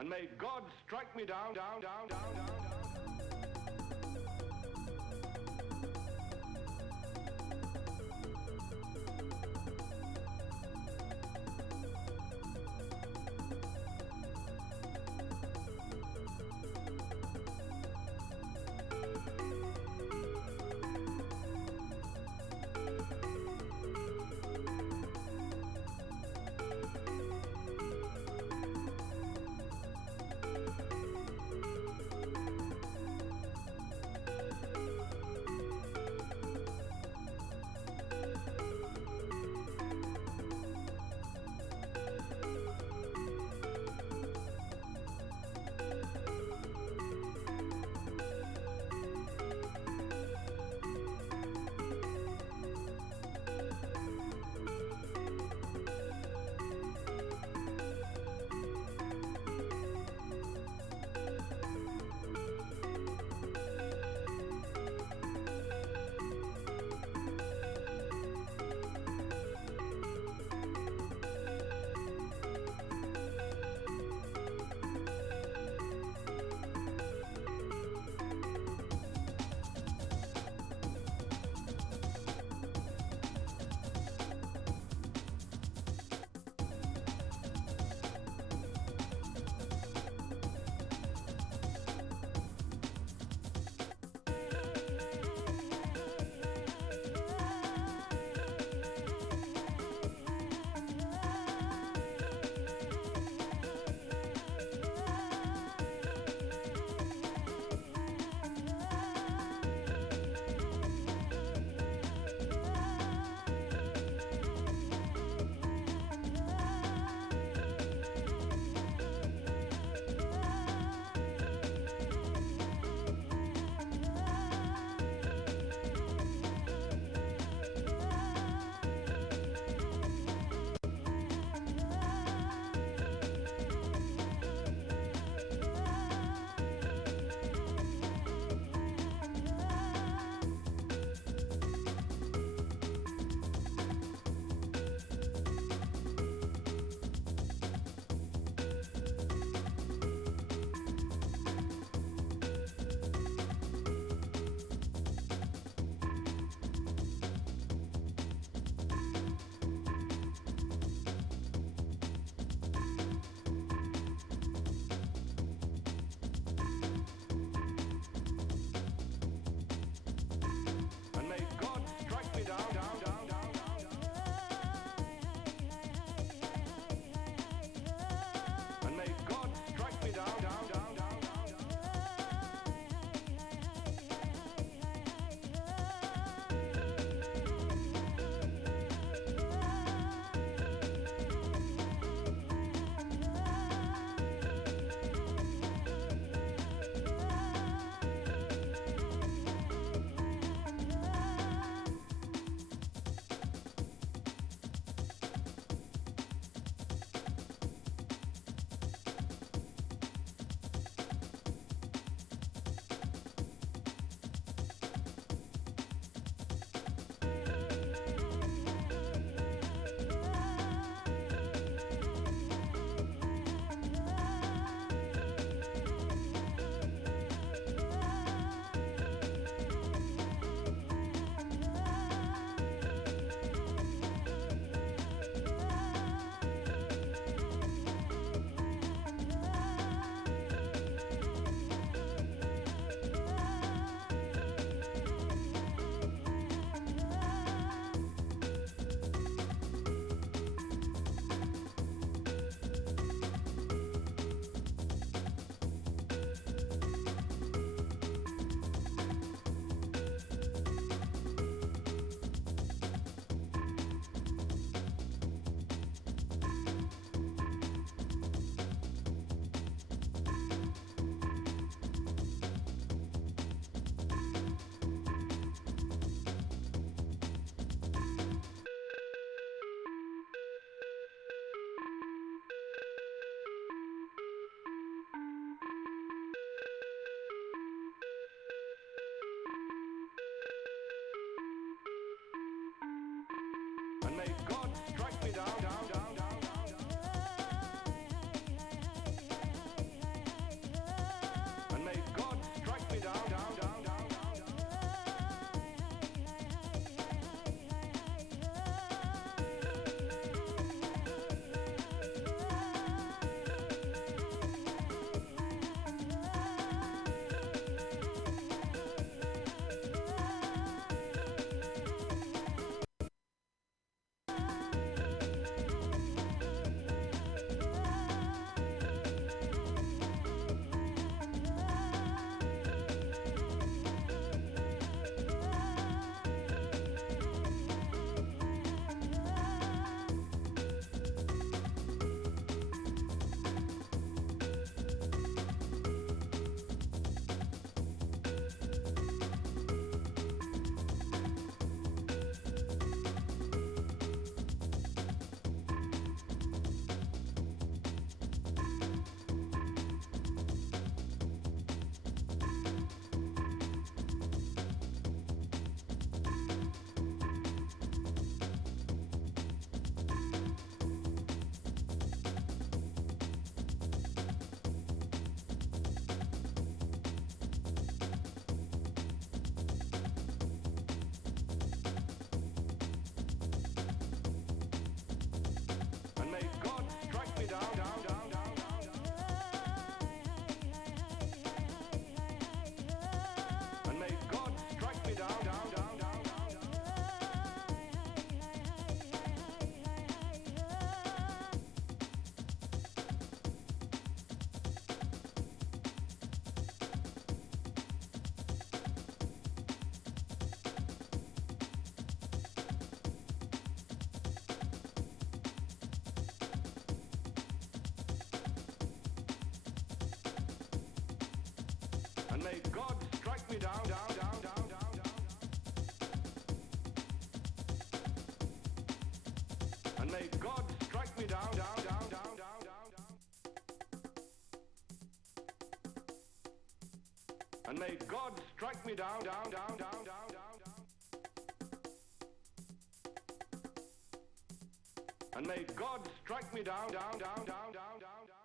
And may God strike me down, down, down, down, down, down. may God strike me down, down, down, down, down, down. And may God strike me down, down, down, down, down, down, down. And may God strike me down, down, down, down, down, down, down. And may God strike me down, down, down, down, down, down, down.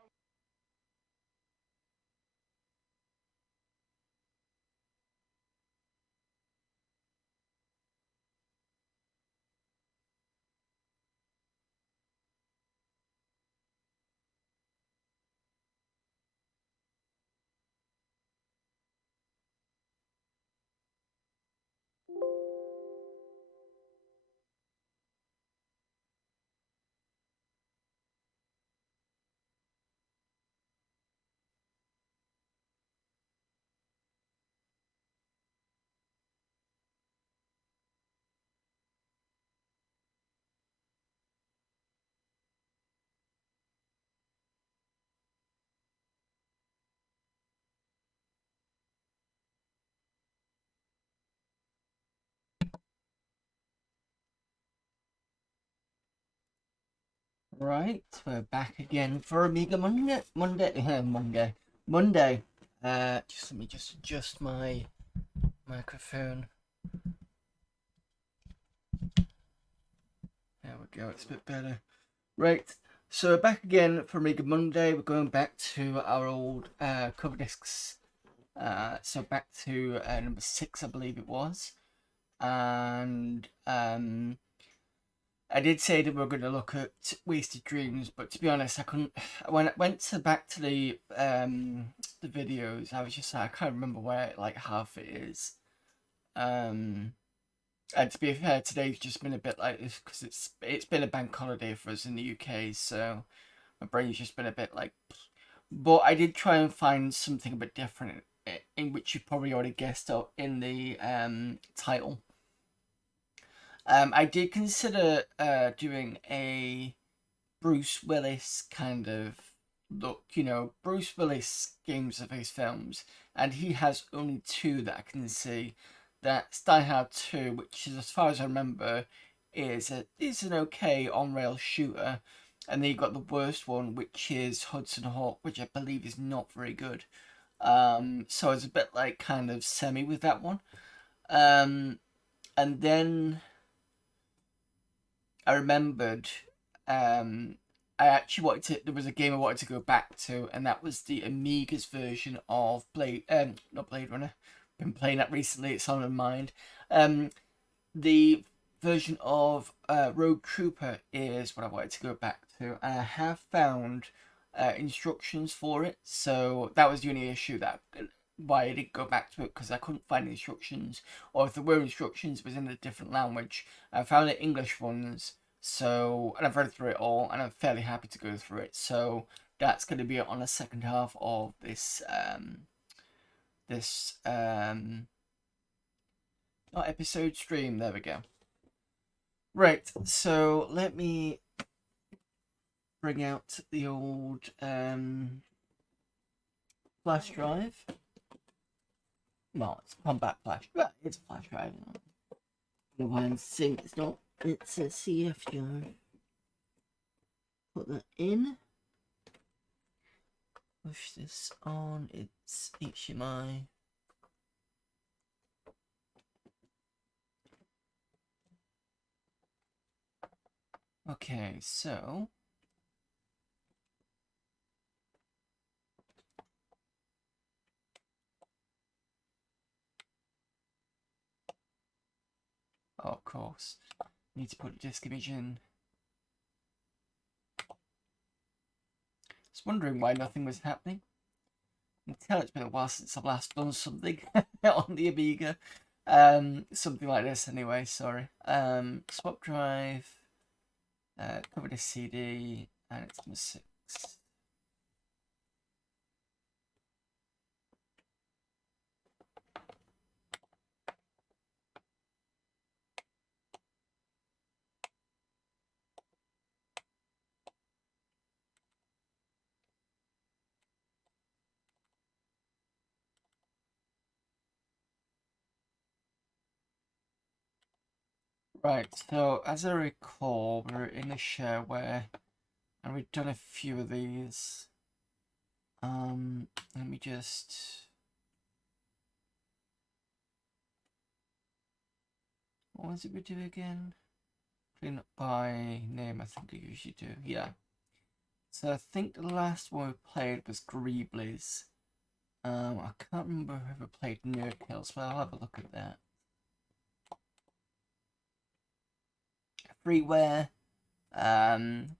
Right, we're back again for Amiga Monday. Just let me just adjust my microphone. There we go, it's a bit better. Right, so we're back again for Amiga Monday. We're going back to our old cover discs. So back to number 6, I believe it was. And I did say that we were going to look at Wasted Dreams, but to be honest, I couldn't. When I went back to the videos, I was just like, I can't remember where like half it is. And to be fair, today's just been a bit like this because it's been a bank holiday for us in the UK, so my brain's just been a bit like. But I did try and find something a bit different, in which you probably already guessed out in the title. I did consider doing a Bruce Willis kind of look, Bruce Willis games of his films, and he has only 2 that I can see. That's Die Hard 2, which is, as far as I remember, is an okay on-rail shooter, and then you got the worst one, which is Hudson Hawk, which I believe is not very good. So it's a bit like kind of semi with that one. And then I remembered I actually wanted to. There was a game I wanted to go back to, and that was the Amiga's version of not Blade Runner. Been playing that recently. It's on my mind. The version of Rogue Trooper is what I wanted to go back to, and I have found instructions for it. So that was the only issue that why I didn't go back to it, because I couldn't find the instructions, or if there were instructions, it was in a different language. I found the English ones, so, and I've read through it all, and I'm fairly happy to go through it. So that's going to be on the second half of this not episode, stream. There we go. Right, so let me bring out the old flash drive. Well, it's compact flash. But it's a flash drive. The one thing it's not. It's a CF drive. Put that in. Push this on. It's HDMI. Okay, so of course, need to put a disk image in. Just wondering why nothing was happening. I can tell it's been a while since I've last done something on the Amiga. Something like this anyway, sorry. Swap drive, cover this CD, and it's number 6. Right, so as I recall, we're in a shareware and we've done a few of these. Let me just... What was it we do again? Clean up by name, I think we usually do. Yeah. So I think the last one we played was Greeblies. I can't remember if I ever played Nerd Kills, but I'll have a look at that. Freeware.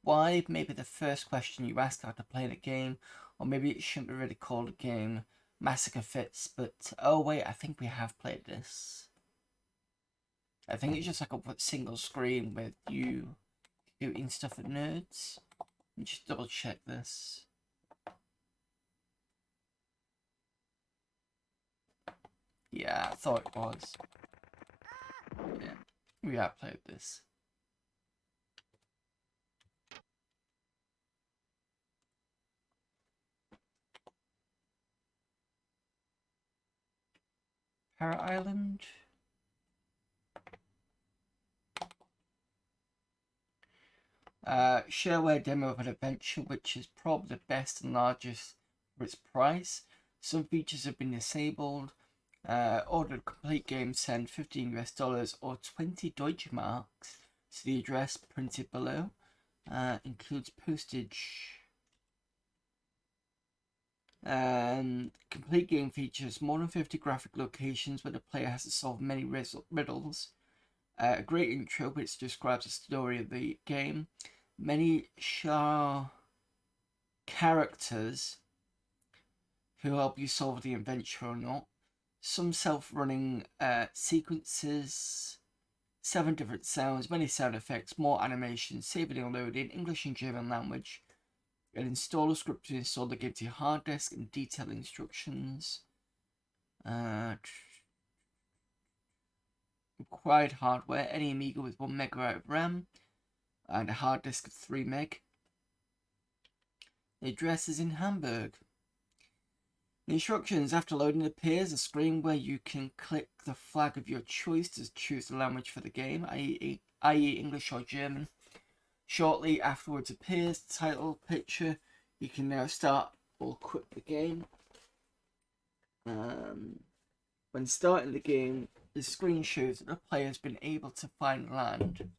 Why? Maybe the first question you ask how to play the game, or maybe it shouldn't be really called a game. Massacre Fits, but oh wait, I think we have played this. I think it's just like a single screen with you shooting stuff at nerds. Let me just double check this. Yeah, I thought it was. Yeah, we have played this. Parrot Island. Shareware demo of an adventure which is probably the best and largest for its price. Some features have been disabled. Ordered a complete game, send $15 or 20 Deutsche Marks to the address printed below. Includes postage. Complete game features more than 50 graphic locations where the player has to solve many riddles. A great intro which describes the story of the game. Many Shah characters who help you solve the adventure or not. Some self-running sequences. 7 different sounds, many sound effects, more animations, saving and loading, English and German language. An installer script to install the game to your hard disk and detailed instructions. Required hardware, any Amiga with 1 MB of RAM and a hard disk of 3 meg. The address is in Hamburg. The instructions: after loading appears a screen where you can click the flag of your choice to choose the language for the game, i.e. English or German. Shortly afterwards appears the title picture. You can now start or quit the game. When starting the game, the screen shows that the player has been able to find land.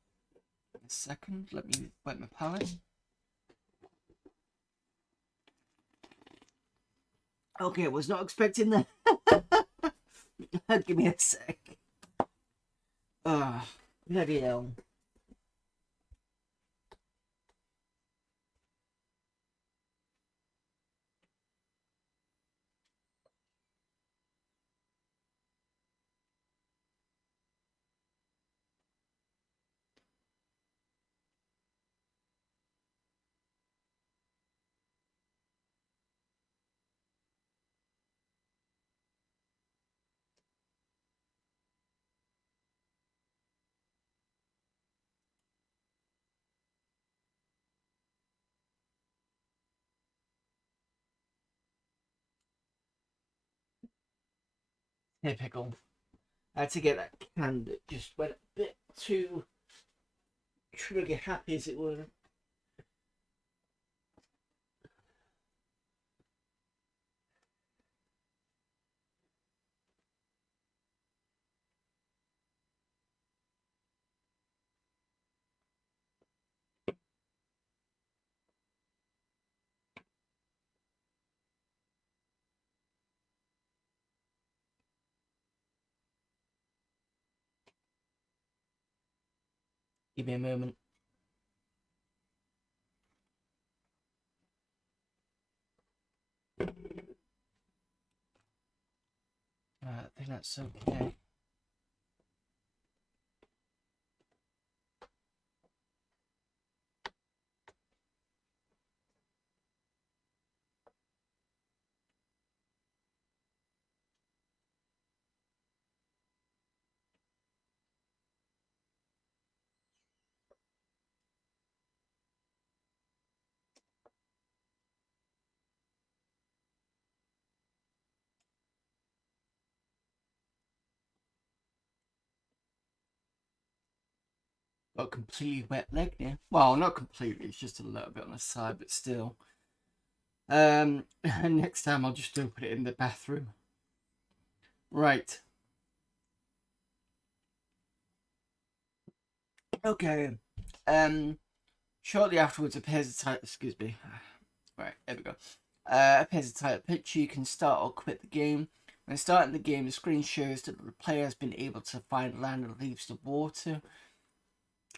A second, let me wet my palette. Okay, I was not expecting that. Give me a sec. Bloody hell. Typical. I had to get that can that just went a bit too trigger happy, as it were. Give me a moment. I think that's okay. Got a completely wet leg now. Well, not completely, it's just a little bit on the side, but still. And next time I'll just open it in the bathroom. Right. Okay. Shortly afterwards appears a title. Excuse me. Right, there we go. Appears a title picture. You can start or quit the game. When starting the game, the screen shows that the player has been able to find land and leaves the water.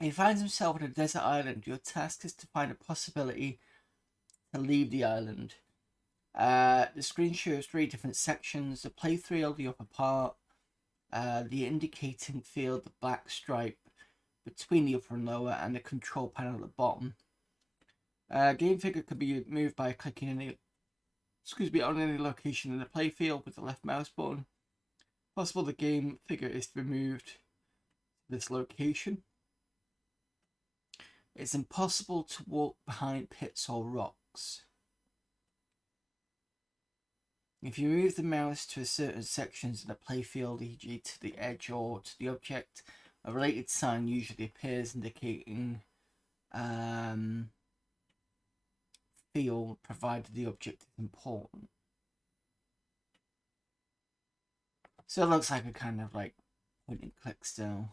He finds himself on a desert island. Your task is to find a possibility to leave the island. The screen shows 3 different sections: the playthrough, the upper part, the indicating field, the black stripe between the upper and lower, and the control panel at the bottom. Game figure could be moved by clicking on any location in the playfield with the left mouse button. Possible the game figure is removed to this location. It's impossible to walk behind pits or rocks. If you move the mouse to a certain sections in the playfield, e.g. to the edge or to the object, a related sign usually appears indicating field, provided the object is important. So it looks like a kind of like point and click still.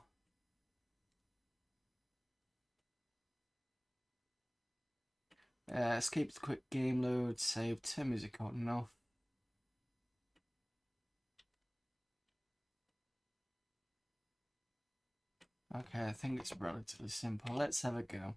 Escape the quick game load, save, turn music on and off. Okay, I think it's relatively simple. Let's have a go.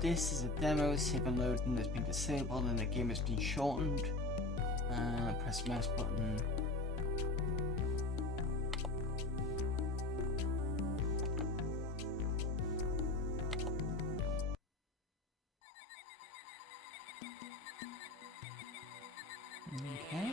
This is a demo. Save and loading has been disabled and the game has been shortened. Press mouse button. Okay.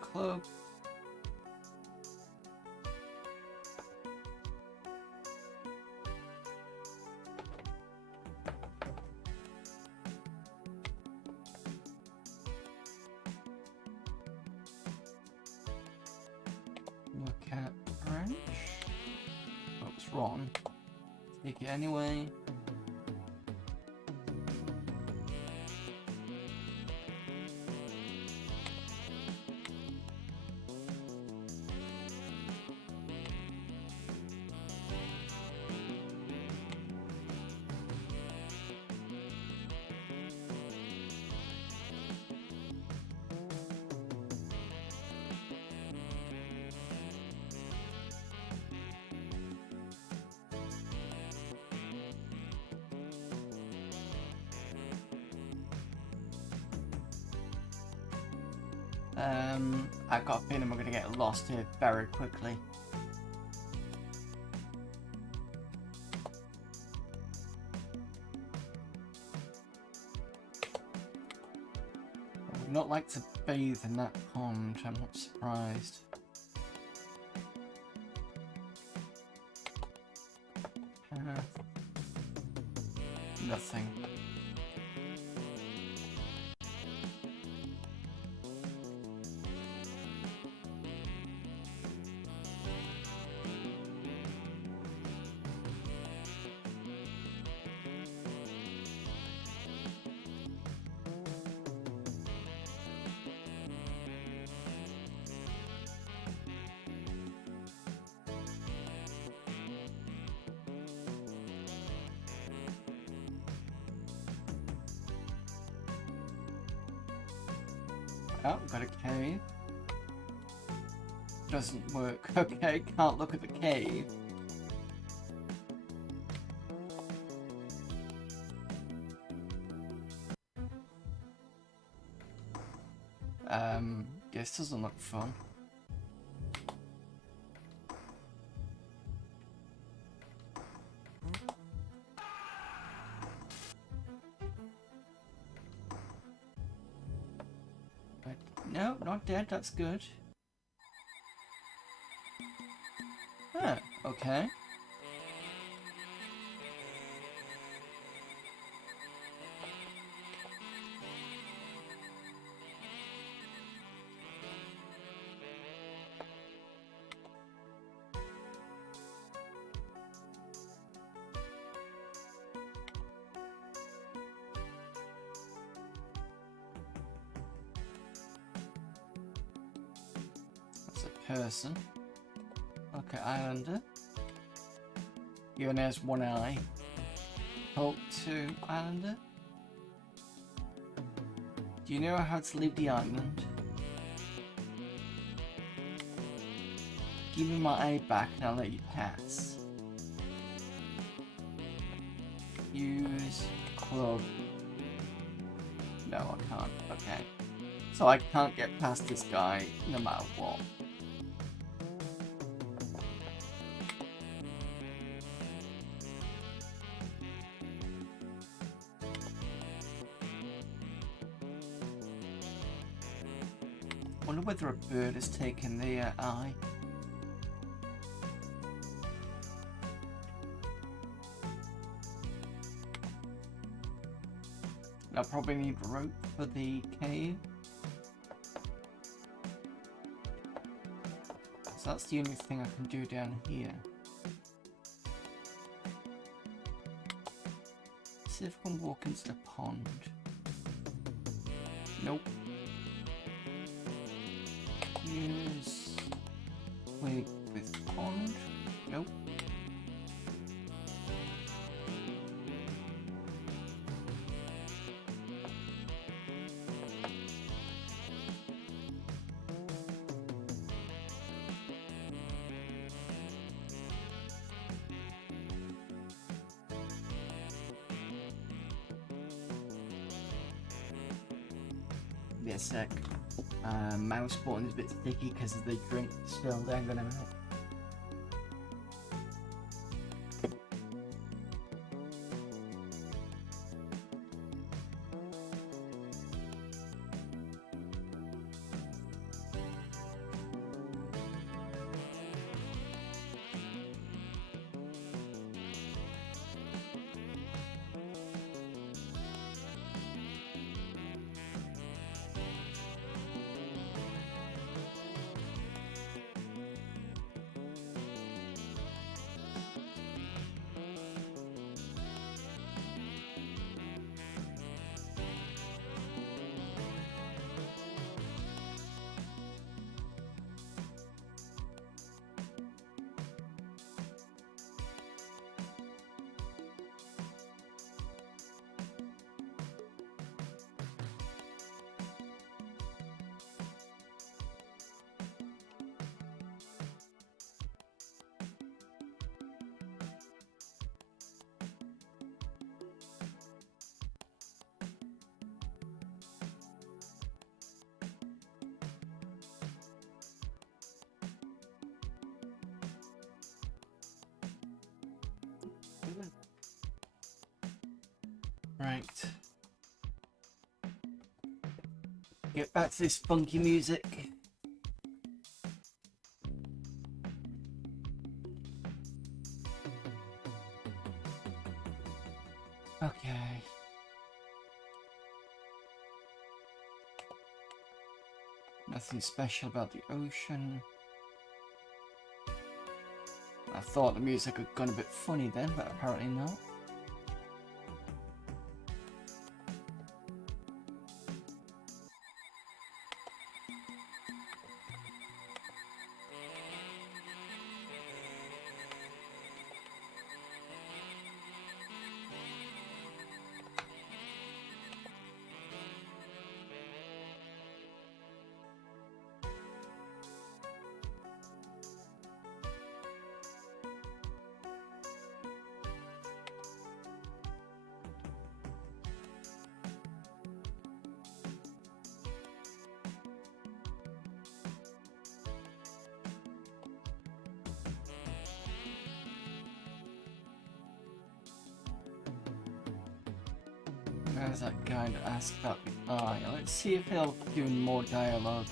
Club. Look at branch. What's wrong? Take it anyway. I've got a feeling we're going to get lost here very quickly. I would not like to bathe in that pond, I'm not surprised. Nothing. Oh, got a cave. Doesn't work. Okay, can't look at the cave. This doesn't look fun. No, not dead. That's good. Huh, okay. That's a person. Okay, Islander. He only has one eye. Talk to Islander. Do you know how to leave the island? Give me my eye back and I'll let you pass. Use club. No, I can't. Okay. So I can't get past this guy no matter what. Wonder whether a bird has taken the eye. I probably need rope for the cave. So that's the only thing I can do down here. See if I can walk into the pond. Nope. Use twig with pond. Nope. Be a sec. Mouse button is a bit sticky because of the drink spilled. Hang on a minute. Right. Get back to this funky music. Okay. Nothing special about the ocean. I thought the music had gone a bit funny then, but apparently not. There's that guy that asked about the eye. Let's see if he'll do more dialogue.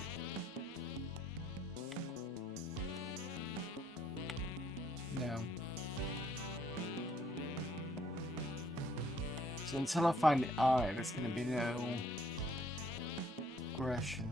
No. So until I find the eye, there's going to be no aggression.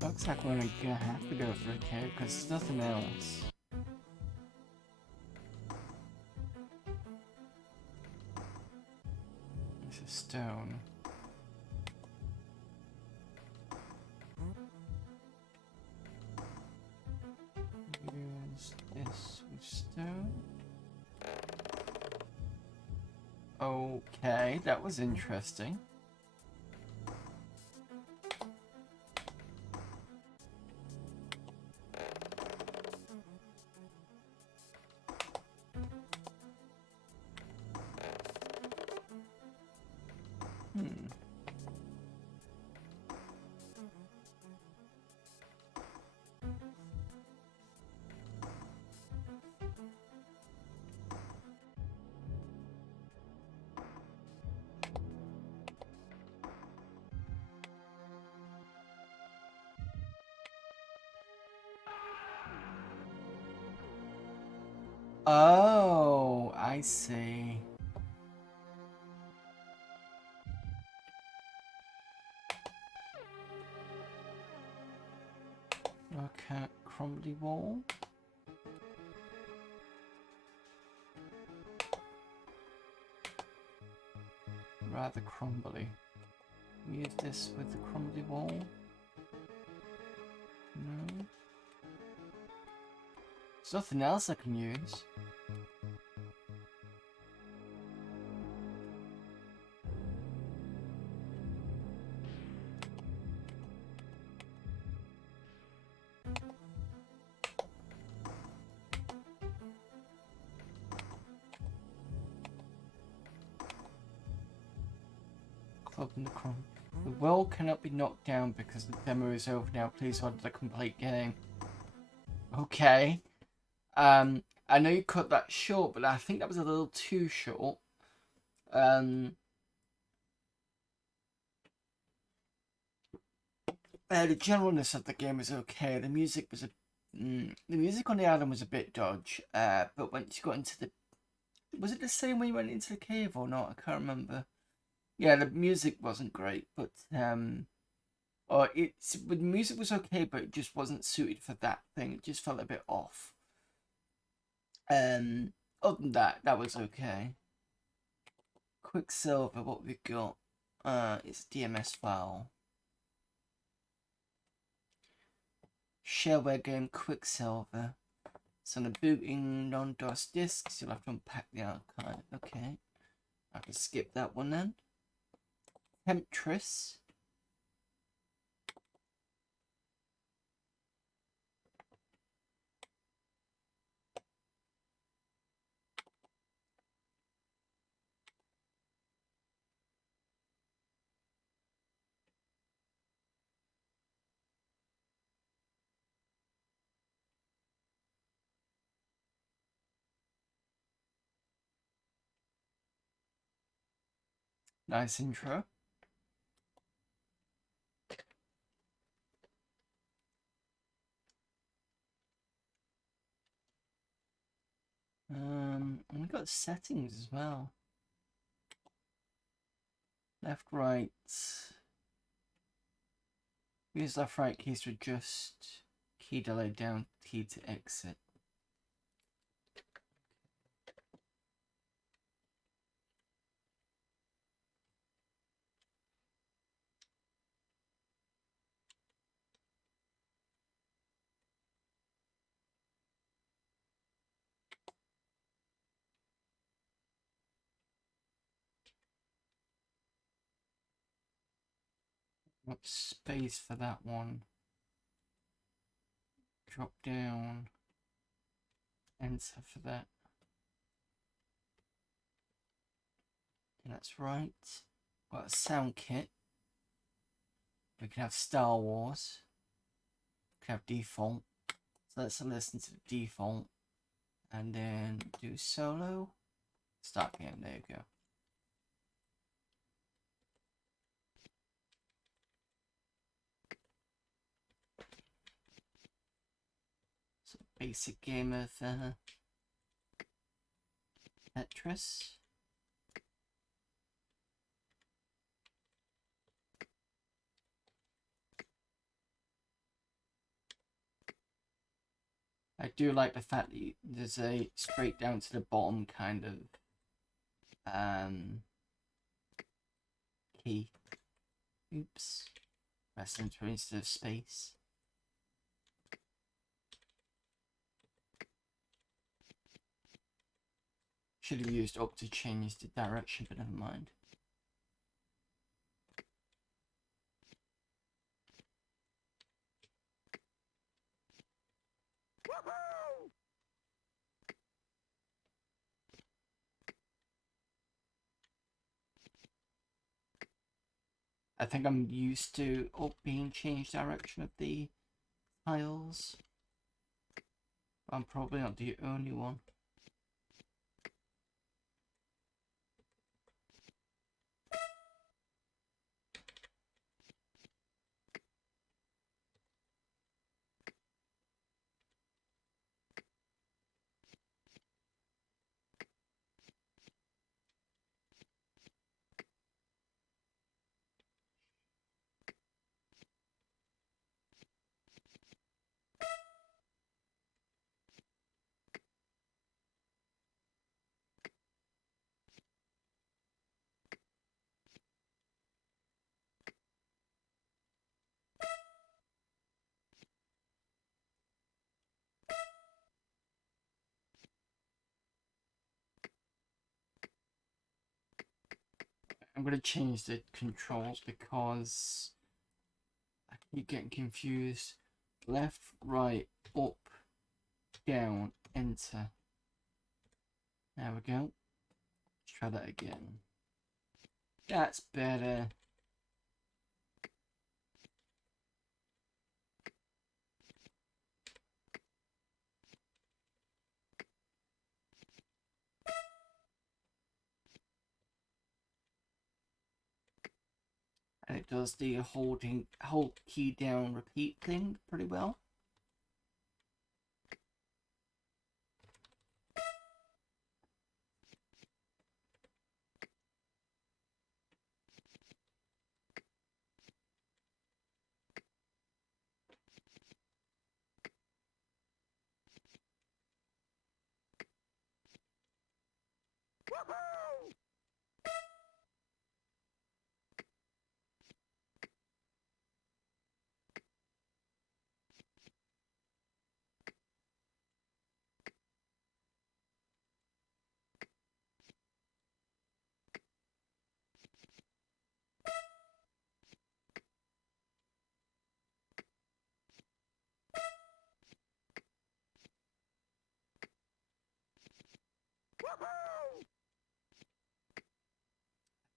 Looks like we're gonna have to go for a cave because there's nothing else. It's a stone. Use this with stone. Okay, that was interesting. Oh, I see. Okay, crumbly wall. Rather crumbly. Use this with the crumbly wall. No. There's nothing else I can use. Club in the crumb. The well cannot be knocked down because the demo is over now. Please order the complete game. Okay. I know you cut that short, but I think that was a little too short. The generalness of the game was okay. The music was the music on the album was a bit dodge. But once you got into the, was it the same when you went into the cave or not? I can't remember. Yeah, the music wasn't great, but or the music was okay, but it just wasn't suited for that thing. It just felt a bit off. Other than that, that was okay. Quicksilver, what we got? It's a DMS file. Shareware game Quicksilver. So on a booting non-DOS discs, you'll have to unpack the archive. Okay. I can skip that one then. Temptress. Nice intro. And we've got settings as well. Left, right. Use left, right keys to adjust. Key delay down, key to exit. What space for that one? Drop down. Enter for that. That's right. Got a sound kit. We can have Star Wars. We can have default. So let's listen to the default. And then do solo. Start game, there you go. So basic game of Tetris. I do like the fact that there's a straight down to the bottom kind of key. Oops. Press enter instead of space. Should have used up to change the direction, but never mind. I think I'm used to up being changed direction of the tiles. But I'm probably not the only one. I'm going to change the controls because I keep getting confused. Left, right, up, down, enter. There we go. Let's try that again. That's better. And it does the hold key down repeat thing pretty well.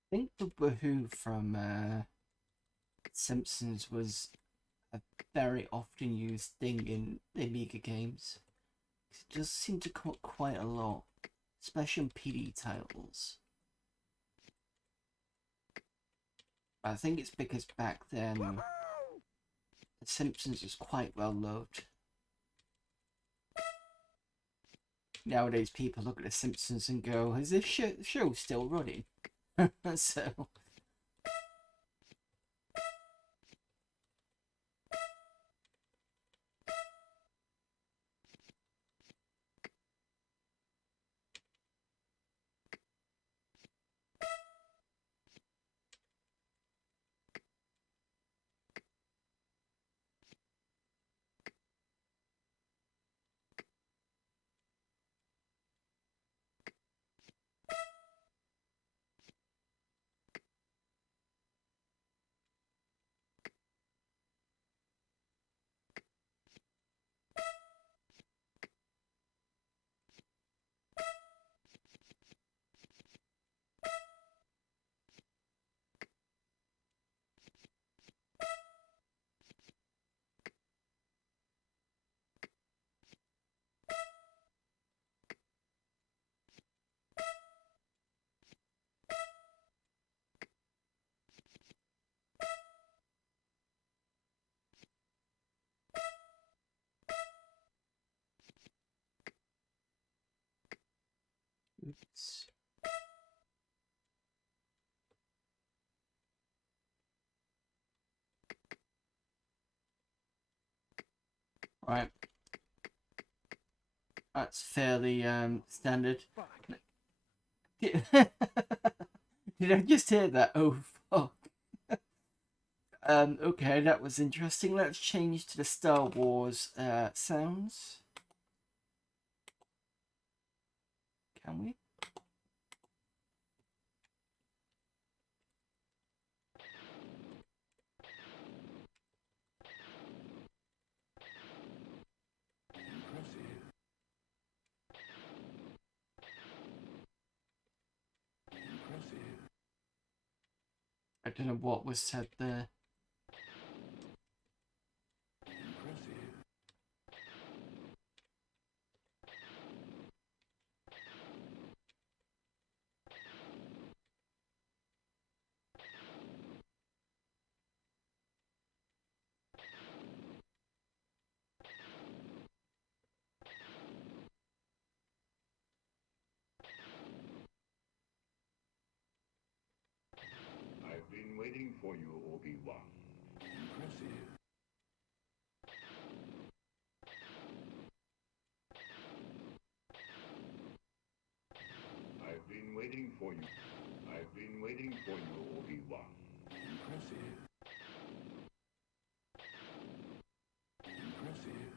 I think the Woohoo from Simpsons was a very often used thing in the Amiga games. It does seem to come up quite a lot, especially on PD titles. I think it's because back then The Simpsons was quite well loved. Nowadays people look at The Simpsons and go, is this show still running? So Oops. Right. That's fairly standard. Did I just hear that? Oh fuck. Okay, that was interesting. Let's change to the Star Wars sounds. Can we? I don't know what was said there. I've been waiting for you, Obi-Wan. Impressive. I've been waiting for you. I've been waiting for you, Obi-Wan. Impressive. Impressive.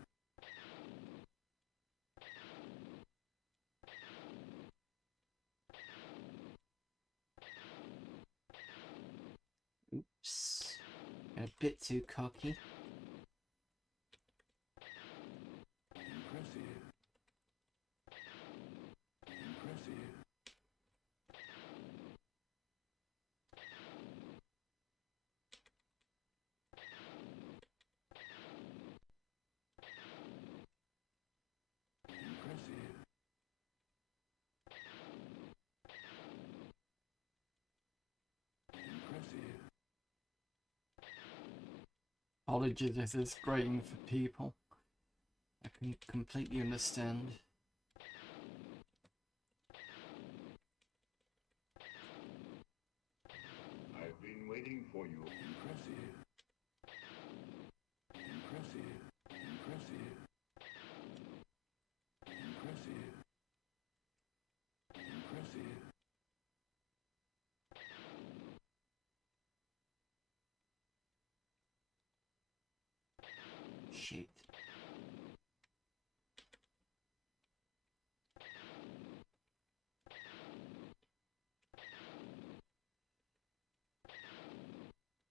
Oops. A bit too cocky. Impressive. Impressive. Impressive. Impressive. Apologies if it's grating for people. I can completely understand. I've been waiting for you. Impressive. Impressive. Impressive. Impressive. Impressive. Shit. Impressive.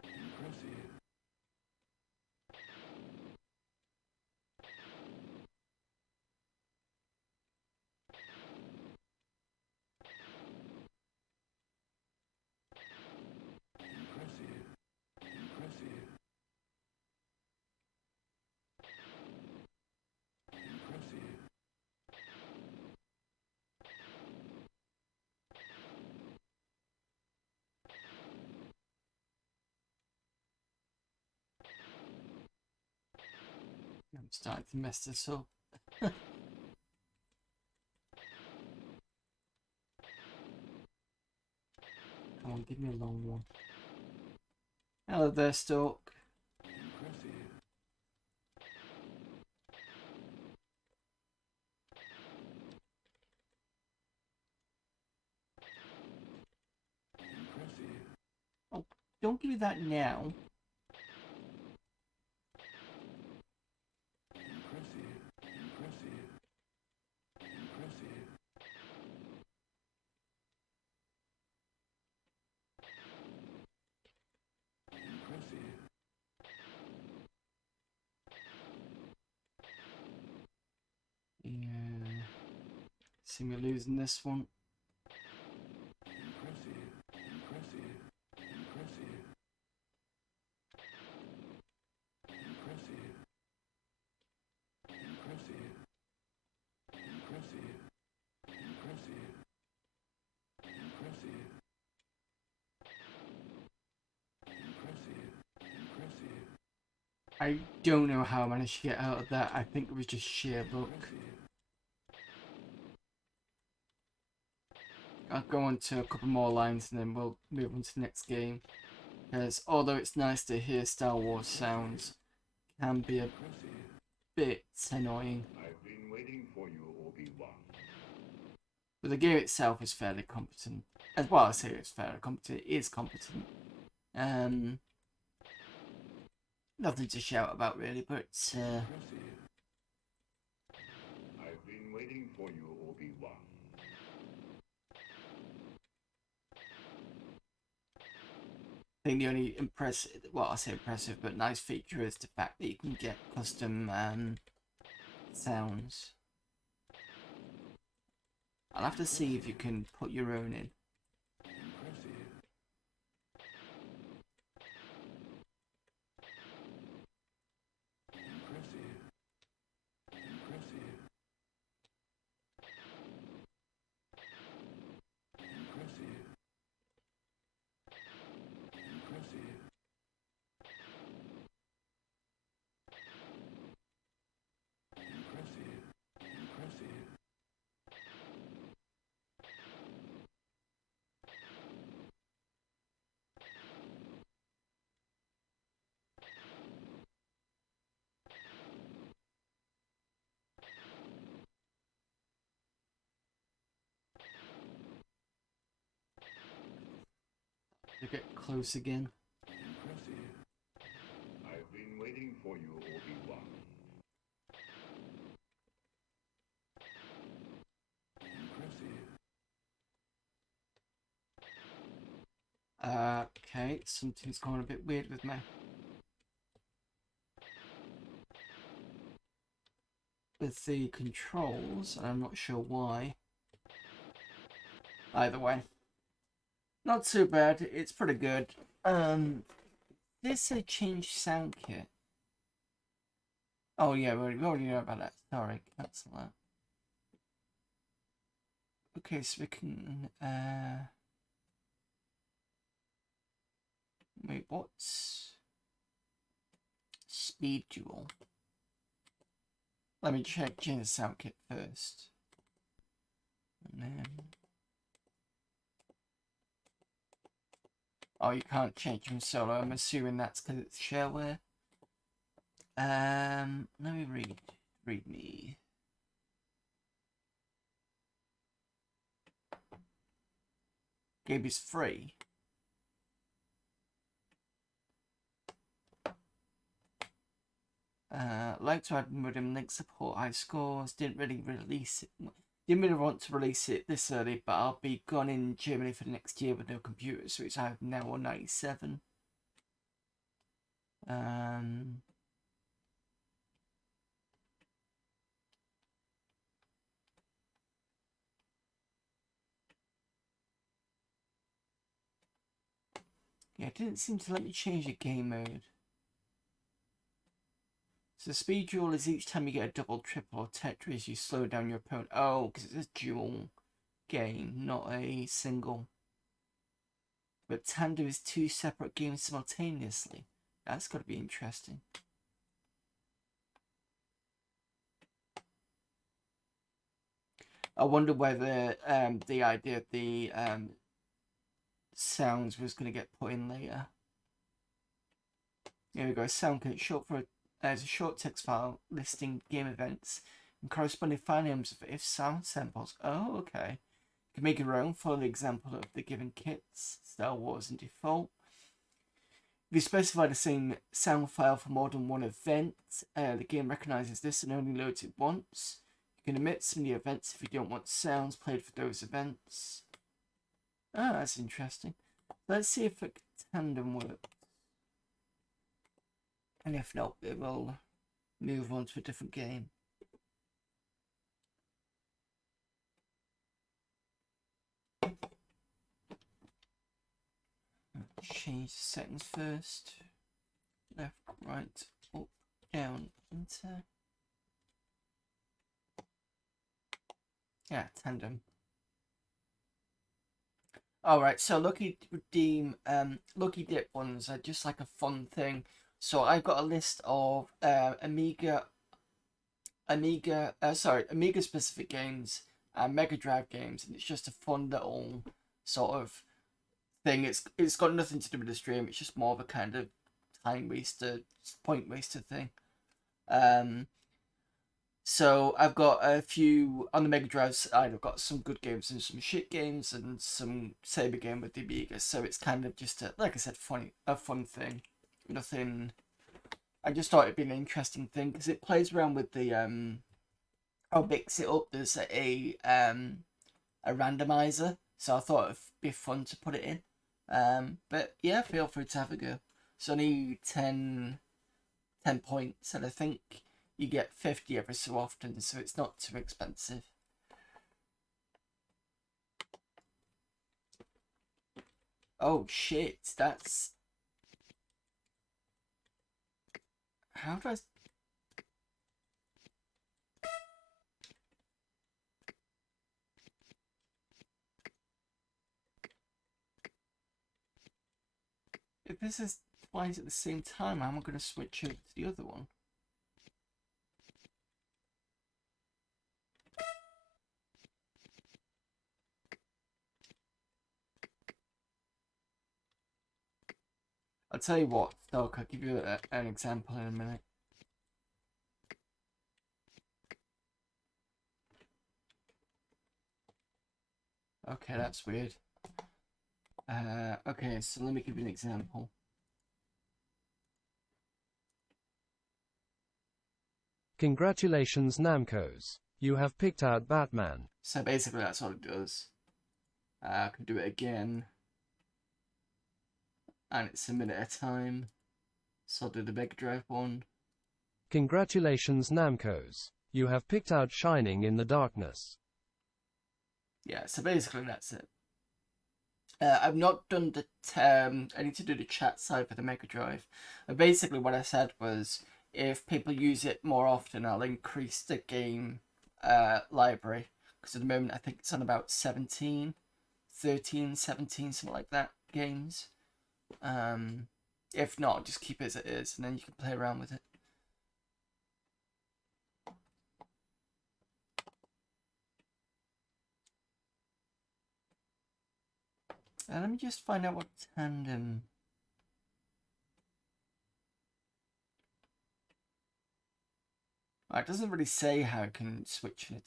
Impressive. Impressive. Impressive. I'm starting to mess this up. Come on, give me a long one. Hello there, Stork. Impressive. Impressive. Oh, don't give me that now. Impressive. Impressive. Impressive. Impressive. Yeah. See me losing this one. Impressive. Impressive. Impressive. Impressive. Impressive. Impressive. Impressive. Impressive. Impressive. Impressive. I don't know how I managed to get out of that. I think it was just sheer luck. Impressive. I'll go on to a couple more lines and then we'll move on to the next game. Because although it's nice to hear Star Wars sounds, it can be a bit annoying. I've been waiting for you, Obi-Wan. But the game itself is fairly competent. As well, I say it's fairly competent. It is competent. Nothing to shout about really, but I've been waiting for you, Obi-Wan. I think the only impressive, well, I say impressive, but nice feature is the fact that you can get custom sounds. I'll have to see if you can put your own in. To get close again. I've been waiting for you, Obi-Wan. Okay, something's going a bit weird with me. With the controls, and I'm not sure why. Either way. Not too bad, it's pretty good. This a changed sound kit. Oh yeah, we already know about that. Sorry, cancel that. Okay, so we can wait, what's speed dual? Let me change the sound kit first. And then oh, you can't change them solo. I'm assuming that's because it's shareware. Let me read me. Game is free. Like to add modem link support, high scores. Didn't really release it. Didn't really want to release it this early, but I'll be gone in Germany for the next year with no computer, so it's either now or 97. Yeah, it didn't seem to let me change the game mode. So speed duel is each time you get a double, triple, or tetris, you slow down your opponent. Oh, because it's a dual game, not a single. But tandem is two separate games simultaneously. That's got to be interesting. I wonder whether the idea of the sounds was going to get put in later. Here we go. Sound kit, short for as a short text file listing game events and corresponding file names of if sound samples. Oh, okay. You can make your own. Follow the example of the given kits. Star Wars and default. If you specify the same sound file for more than one event, the game recognizes this and only loads it once. You can omit some of the events if you don't want sounds played for those events. Ah, that's interesting. Let's see if tandem works. And if not, it will move on to a different game. Change the settings first. Left, right, up, down, enter. Yeah, tandem. Alright, so Lucky Dip ones are just like a fun thing. So I've got a list of Amiga specific games Mega Drive games, and it's just a fun little sort of thing. It's got nothing to do with the stream. It's just more of a kind of time waster, point waster thing. So I've got a few on the Mega Drive side. I've got some good games and some shit games and some Saber game with the Amiga. So it's kind of just like I said, a fun thing. Nothing. I just thought it'd be an interesting thing because it plays around with the I'll mix it up. There's a randomizer, so I thought it'd be fun to put it in. But yeah, feel free to have a go. It's only 10 points, and I think you get 50 every so often, so it's not too expensive. Oh shit, that's... How do I... If this is twice at the same time, how am I going to switch over to the other one? I'll tell you what, Doc, I'll give you an example in a minute. Okay, that's weird. Okay, so let me give you an example. Congratulations, Namcos. You have picked out Batman. So basically that's what it does. I can do it again. And it's a minute at a time. So I'll do the Mega Drive one. Congratulations, Namcos. You have picked out Shining in the Darkness. Yeah, so basically that's it. I've not done the... I need to do the chat side for the Mega Drive. Basically what I said was, if people use it more often, I'll increase the game library. Because at the moment I think it's on about 13, 17, something like that, games. If not, just keep it as it is, and then you can play around with it. And let me just find out what tandem... It doesn't really say how it can switch in a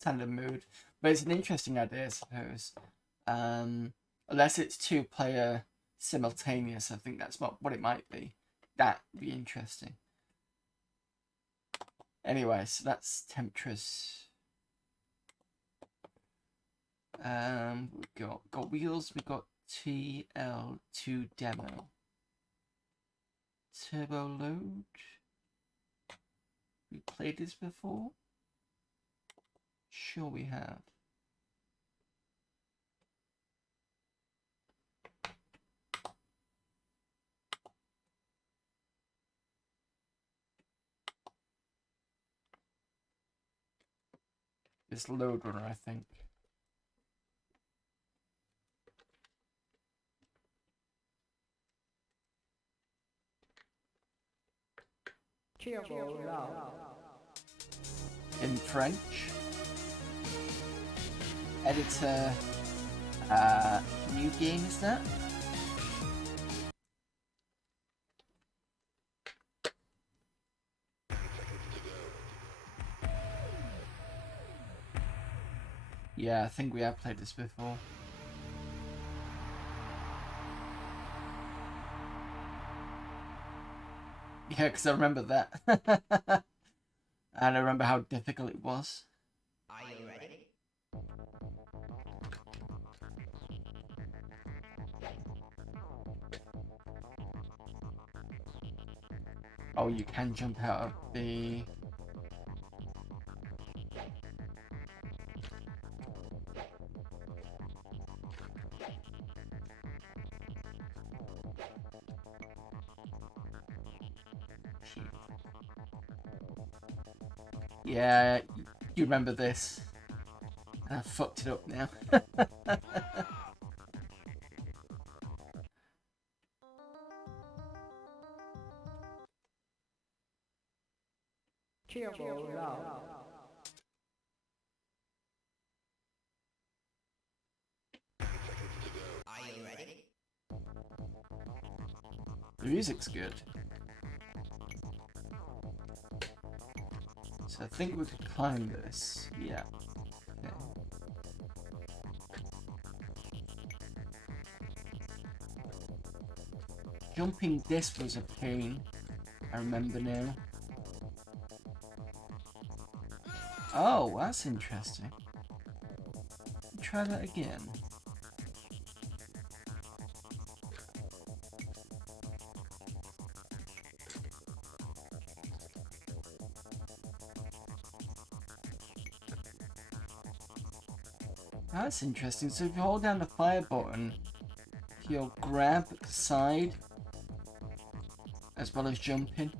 tandem mode, but it's an interesting idea, I suppose. Unless it's 2-player simultaneous, I think that's what it might be. That'd be interesting. Anyway, so that's Temptress. We got wheels. We got TL2 demo. Turbo load. We played this before? Sure we have. This load runner, I think. In French. Editor. New game, is that? Yeah, I think we have played this before. Yeah, because I remember that. And I remember how difficult it was. Are you ready? Oh, you can jump out of the... Yeah, you remember this. I fucked it up now. The music's good. So I think we could climb this. Yeah. Okay. Jumping this was a pain. I remember now. Oh, that's interesting. Try that again. That's interesting. So if you hold down the fire button, you'll grab the side as well as jumping.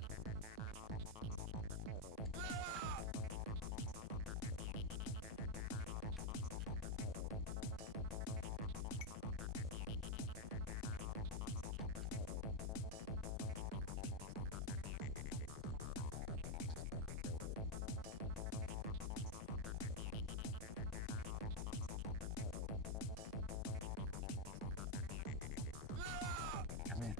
Come here.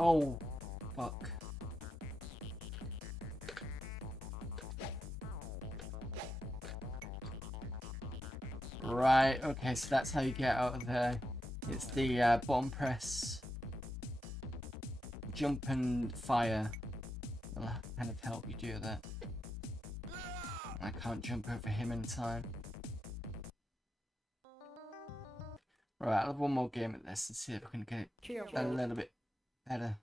Oh, fuck. Right, okay, so that's how you get out of there. It's the bottom press, jump and fire. Will kind of help you do that. I can't jump over him in time. Right, I'll have one more game at this and see if I can get it a little bit better.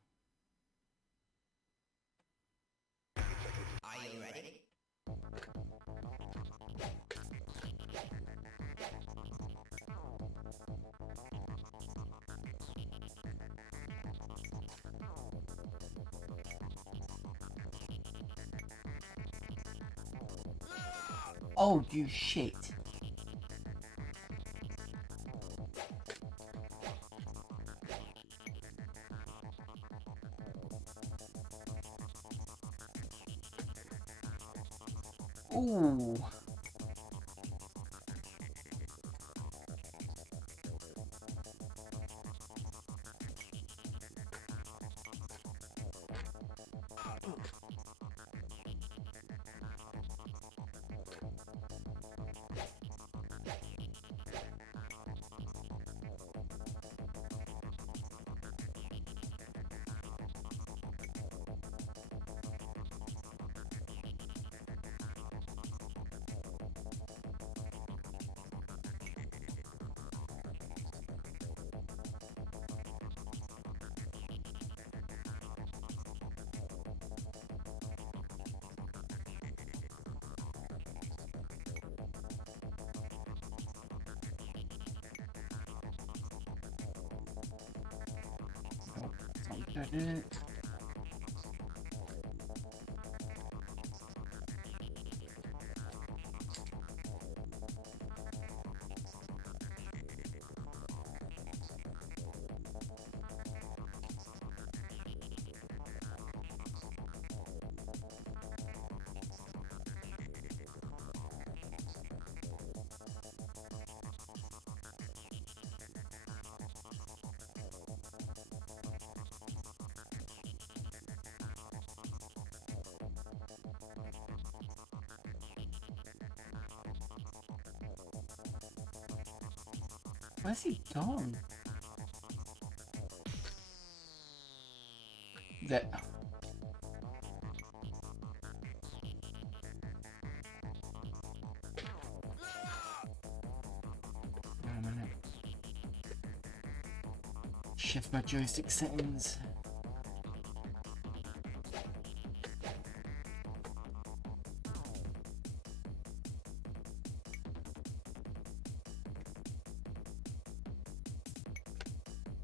Are you ready? Oh, you shit. Ooh. Did it. Where's he gone? That. Wait a minute. Shift my joystick settings.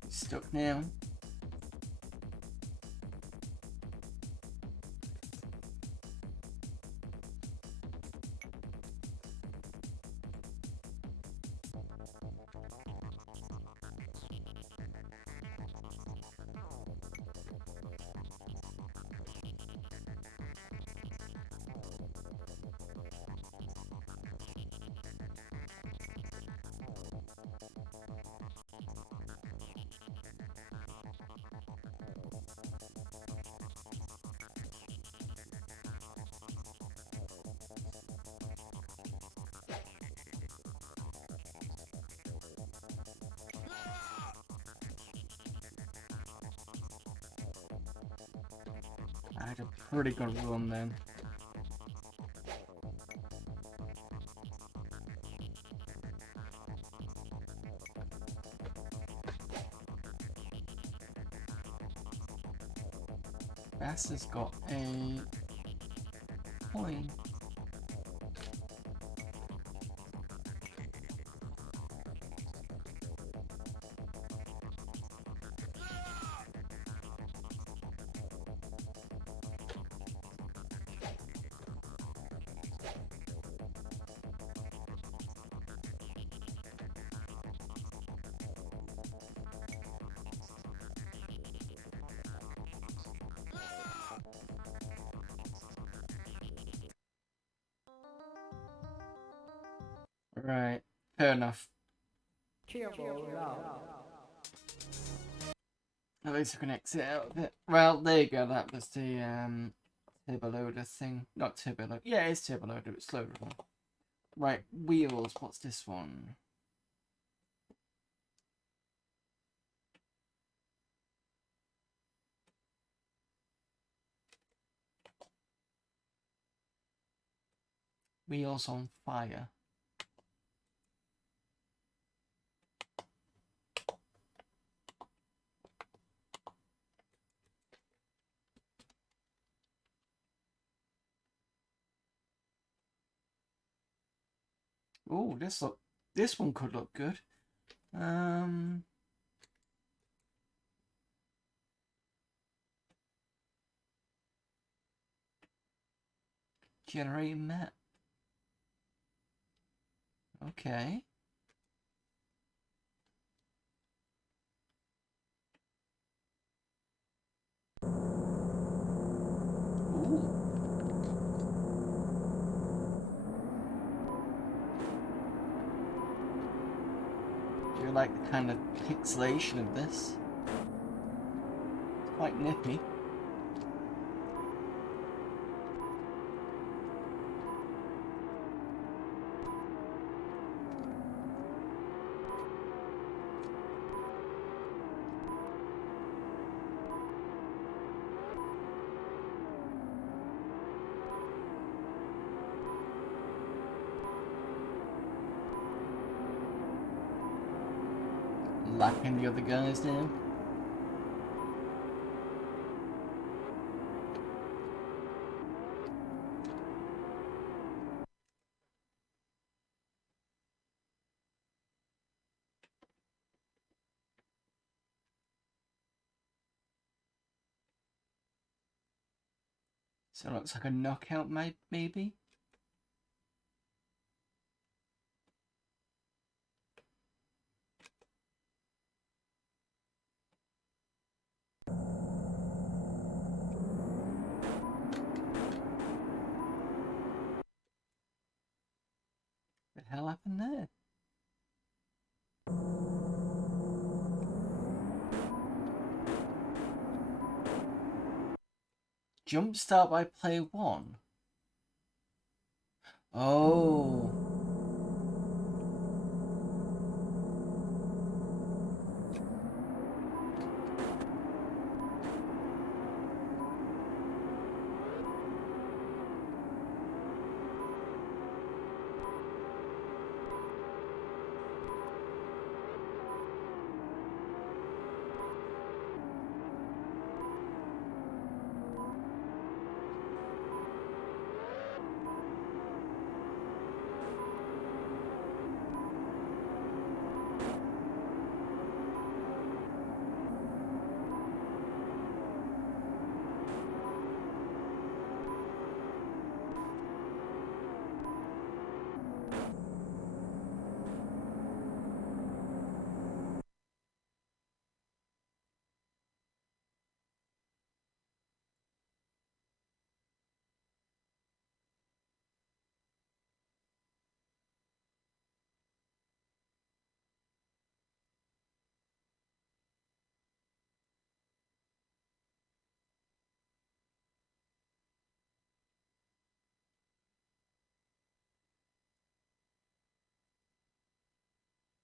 Stuck now. I had a pretty good run then. Bass has got a coin. Right, fair enough. At least I can exit out of it. Well, there you go. That was the turbo loader thing. Not turbo loader. Yeah, it's turbo loader. It's loader one. Right, wheels. What's this one? Wheels on fire. Oh, this one could look good. Generating map. Okay. Ooh. Do you like the kind of pixelation of this? It's quite nippy. Lapping the other guys down. So it looks like a knockout, maybe? What the hell happened there? Jumpstart by player 1. Oh.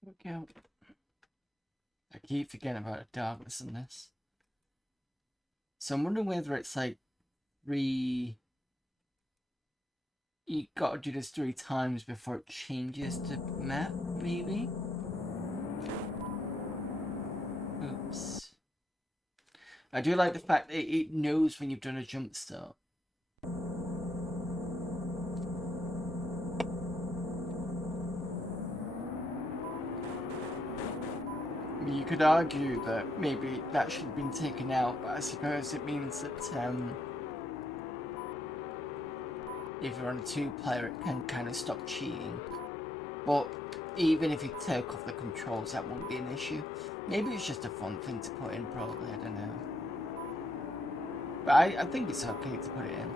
There we go. I keep forgetting about the darkness in this. So I'm wondering whether it's like you gotta do this 3 times before it changes to map, maybe? Oops. I do like the fact that it knows when you've done a jump start. I mean, you could argue that maybe that should have been taken out, but I suppose it means that if you're on a 2-player, it can kind of stop cheating. But even if you take off the controls, that won't be an issue. Maybe it's just a fun thing to put in, probably, I don't know. But I think it's okay to put it in.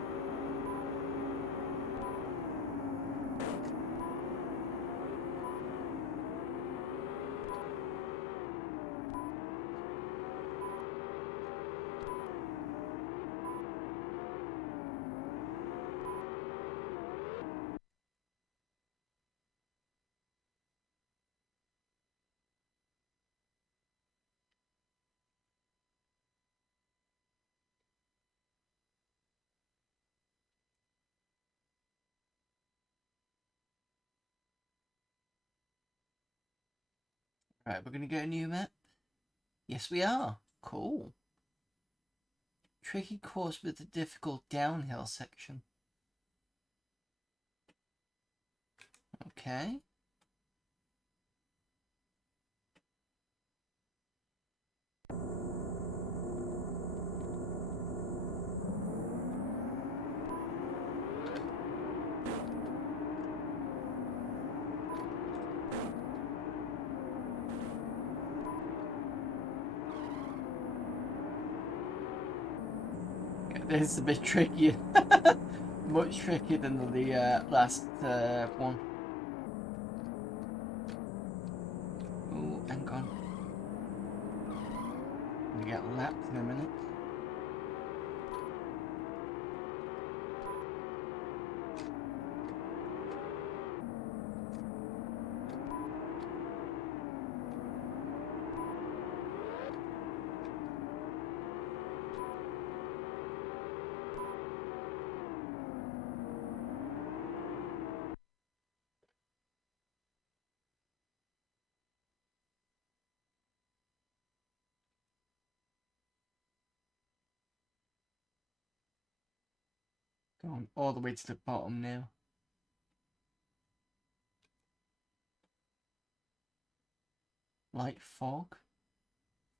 Right, we're going to get a new map? Yes, we are. Cool. Tricky course with a difficult downhill section. Okay. This is a bit trickier. Much trickier than the last one. Oh, hang on. I'm gonna get lapped in a minute. Going all the way to the bottom now. Light fog.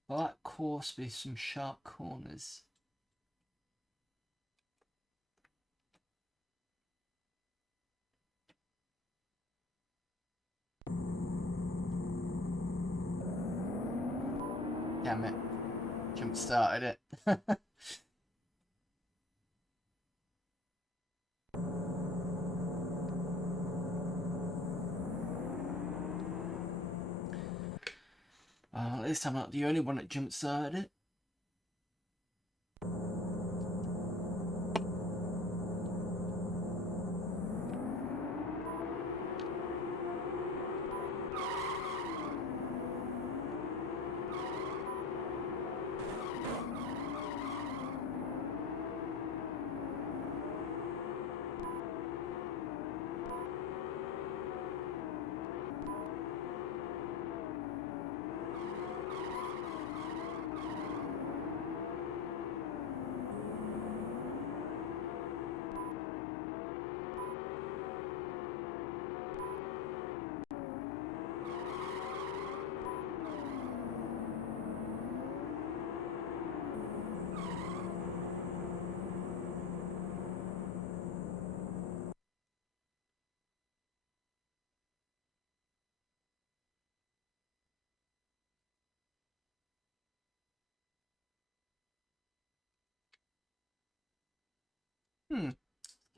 Black course with some sharp corners. Damn it. Jump started it. At least I'm not the only one that jump started it.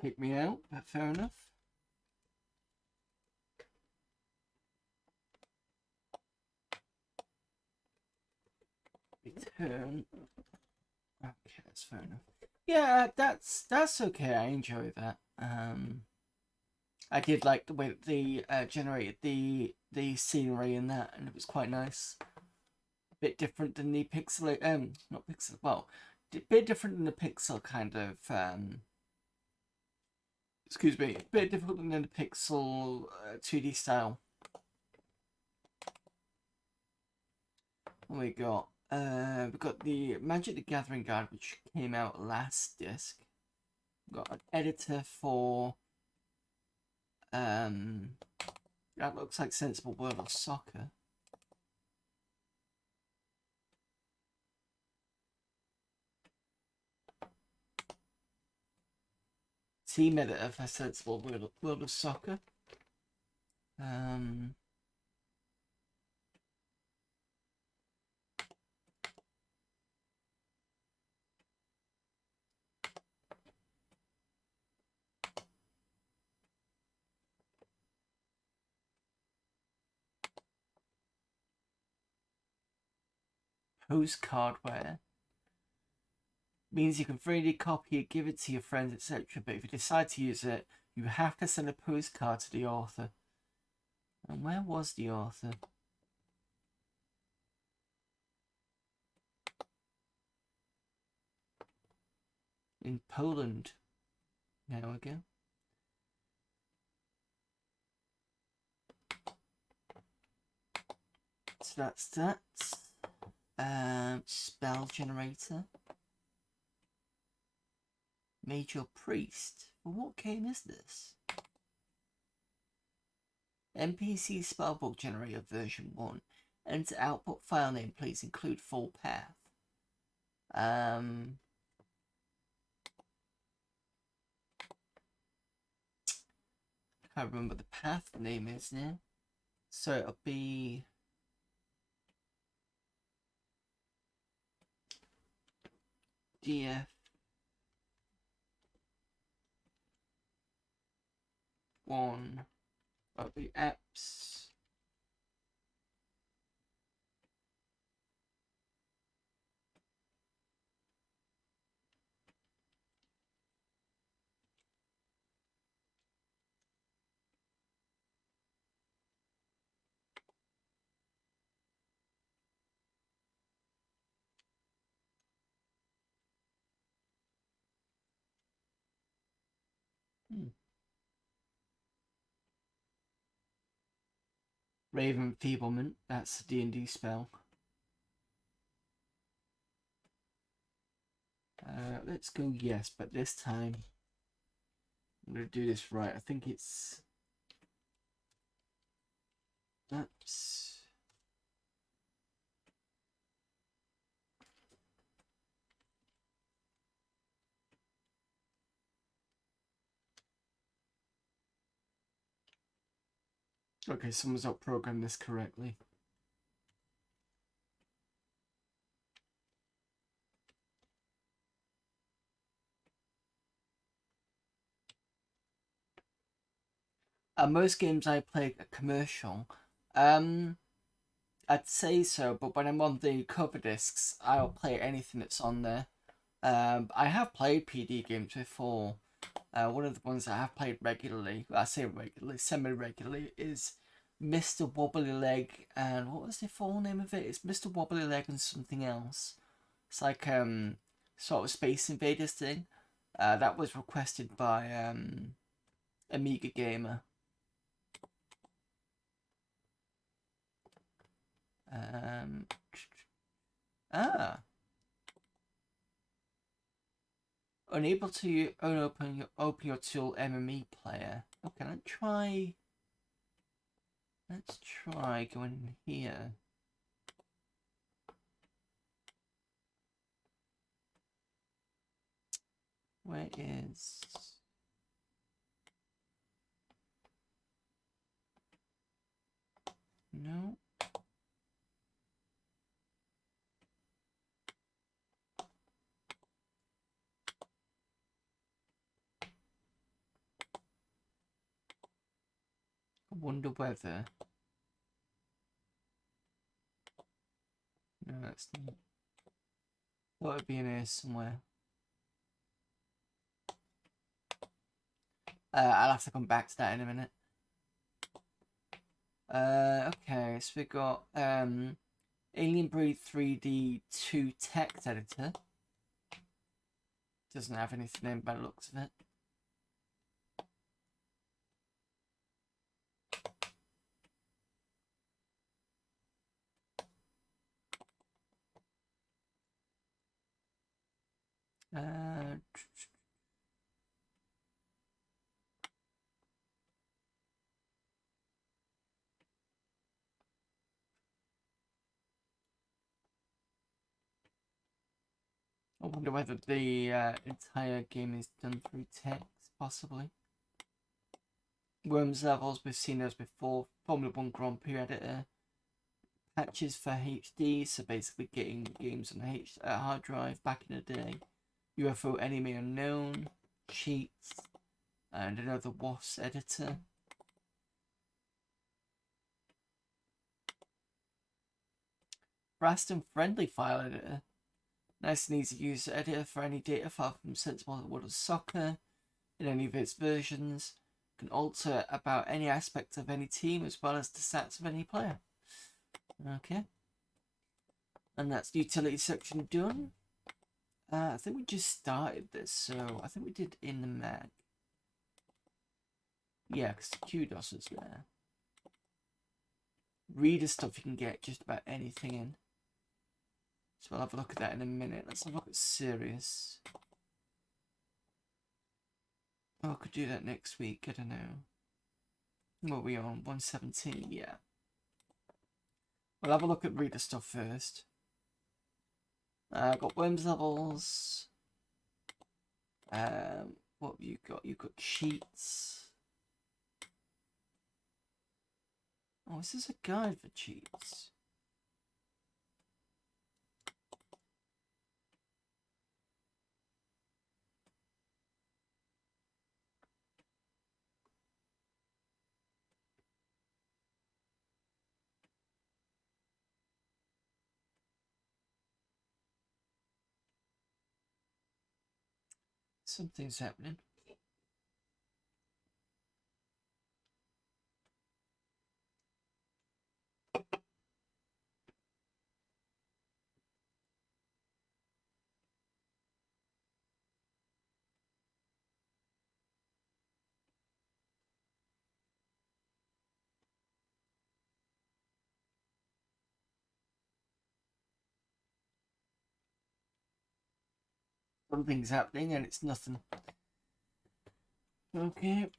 Kick me out, but fair enough. Return. Okay, that's fair enough. Yeah, that's okay. I enjoy that. I did like the way that they generated the the scenery in that, and it was quite nice. A bit different than the pixel, not pixel, well, a bit different than the pixel kind of, excuse me, a bit different than the pixel 2D style. What we got? We've got the Magic the Gathering Guide, which came out last disc. We've got an editor for, that looks like Sensible World of Soccer. Team editor for Sensible World of Soccer. Postcardware means you can freely copy it, give it to your friends, etc. But if you decide to use it, you have to send a postcard to the author. And where was the author? In Poland. There we go. So that's that. Spell generator. Major Priest. Well, what game is this? NPC Spellbook Generator version 1. Enter output file name. Please include full path. I can't remember the path name is now. So it'll be DF1. That'll be apps. Raven Feeblement, that's a D&D spell. Let's go yes, but this time I'm going to do this right. I think it's... Oops. Okay, someone's not programmed this correctly. Most games I play are commercial. I'd say so, but when I'm on the cover discs, I'll play anything that's on there. I have played PD games before. One of the ones I have played regularly, I say regularly, semi-regularly, is Mr. Wobbly Leg, and what was the full name of it? It's Mr. Wobbly Leg and something else. It's like sort of Space Invaders thing. That was requested by Amiga Gamer. Unable to open your tool MME player. Okay, let's try going in here. Where is... No. I wonder whether... No, that's not... Thought it'd be in here somewhere. I'll have to come back to that in a minute. Okay, so we got Alien Breed 3D 2 text editor. Doesn't have anything in by the looks of it. I wonder whether the entire game is done through text, possibly. Worms levels, we've seen those before. Formula 1 Grand Prix editor. Patches for HD, so basically getting games on a hard drive back in the day. UFO Enemy Unknown. Cheats. And another WAS editor. Fast and friendly file editor. Nice and easy to use editor for any data file from Sensible World of Soccer in any of its versions. Can alter about any aspect of any team as well as the stats of any player. Okay. And that's the utility section done. I think we just started this, so I think we did in the Mac. Yeah, because the QDOS was there. Reader stuff you can get just about anything in. So we'll have a look at that in a minute. Let's have a look at Sirius. Oh, I could do that next week. I don't know. What are we on? 117, yeah. We'll have a look at reader stuff first. Got worms levels. What have you got? You've got cheats. Oh, is this a guide for cheats? Something's happening. Something's happening and it's nothing. Okay.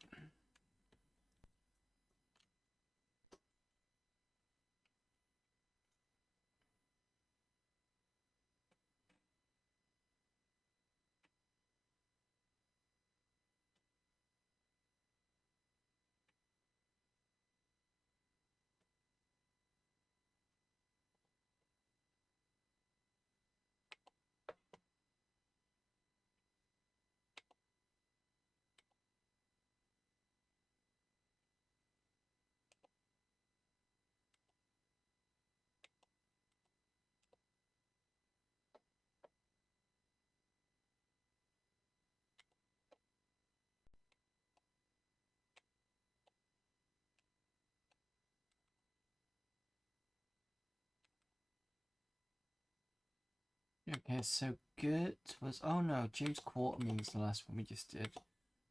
Okay, so Gert was... Oh no, James Quarterman was the last one we just did.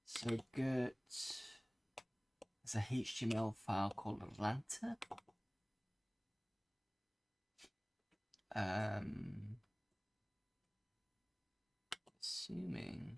So Gert has a HTML file called Atlanta. Assuming...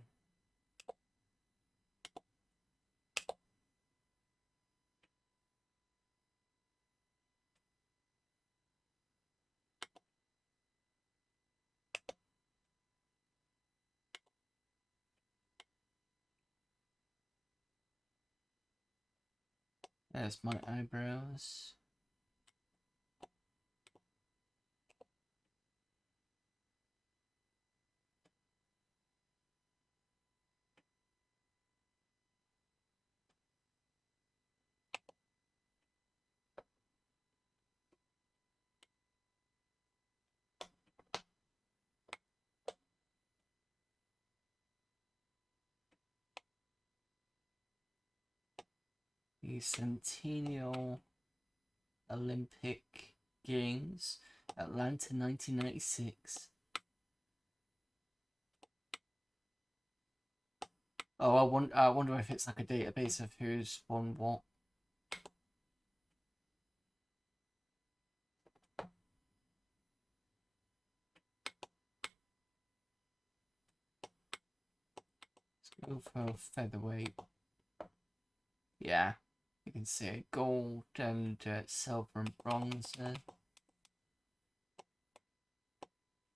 There's my eyebrows. The Centennial Olympic Games, Atlanta 1996. Oh, I wonder if it's like a database of who's won what. Let's go for featherweight. Yeah, you can see gold and silver and bronze.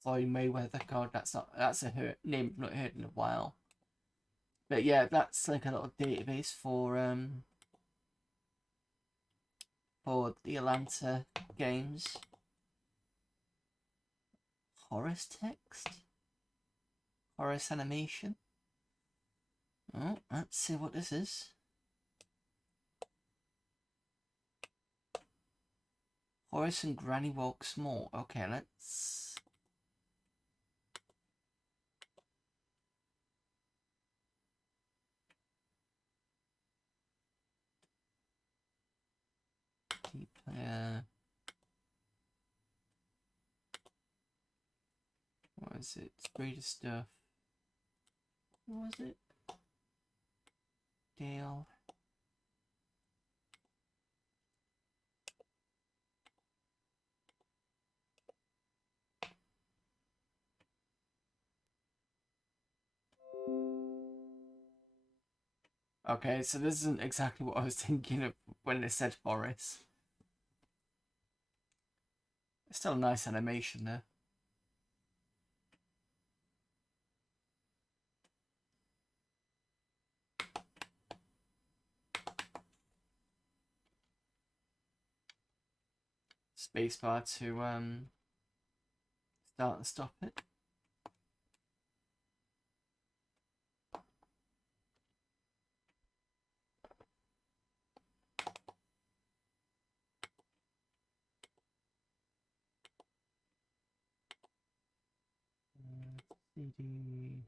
Floyd Mayweather. God, that's a name I've not heard in a while. But yeah, that's like a little database for the Atlanta Games. Horace text? Horace animation? Oh, let's see what this is. Horace and Granny walk small. Okay, let's... Player... What is it? Breeder stuff. What was it? Dale. Okay, so this isn't exactly what I was thinking of when they said Horace. It's still a nice animation there. Spacebar to start and stop it. CD.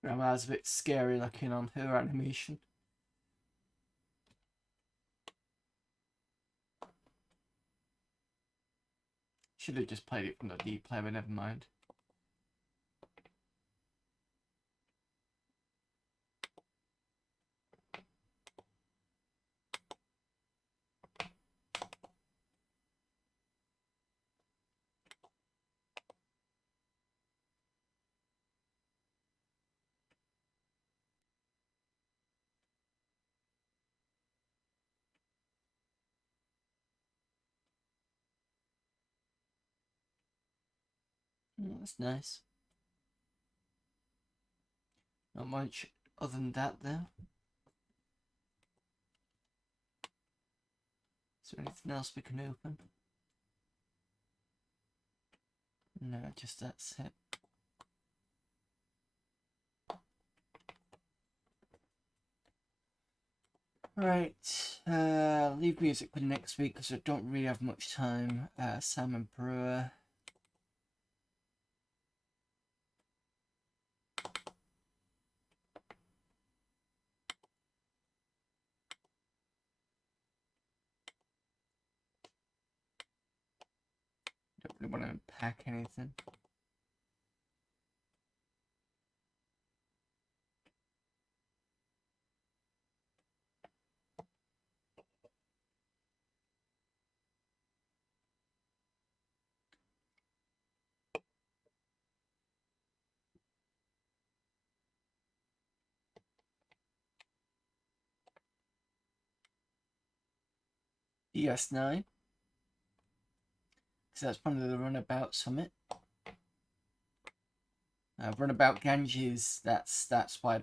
Grandma's a bit scary looking on her animation. Should have just played it from the D player, but never mind. Oh, that's nice. Not much other than that, though. Is there anything else we can open? No, just that's it. Right, leave music for next week because I don't really have much time. Simon Brewer. Don't really want to unpack anything. DS9. So that's one of the runabouts from it. Runabout Ganges, that's why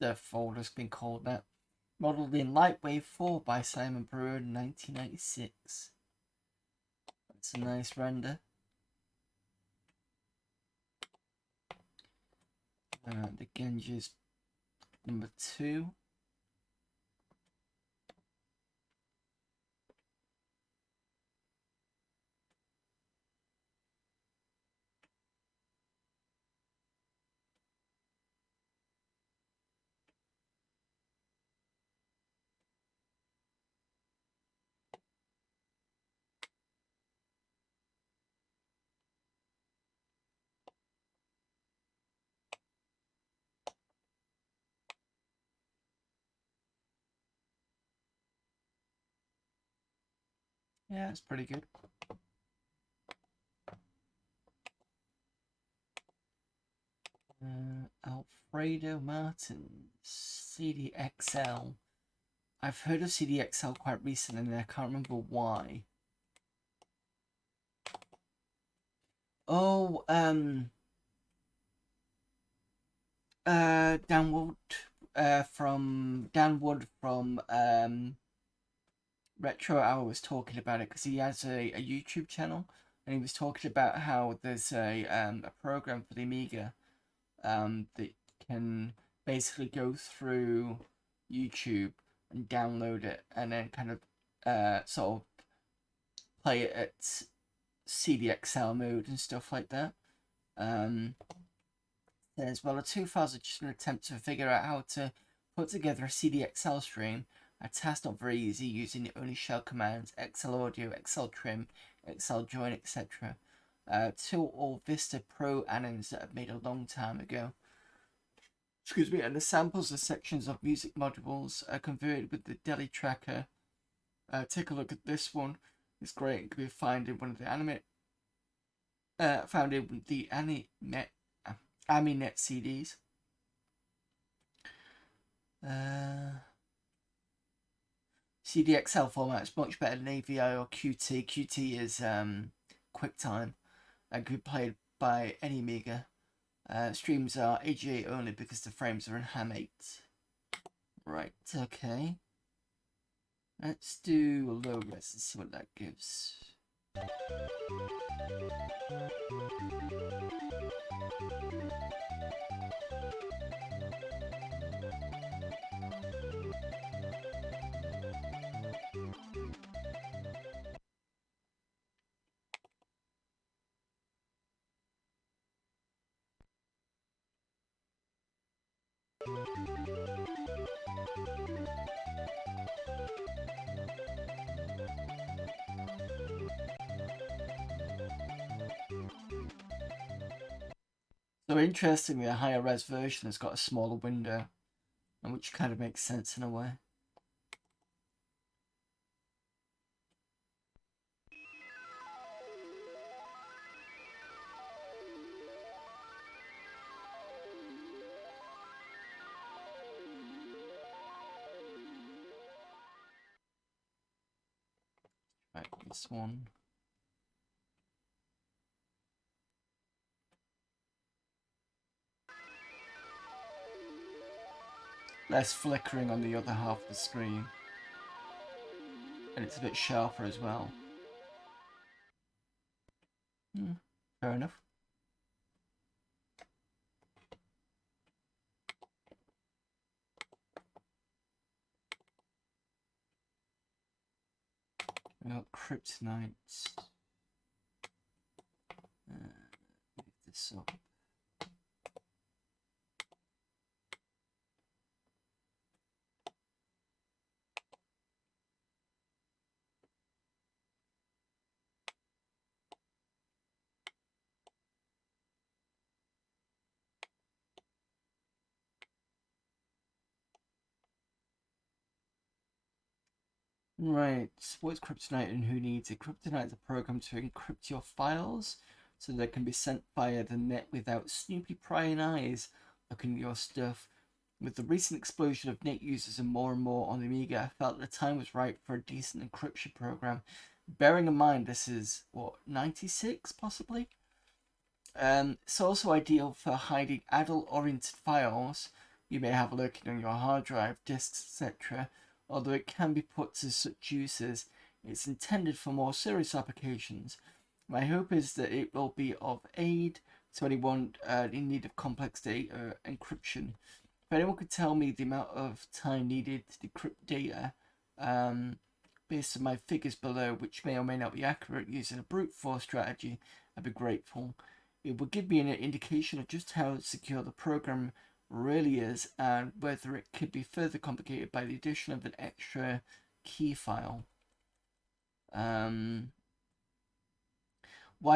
the folder's been called that. Modelled in Lightwave 4 by Simon Brewer in 1996. That's a nice render. The Ganges number 2. Yeah, it's pretty good. Alfredo Martin, CDXL. I've heard of CDXL quite recently and I can't remember why. Oh, Dan Wood, from Dan Wood from Retro Hour was talking about it because he has a YouTube channel and he was talking about how there's a program for the Amiga that can basically go through YouTube and download it and then kind of sort of play it at CDXL mode and stuff like that. There's, well, a 2000 just an attempt to figure out how to put together a CDXL stream, a task not very easy using only shell commands, XL audio, XL trim, XL join, etc. Two all Vista Pro anims that I've made a long time ago. Excuse me, and the samples are sections of music modules are converted with the Deli tracker. Take a look at this one. It's great. It can be found in one of the Aminet CDs. CDXL format is much better than AVI or QT. QT is QuickTime and can be played by any Amiga. Streams are AGA only because the frames are in Ham8. Right, okay. Let's do a low res and see what that gives. So interestingly, a higher res version has got a smaller window, and which kind of makes sense in a way. Right, this one. Less flickering on the other half of the screen. And it's a bit sharper as well. Fair enough. We got Kryptonite. Move this up. Right, what is Kryptonite and who needs it? Kryptonite is a program to encrypt your files so they can be sent via the net without snoopy prying eyes looking at your stuff. With the recent explosion of net users and more on the Amiga, I felt the time was right for a decent encryption program. Bearing in mind this is, what, 96 possibly? It's also ideal for hiding adult-oriented files you may have lurking on your hard drive, disks, etc. Although it can be put to such uses, it's intended for more serious applications. My hope is that it will be of aid to anyone in need of complex data encryption. If anyone could tell me the amount of time needed to decrypt data, based on my figures below, which may or may not be accurate, using a brute force strategy, I'd be grateful. It would give me an indication of just how secure the program really is and whether it could be further complicated by the addition of an extra key file. Why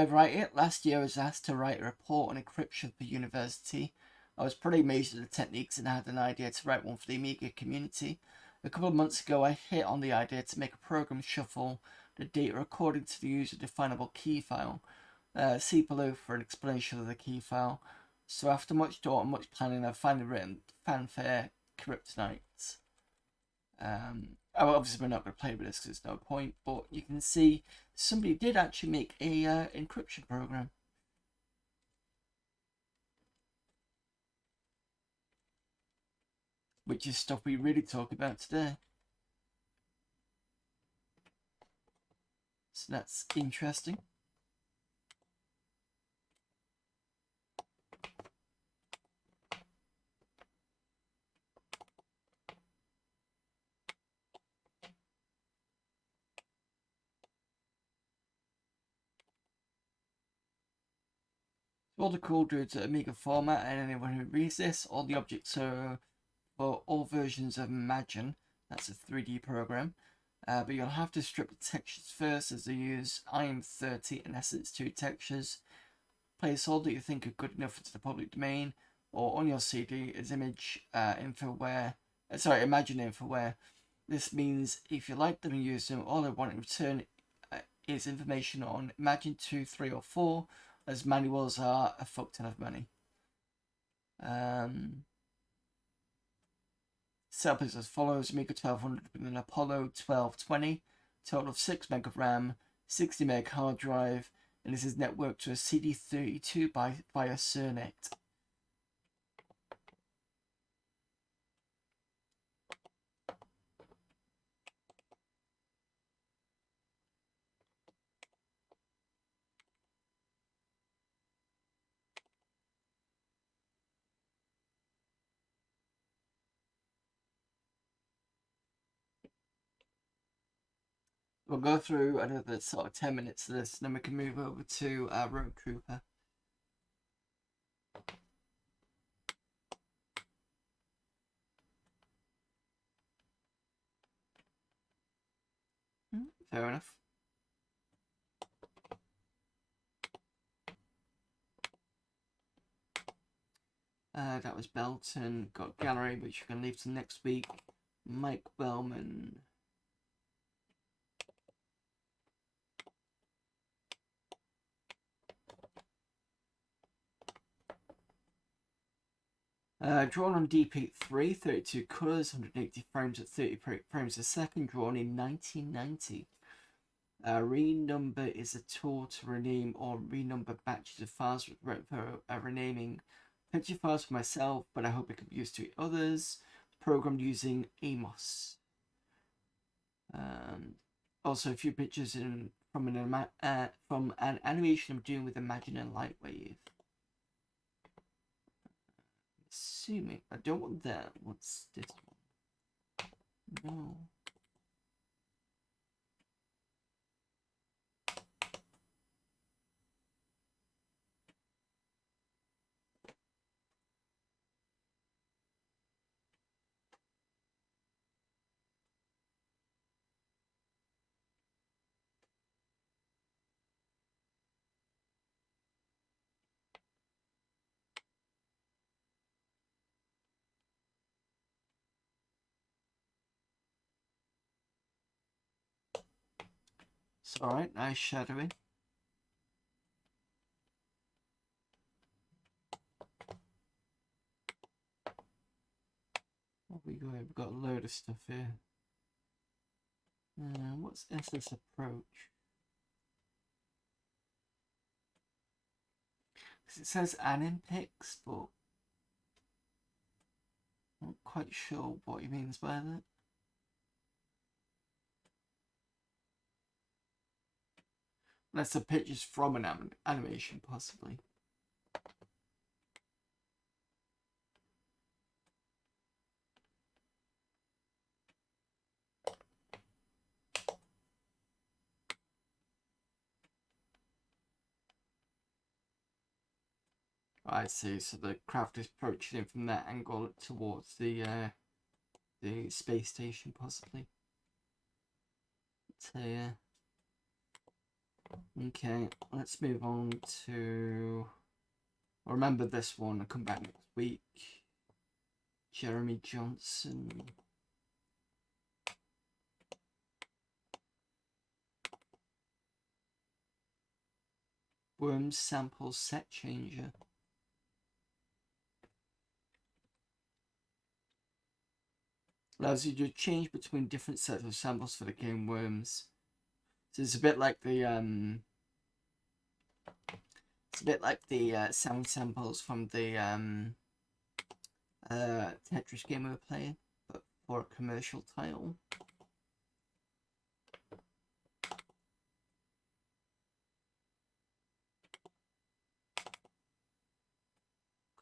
write it? Last year I was asked to write a report on encryption for university. I was pretty amazed at the techniques and had an idea to write one for the Amiga community. A couple of months ago I hit on the idea to make a program shuffle the data according to the user-definable key file. See below for an explanation of the key file. So after much thought and much planning, I've finally written fanfare kryptonite. Obviously we're not going to play with this because there's no point, but you can see somebody did actually make a encryption program. Which is stuff we really talk about today. So that's interesting. All the code reads at Amiga format, and anyone who reads this, all the objects are for all versions of Imagine. That's a 3D program. But you'll have to strip the textures first, as they use IM30 and Essence 2 textures. Place all that you think are good enough into the public domain, or on your CD as image infoware. Imagine infoware. This means if you like them and use them, all they want in return is information on Imagine 2, 3, or 4, as manuals are a fuck ton of money. Setup is as follows: Amiga 1200 with an Apollo 1220, total of 6 meg of RAM, 60 meg hard drive, and this is networked to a CD32 via Cernet. We'll go through another sort of 10 minutes of this, and then we can move over to Road Trooper. Fair enough. That was Belton. Got Gallery, which you can leave to next week. Mike Wellman. Drawn on DP3, 32 colours, 180 frames at 30 frames a second, drawn in 1990. Renumber is a tool to rename or renumber batches of files for renaming picture files for myself, but I hope it can be used to others. Programmed using Amos. Also, a few pictures from an animation I'm doing with Imagine and Lightwave. Assuming I don't want that. What's this one? No. It's alright, nice shadowing. What we got? We've got a load of stuff here. What's SS approach? Because it says Animpix, but I'm not quite sure what he means by that. Unless the picture's from an animation, possibly. I see. So the craft is approaching it from that angle towards the space station, possibly. So yeah. Okay, let's move on to. I'll remember this one. I'll come back next week. Jeremy Johnson. Worms sample set changer. Allows you to change between different sets of samples for the game Worms. So it's a bit like the sound samples from the Tetris game we were playing, but for a commercial title.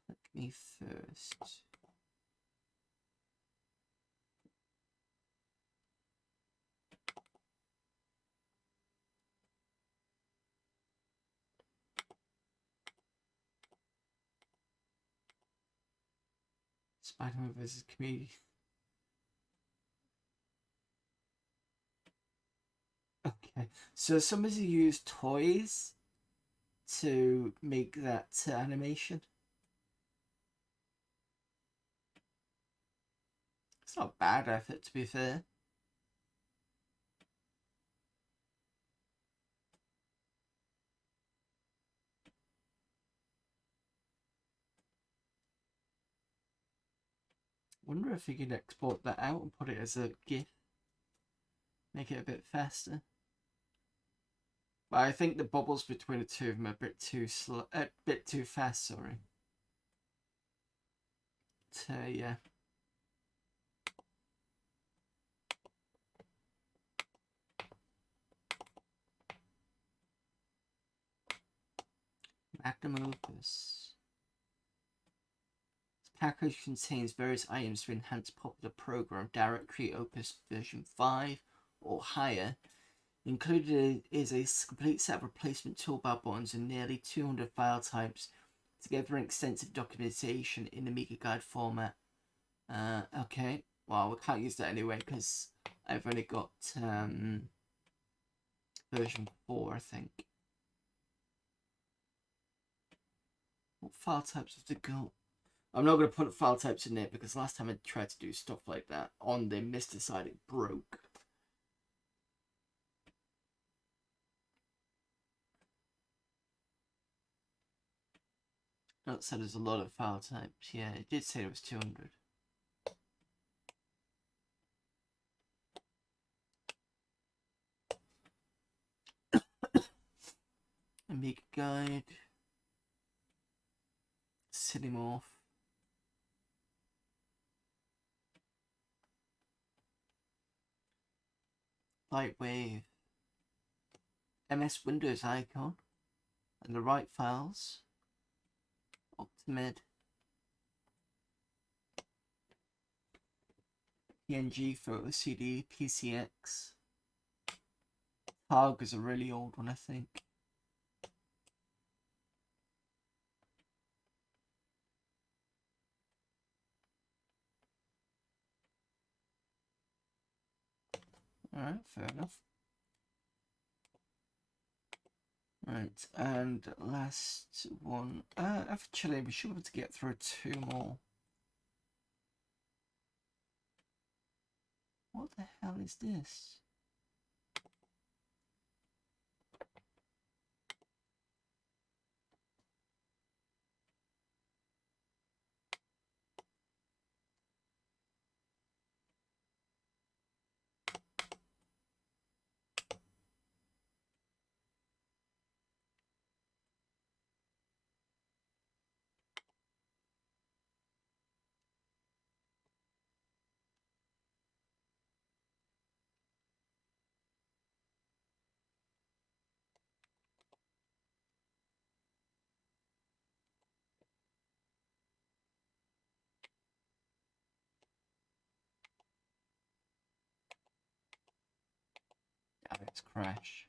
Click me first. Spider-Man vs. Comedian. Okay, so somebody used toys to make that animation. It's not bad effort, to be fair. Wonder if you could export that out and put it as a GIF. Make it a bit faster. But I think the bubbles between the two of them are a bit too slow, a bit too fast. Sorry. So yeah. Magnum Opus. This package contains various items to enhance popular program Directory Opus version 5 or higher. Included is a complete set of replacement toolbar buttons and nearly 200 file types, together in extensive documentation in Amiga guide format. Okay, well, we can't use that anyway because I've only got version 4, I think. What file types have they got? I'm not going to put file types in there because last time I tried to do stuff like that on the Mr. side, it broke. That said there's a lot of file types. Yeah, it did say it was 200. Amiga guide. Cinemorph. Lightwave. MS Windows icon. And the right files. Optimed. PNG photo CD. PCX. Targ is a really old one, I think. Alright, fair enough. Right, and last one. Actually, we should be able to get through 2 more. What the hell is this? It's crash.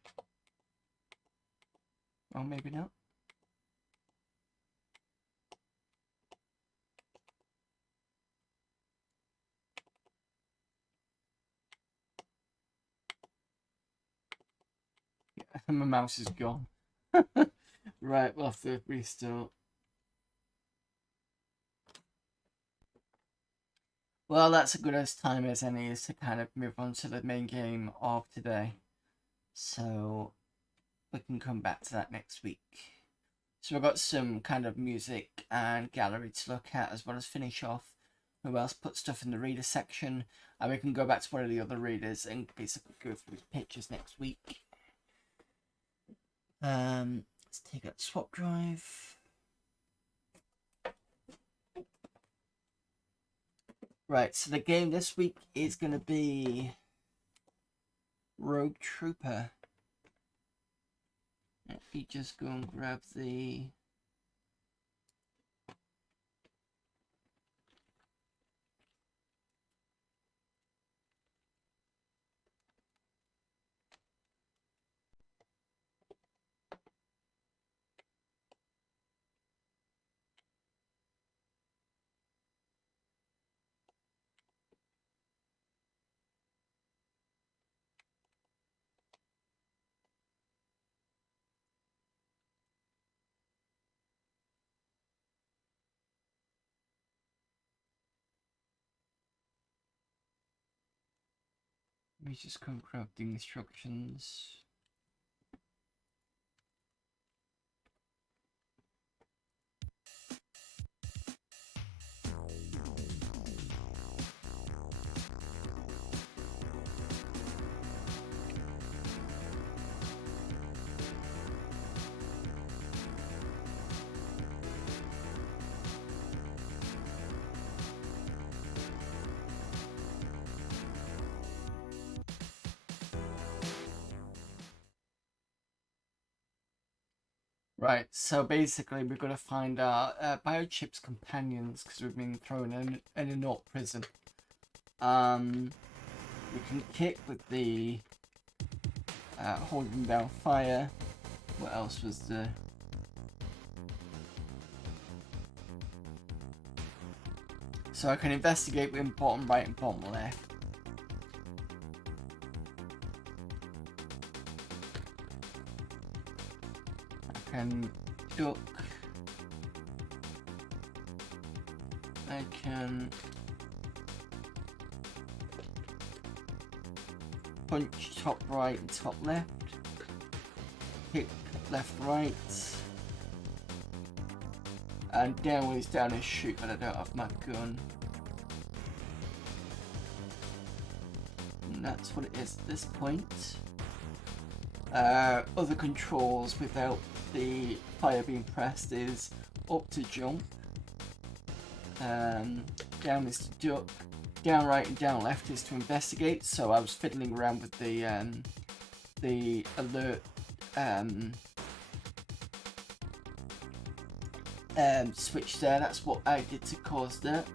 Oh, maybe not. Yeah, my mouse is gone. Right, we'll have to restart. Well, that's a good as time as any is to kind of move on to the main game of today. So we can come back to that next week. So we've got some kind of music and gallery to look at, as well as finish off who else put stuff in the reader section, and we can go back to one of the other readers and basically go through pictures next week. Let's take out the swap drive. Right, so the game this week is going to be Rogue Trooper. Let me just go and grab the... Let me just go and grab the instructions. Right, so basically we're going to find our biochips companions because we've been thrown in an alt prison. We can kick with the holding down fire. What else was there? So I can investigate with bottom right and bottom left. Can duck. I can punch top right and top left. Kick left right. And down is down and shoot, but I don't have my gun. And that's what it is at this point. Other controls without the fire being pressed is up to jump, down is to duck, down right and down left is to investigate. So I was fiddling around with the alert switch there. That's what I did to cause that,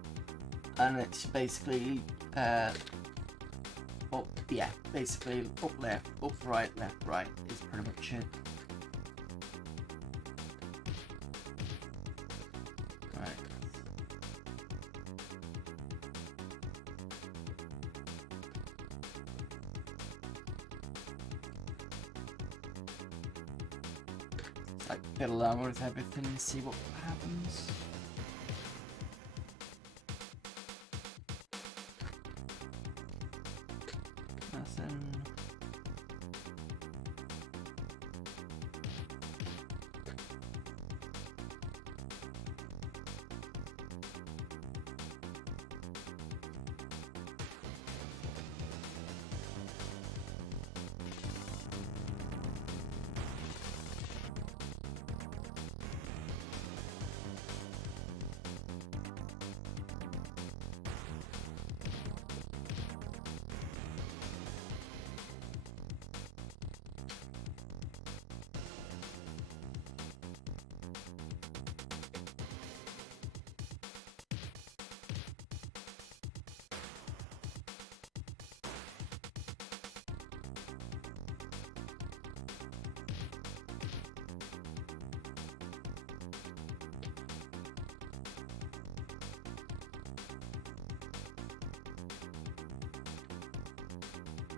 and it's basically up, yeah, basically up left, up right, left right is pretty much it. Right. It's like fiddle around with everything and see what happens. Nothing.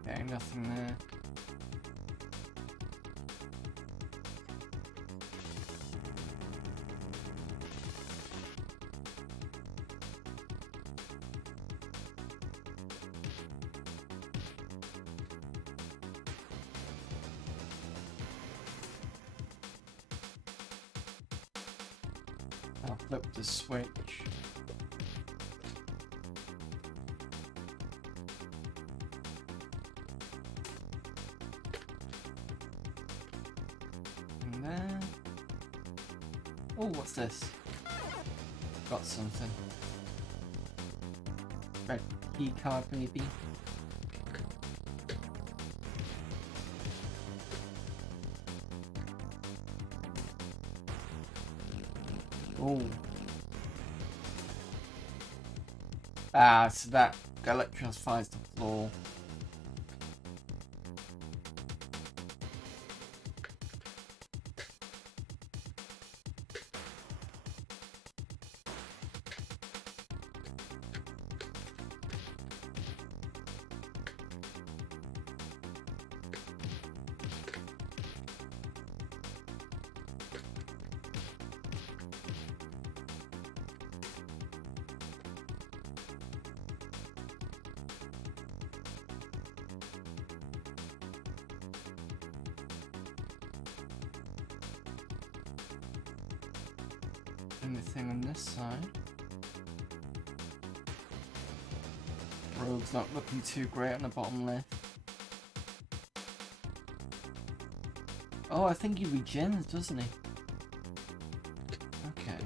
Okay, nothing there. I'll flip the switch. And there. Oh, what's this? Got something. Red key card, maybe. Oh. Ah, so that electrifies the floor. Anything on this side? Rogue's not looking too great on the bottom left. Oh, I think he regens, doesn't he? Okay.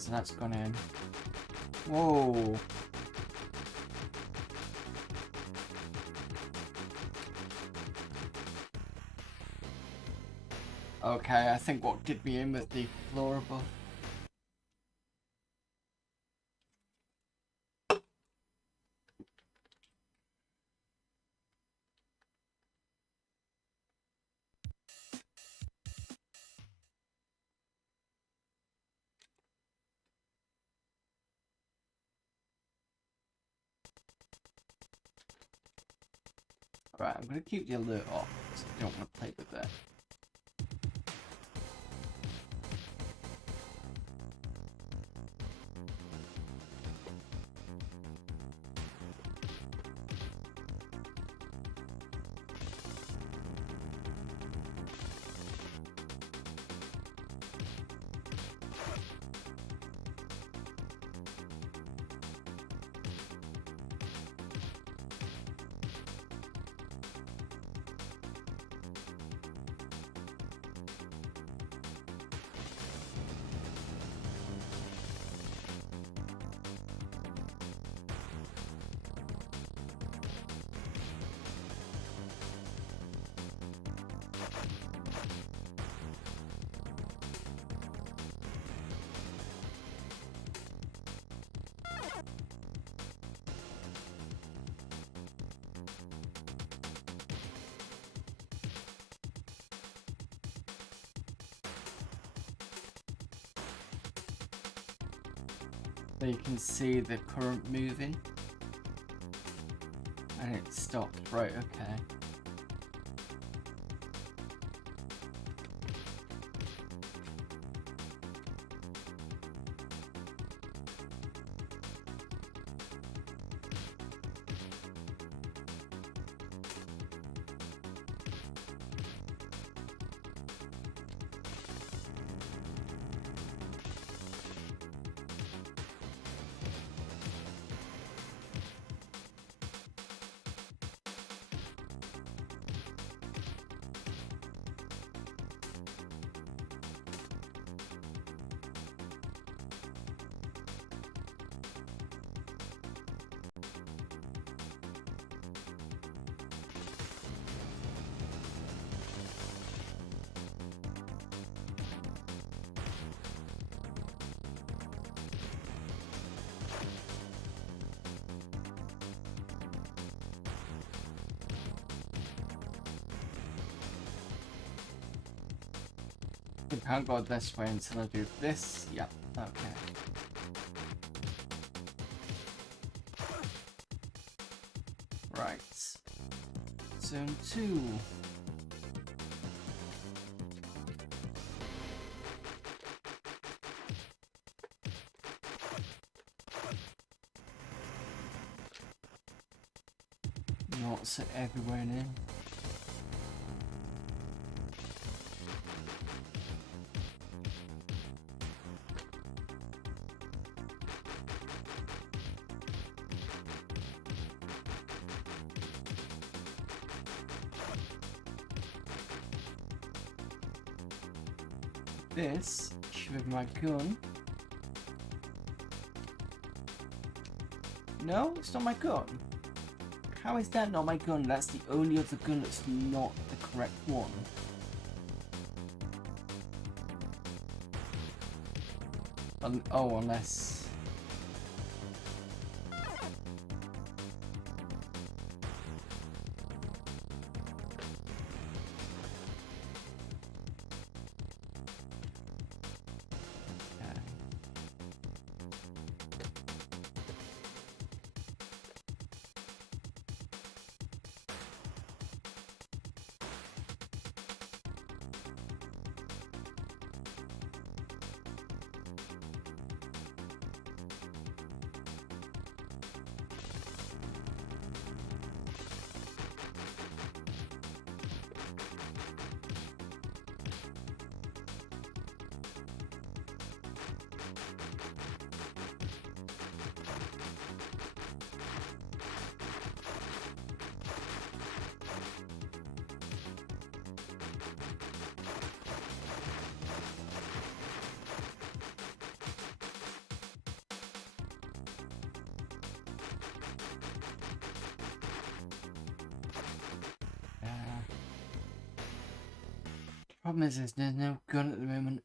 So that's gone in. Whoa. Okay, I think what did me in with the floor above. Right, I'm going to keep the alert off because I don't want to play with that. So you can see the current moving. And it stopped. Right, okay. I can't go this way until I do this. Yep, okay. Right. Zone 2. Knots everywhere now. This should be my gun. No, it's not my gun. How is that not my gun? That's the only other gun that's not the correct one. Oh, unless... problem is there's no gun at the moment.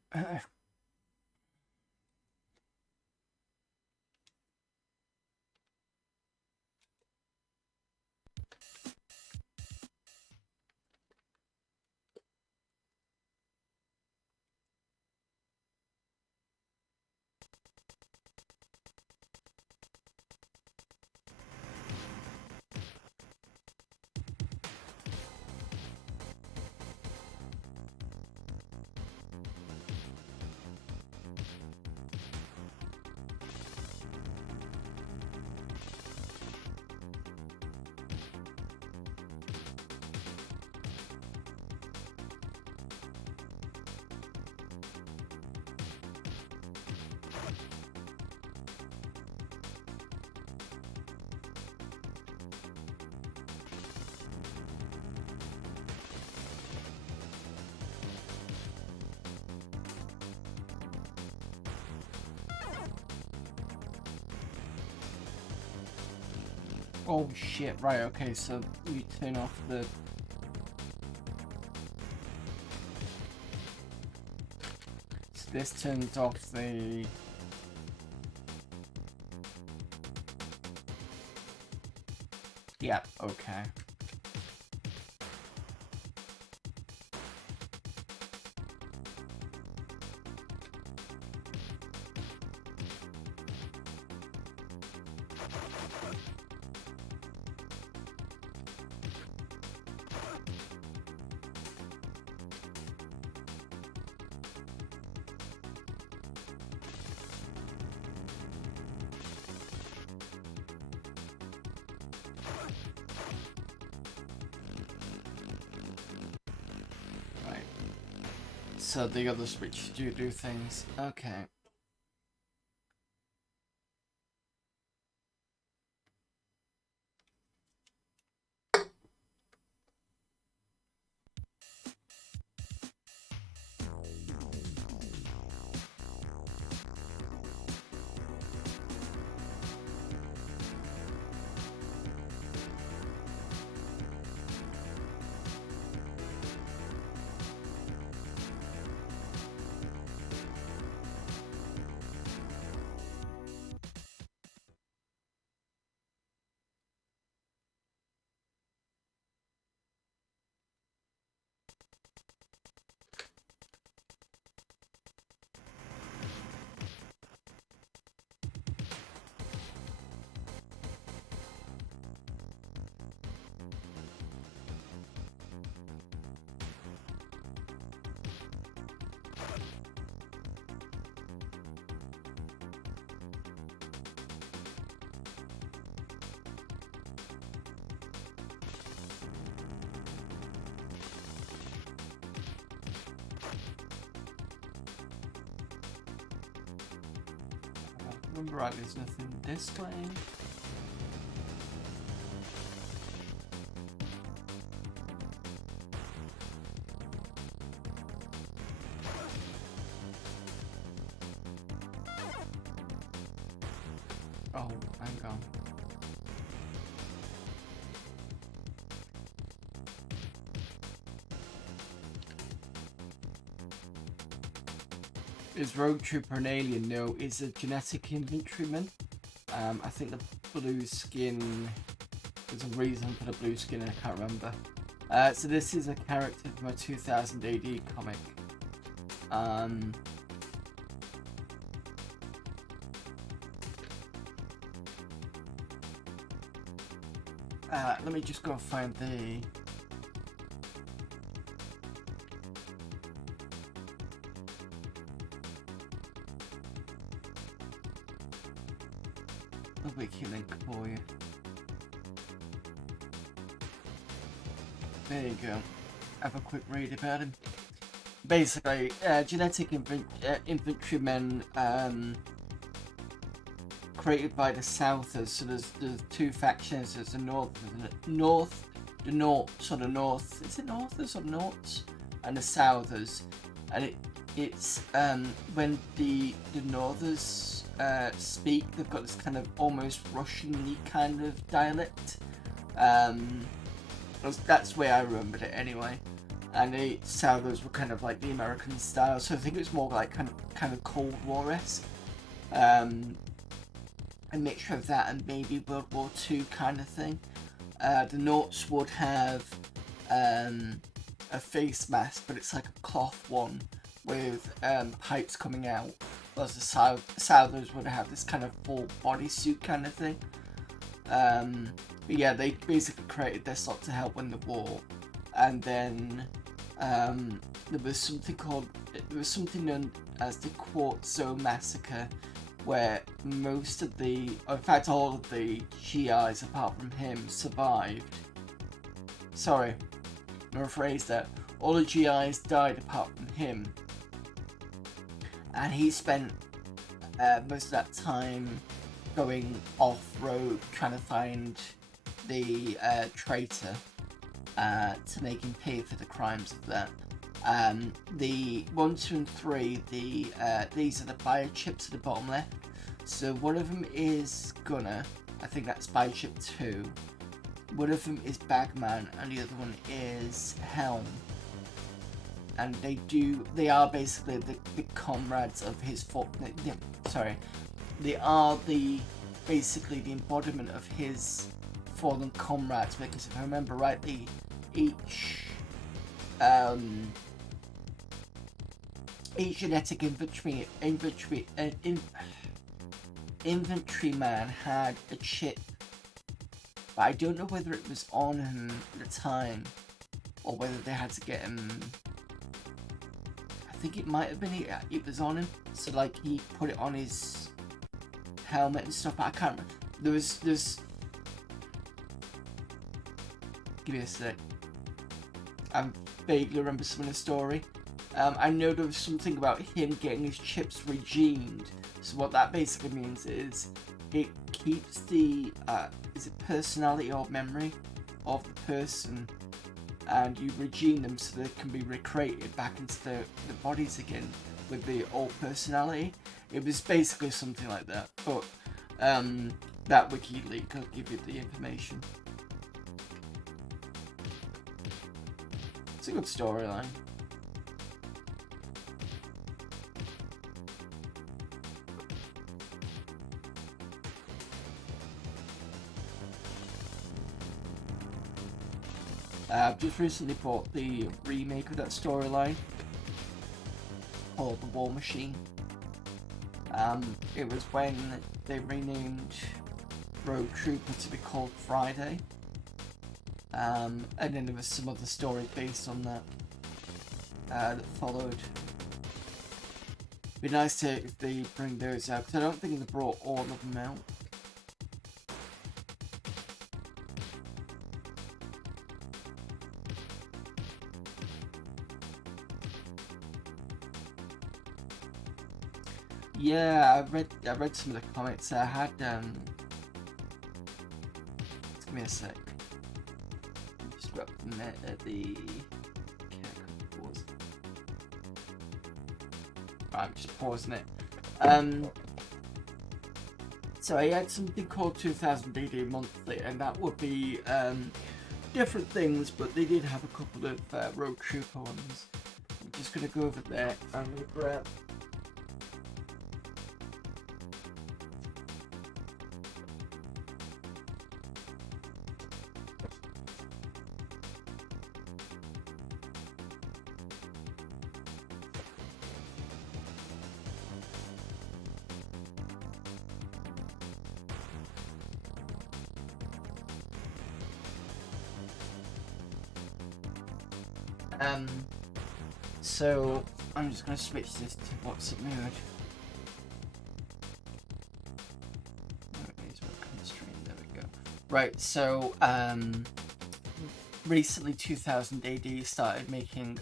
Oh shit, right, okay, so you turn off the... So this turns off the... Yeah, okay. So the other switch do things. Okay. remember right, there's nothing this way. Oh, hang on. Is Rogue Trooper an alien? No, is a genetic infantryman. I think the blue skin, there's a reason for the blue skin, I can't remember. So this is a character from a 2000 AD comic. Let me just go and find the... wiki link for you. There you go. Have a quick read about him. Basically, genetic infantrymen created by the Southers. So there's two factions. There's the North, the North, the Norths, or the North. Is it Northers or Norths? And the Southers. And it's when the Northers speak, they've got this kind of almost Russian-y kind of dialect. That's the way I remembered it anyway. And the Southers were kind of like the American style, so I think it was more like kind of Cold War-esque. A mixture of that and maybe World War II kind of thing. The Norts would have a face mask, but it's like a cloth one with pipes coming out. Whereas the Southers would have this kind of full bodysuit kind of thing. But yeah, they basically created this lot to help win the war. And then there was something known as the Quartz Zone Massacre, where most of in fact all of the GIs apart from him survived. Sorry, I'm gonna rephrase that. All the GIs died apart from him. And he spent most of that time going off-road, trying to find the traitor to make him pay for the crimes of that. The 1, 2, and 3, these are the biochips at the bottom left. So one of them is Gunner, I think that's biochip 2. One of them is Bagman, and the other one is Helm. And they are basically the comrades of his they are basically the embodiment of his fallen comrades, because if I remember rightly, each genetic infantryman had a chip, but I don't know whether it was on him at the time or whether they had to get him. I think it might have been it was on him, so like he put it on his helmet and stuff, but I can't remember. There's give me a sec. I vaguely remember some of the story. I know there was something about him getting his chips regened. So what that basically means is it keeps the is it personality or memory of the person, and you regene them so they can be recreated back into the bodies again with the old personality. It was basically something like that, but that wiki link will give you the information. It's a good storyline. I've just recently bought the remake of that storyline called The War Machine. It was when they renamed Rogue Trooper to be called Friday. And then there was some other story based on that that followed. Be nice if they bring those out, because I don't think they brought all of them out. Yeah, I read some of the comments. I had just give me a sec. Just grab the pause. Right, I'm just pausing it. So I had something called 2000 AD Monthly, and that would be different things, but they did have a couple of Road Trooper ones. I'm just gonna go over there and grab. So I'm just going to switch this to WhatsApp mode. There we go. Right, so recently 2000 AD started making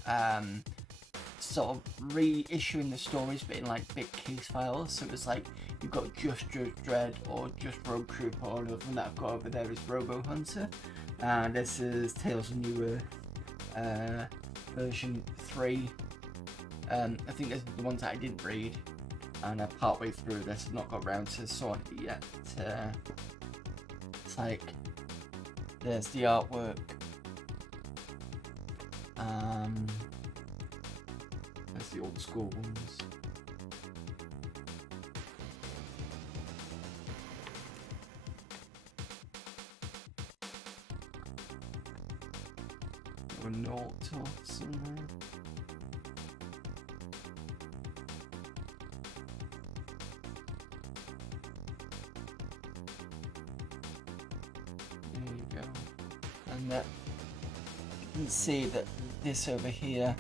sort of reissuing the stories but in like big case files. So it was like you've got just Judge Dredd or just Rogue Trooper, or another one that I've got over there is Robo Hunter. And this is Tales of New Earth. Version 3. I think this is the ones that I didn't read, and I'm partway through this. I've not got around to sorting it yet. It's like there's the artwork. There's the old school ones. Or note or somewhere. There you go. And that you can see that this over here,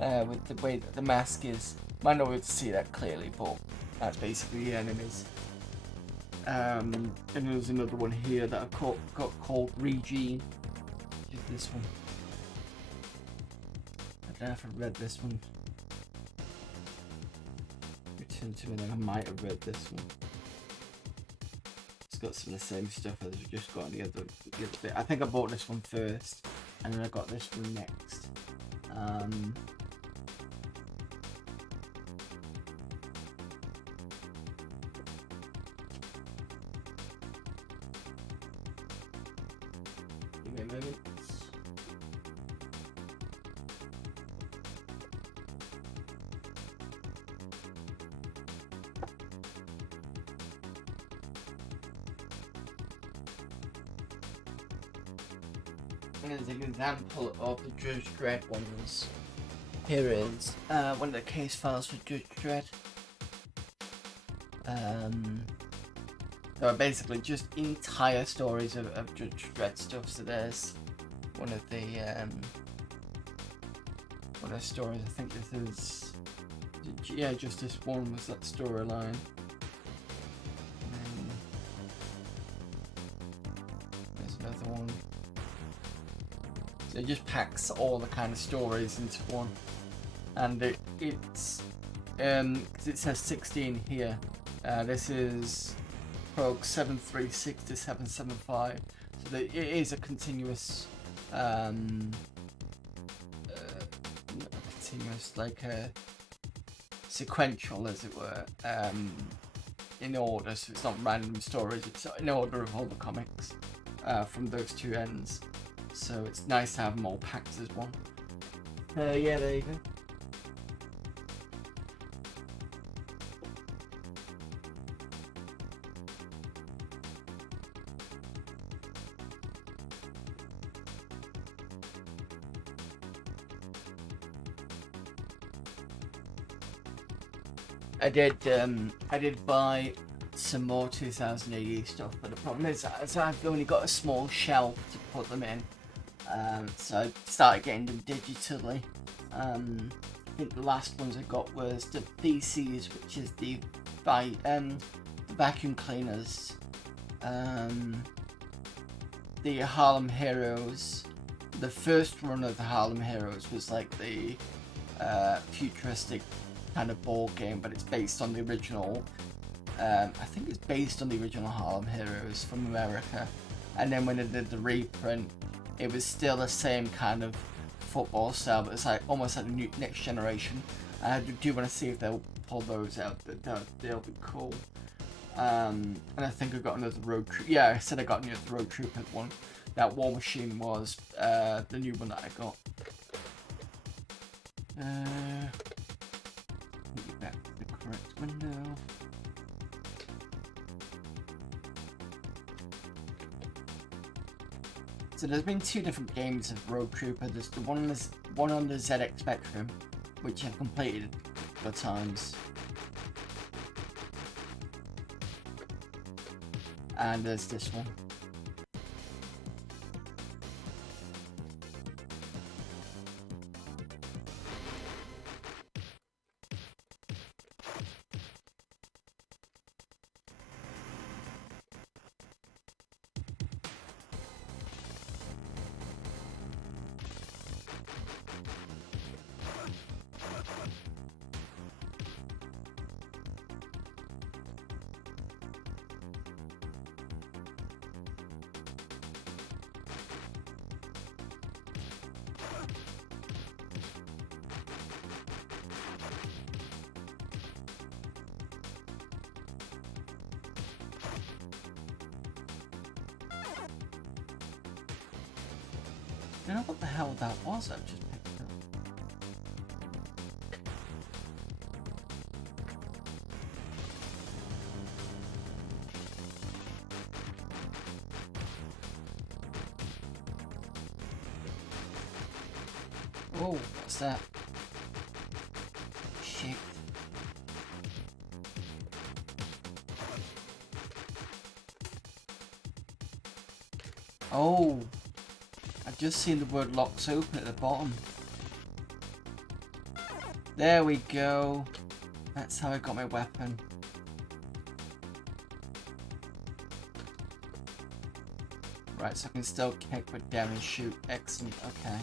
with the way that the mask is, might not be able to see that clearly, but that's basically the enemies. And there's another one here that I got called Regine. Which is this one. I don't know if I read this one. Return to me, then I might have read this one. It's got some of the same stuff as we just got on the other bit. I think I bought this one first, and then I got this one next. Give me a moment. Here's an example of the Judge Dredd ones. Here is one of the case files for Judge Dredd. There are basically just entire stories of Judge Dredd stuff. So there's one of the stories. I think this is, yeah, just this one was that storyline. There's another one. So it just packs all the kind of stories into one, and it's because it says 16 here. This is Prog 736 to 775, so that it is a continuous, like a sequential, as it were, in order. So it's not random stories; it's in order of all the comics from those two ends. So it's nice to have them all packed as one. Yeah, there you go. I did buy some more 2000 AD stuff, but the problem is I've only got a small shelf to put them in. So I started getting them digitally. I think the last ones I got was the VCs, which is the vacuum cleaners, the Harlem Heroes. The first run of the Harlem Heroes was like the futuristic kind of board game, but it's based on the original. I think it's based on the original Harlem Heroes from America. And then when they did the reprint, it was still the same kind of football style, but it's like almost like the new next generation. And I do want to see if they'll pull those out. They'll be cool. And I think I got another Road Troop. Yeah, I said I got another Road Trooper one. That War Machine was the new one that I got. Get back to the correct window. So there's been two different games of Road Trooper. There's the one on the ZX Spectrum, which I've completed a couple of times. And there's this one. I don't know what the hell that was I've just picked up. Oh, what's that? Shit. Oh. I've just seen the word locks open at the bottom. There we go. That's how I got my weapon. Right, so I can still kick with down and shoot. Excellent, okay.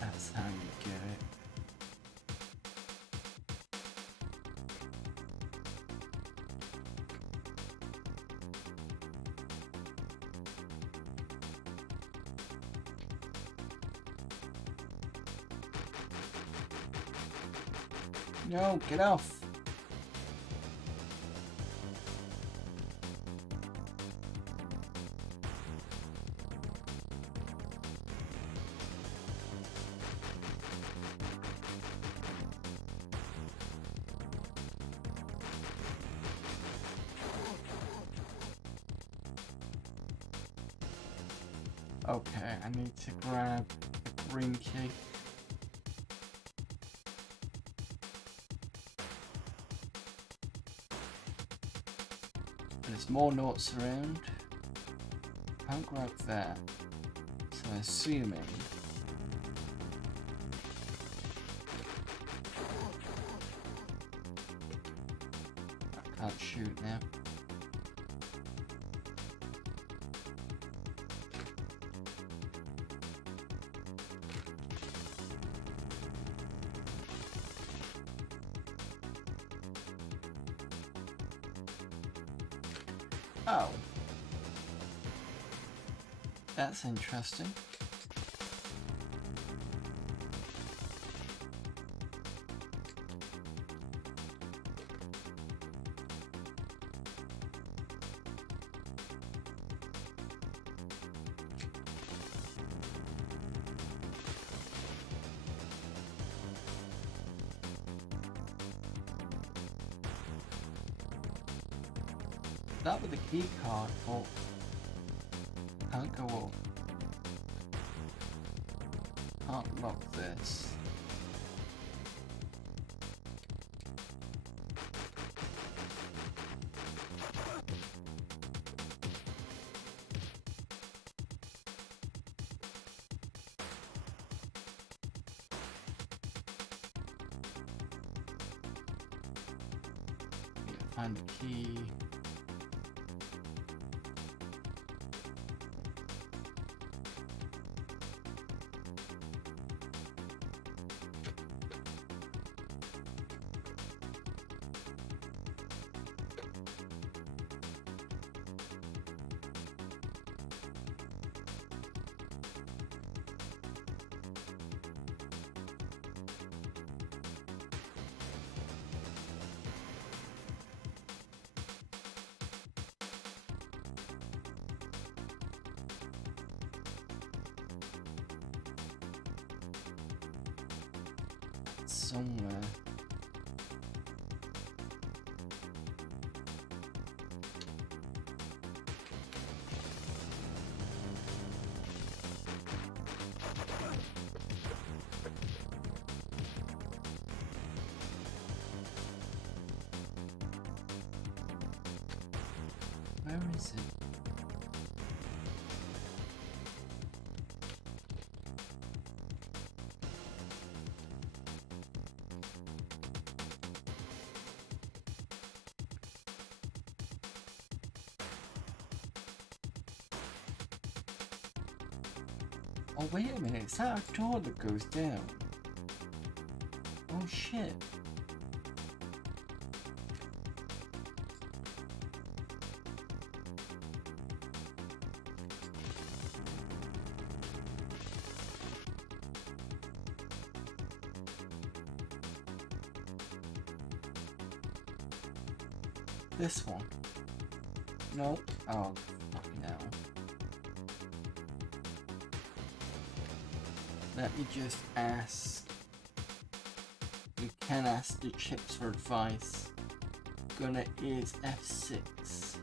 That's how you get it. No, get off. Okay, I need to grab the green key. There's more notes around. Can't grab that. So assuming. I can't shoot now. Oh. That's interesting. That with the key card, but can't go up. Can't lock this. find the key. Somewhere. Where is it? Oh, wait a minute, is that a door that goes down? Oh shit. This one. No. Oh, fucking hell. Let me just ask. We can ask the chips for advice. Gonna is F6.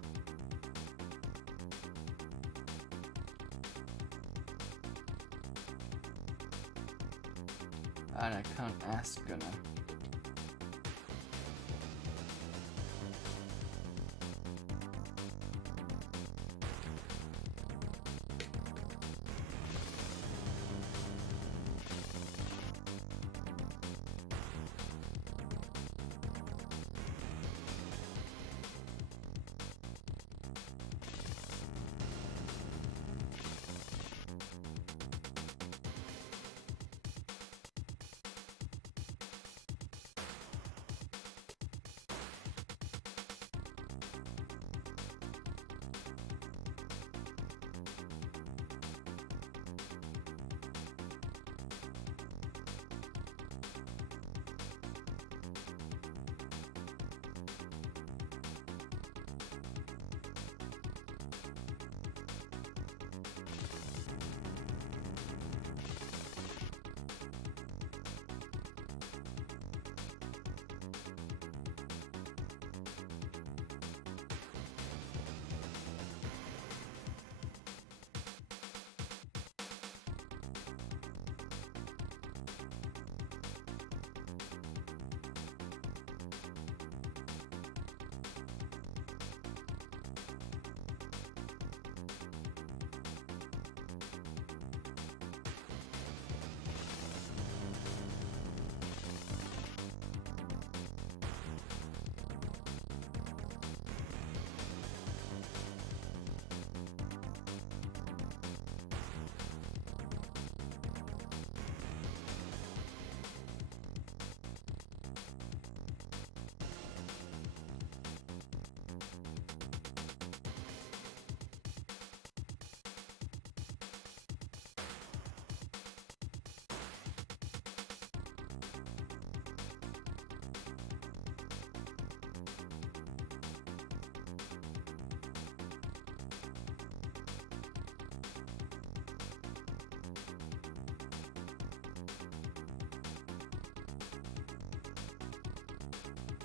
And I can't ask Gunner.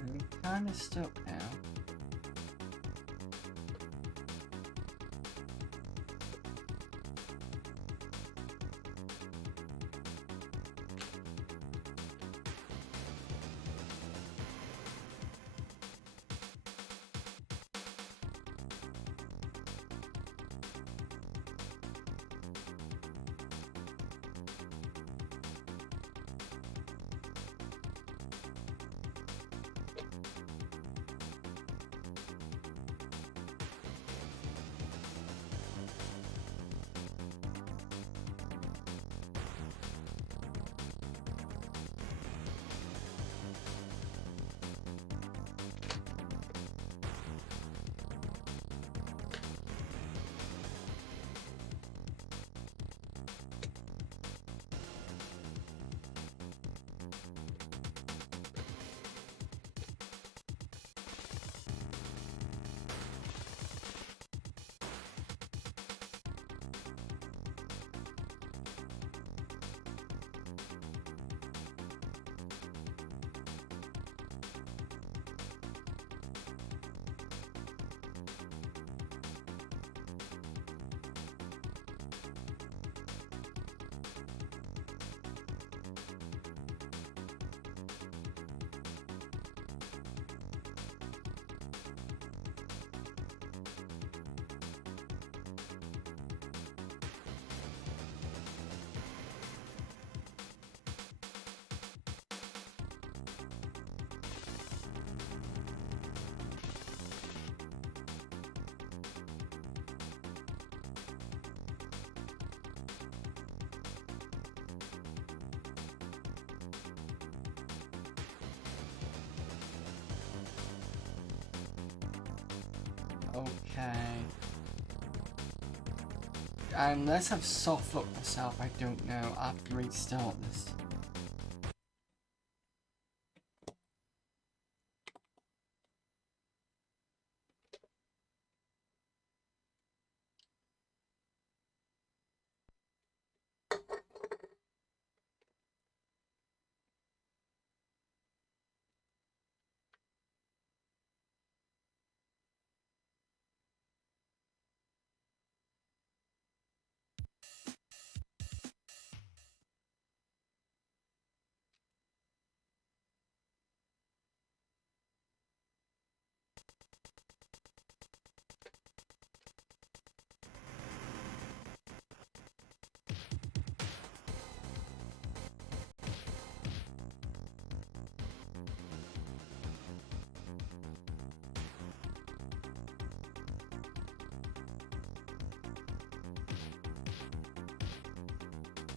I'm kind of stuck now. Okay. Unless I've soft locked myself, I don't know. I have to restart this.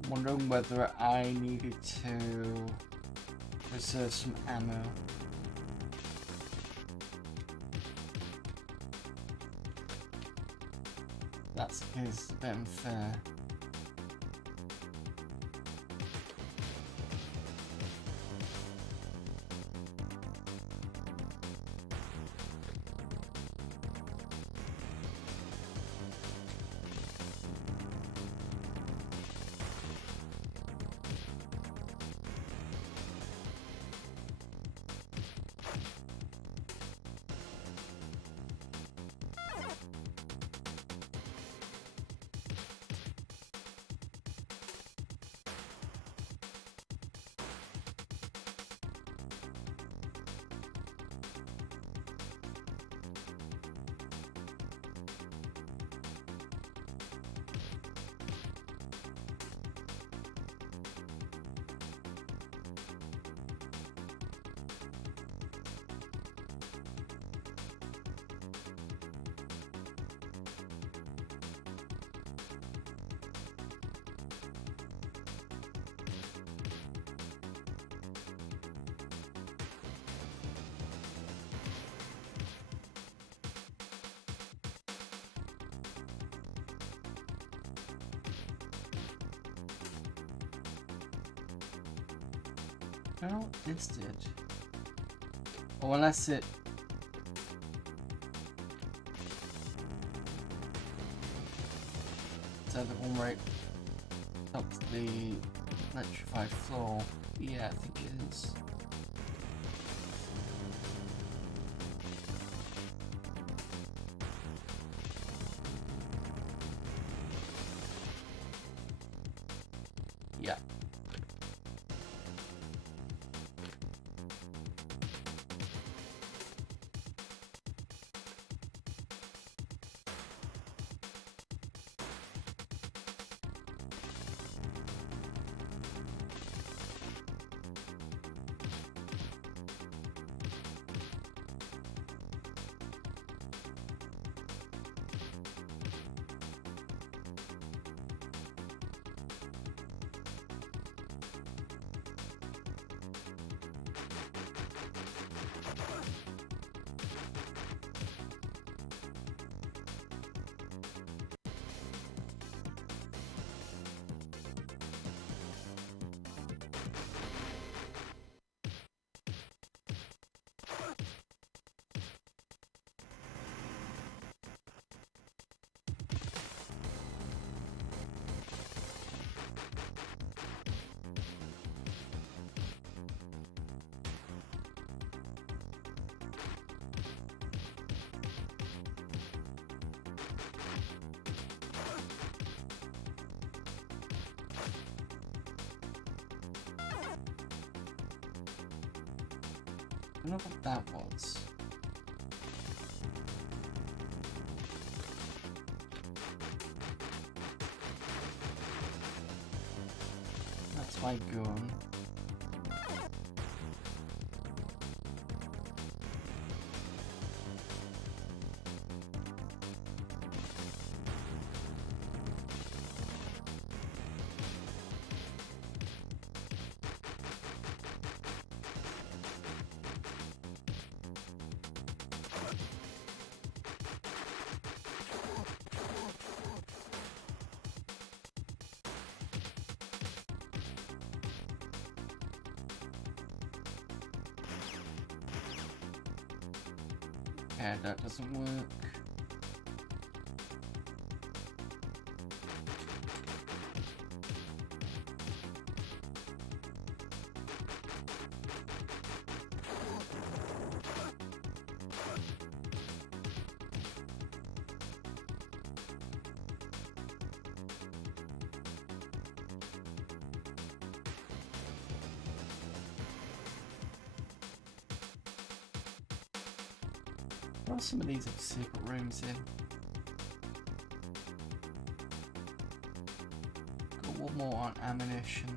Wondering whether I needed to reserve some ammo. That's the case, it's a bit unfair. I don't know what this did. Or unless it... Is that the one right up the electrified floor? Yeah, I think it is. Yeah. I don't know what that was. That's my gun. Okay, that doesn't work. What are some of these secret rooms in? Got one more on ammunition.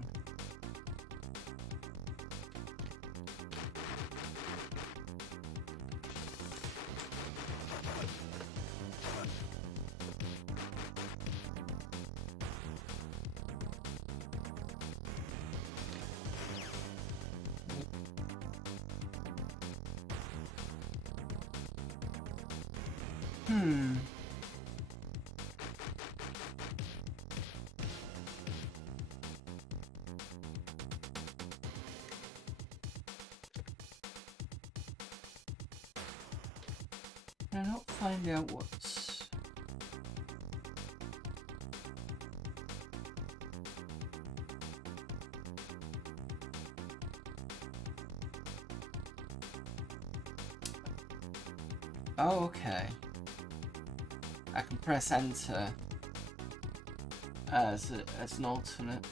Can I not find out what's... Oh, okay. I can press enter as an alternate.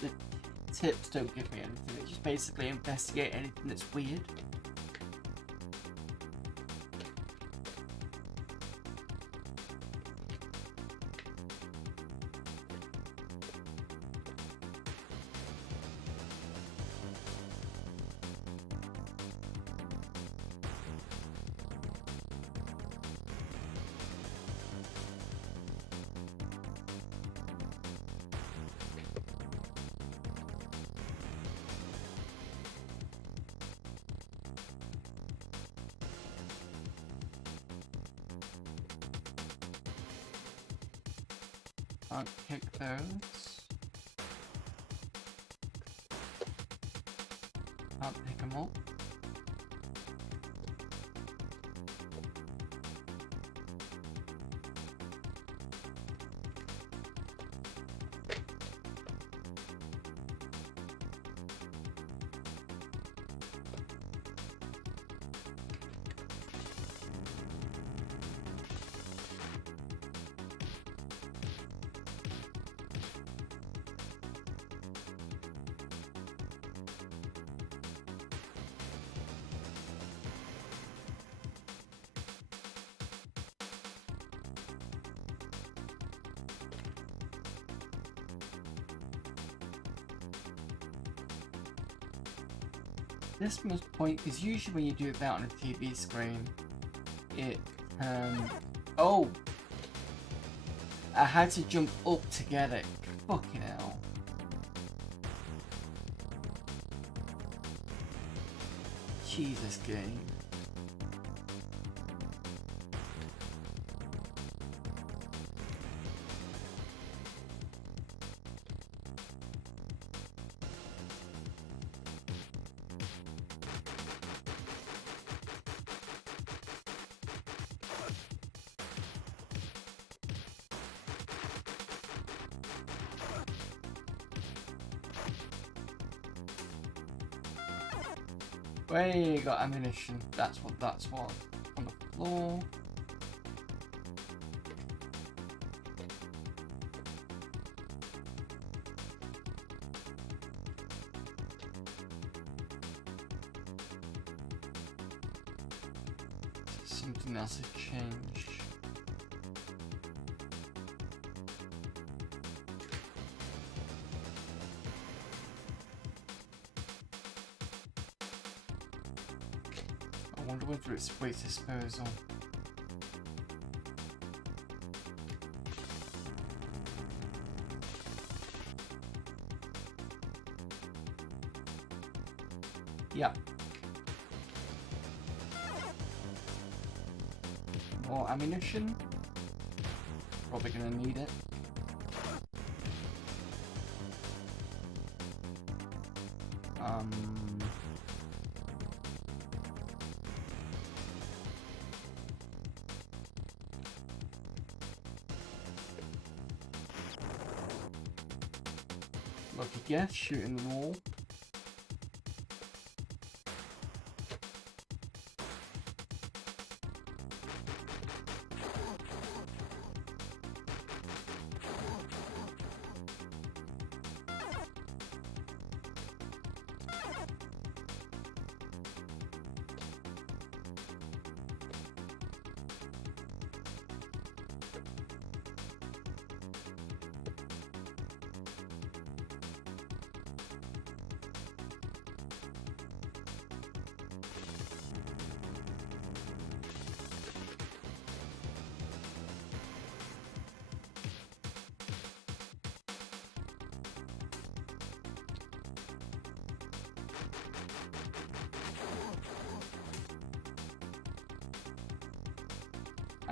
The tips don't give me anything, it just basically investigate anything that's weird. Can't pick those. Can't pick them up. This must point, because usually when you do that on a TV screen, it oh! I had to jump up to get it. Fucking hell. Jesus, game. Way got ammunition. That's what. On the floor. Something else has changed. I wonder whether it's waste disposal. Yep. More ammunition. Probably gonna need it. Lucky guess, shooting the wall.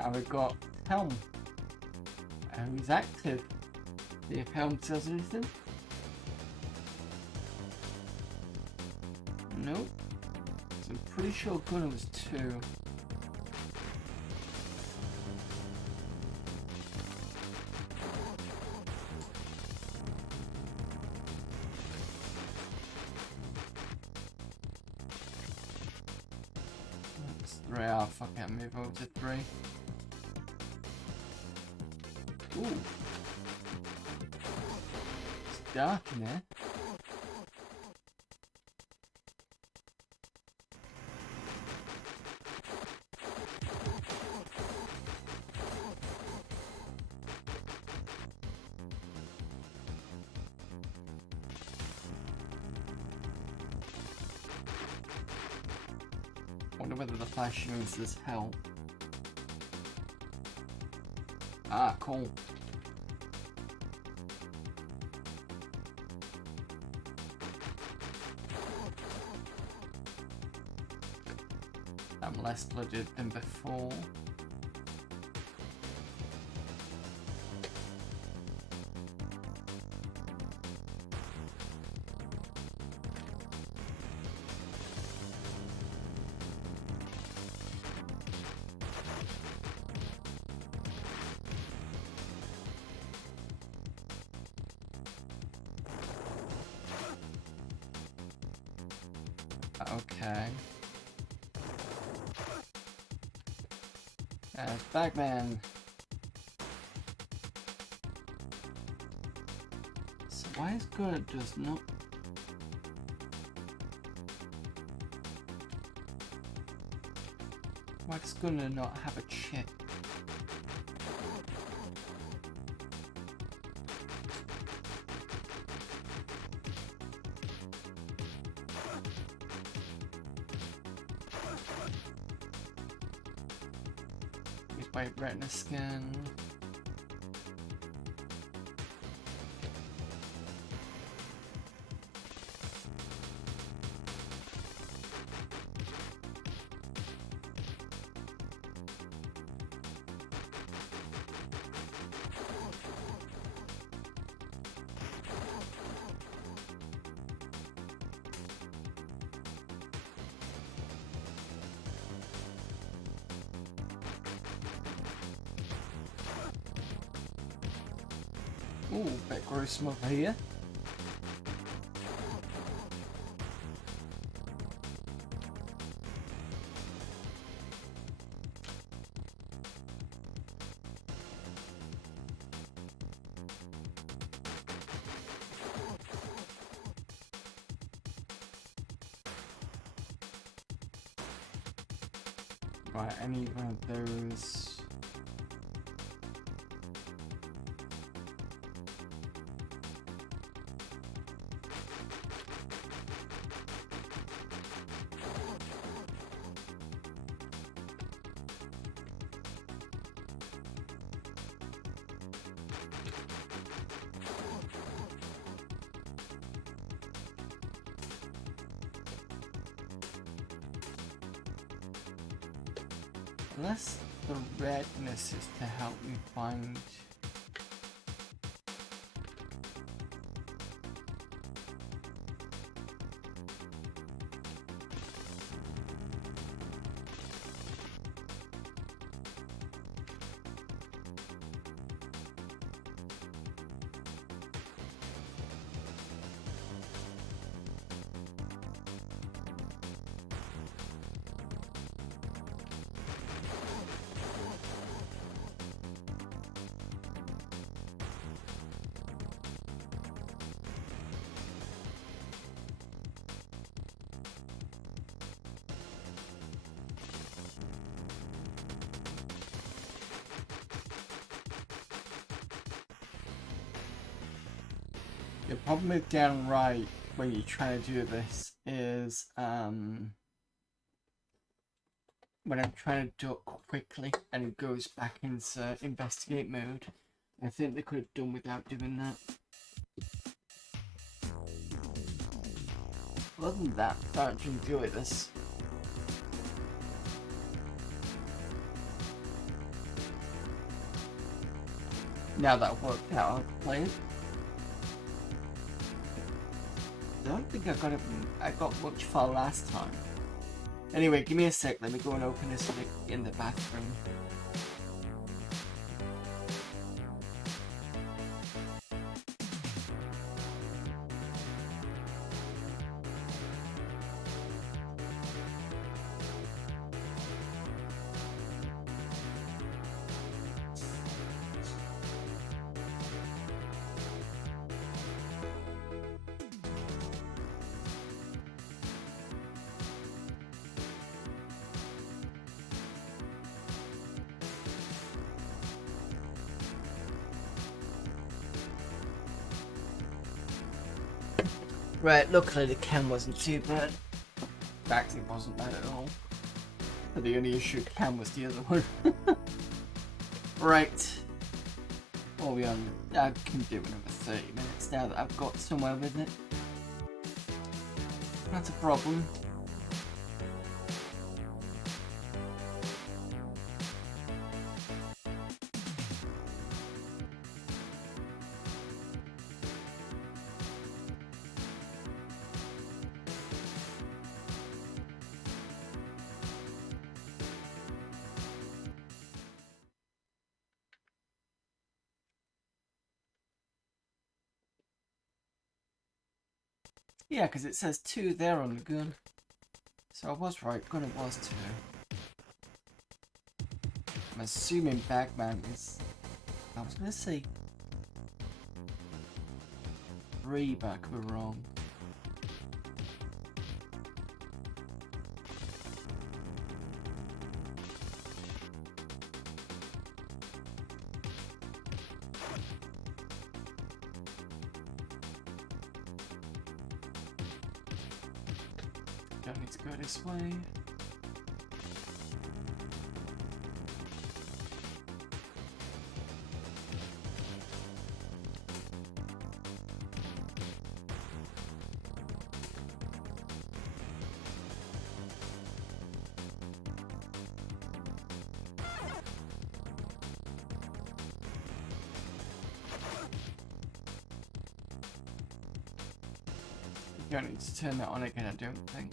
And we've got Helm. Who's active. See if Helm says anything. Nope. So I'm pretty sure Gunnar was 2. That's 3. Oh, fuck it, move over to 3. Ooh. It's dark in there. Wonder whether the flashing is help. Ah, cool. I'm less blooded than before. Okay. Bagman. So why is good just not? Why does Gunnar not have a chip? White retina scan. Ooh, bit gruesome over here. Right, any one of those. Unless the redness is to help me find... The problem with down right when you're trying to do this is when I'm trying to duck quickly and it goes back into investigate mode. I think they could have done without doing that. Other than that, I actually enjoy this. Now that I've worked out how to play it. I don't think I got much far last time. Anyway, give me a sec, let me go and open this in the bathroom. Right, luckily the cam wasn't too bad. In fact, it wasn't bad at all. But the only issue with cam was the other one. Right. What are we on? I can do another 30 minutes now that I've got somewhere with it. That's a problem. Yeah, because it says 2 there on the gun. So I was right, gun was 2. I'm assuming Bagman is... I was going to say 3, but I could be wrong. Don't need to go this way. You don't need to turn that on again, I don't think.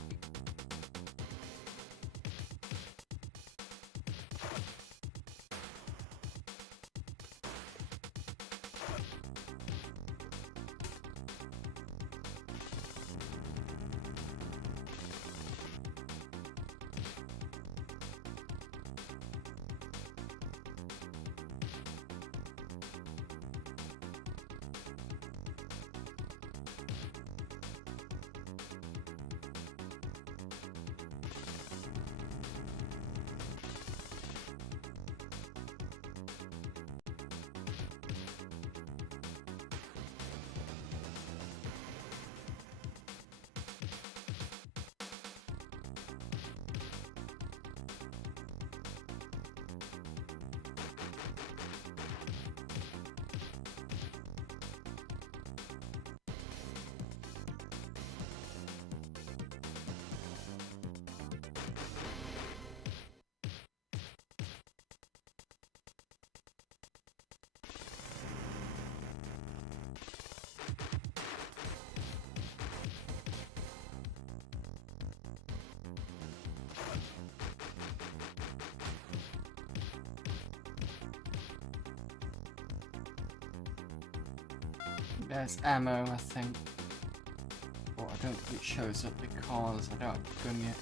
There's ammo, I think. But I don't think it shows up because I don't have a gun yet.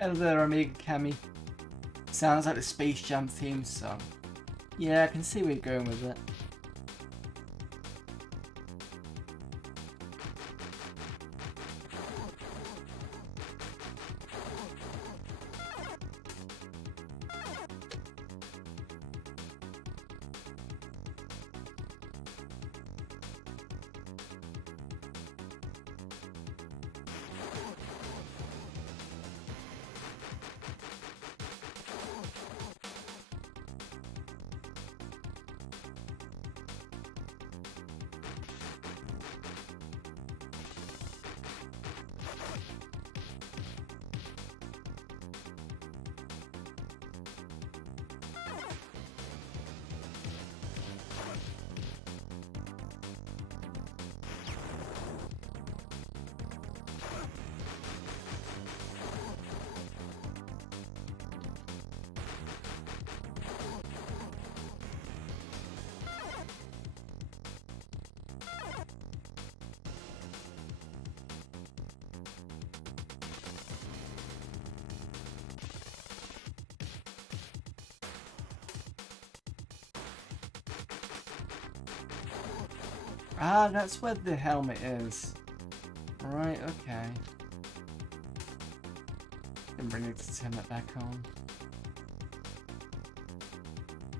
Hello there, Amiga Cami. Sounds like the Space Jam theme song. Yeah, I can see where you're going with it. Ah, that's where the helmet is. Right, okay. Then we need to turn that back on.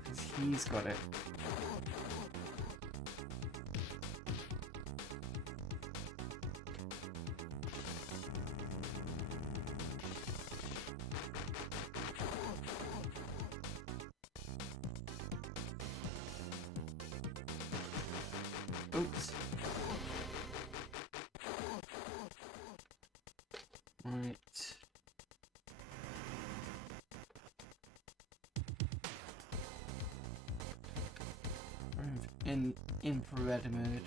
Because he's got it. Oops. Right. In infrared mode.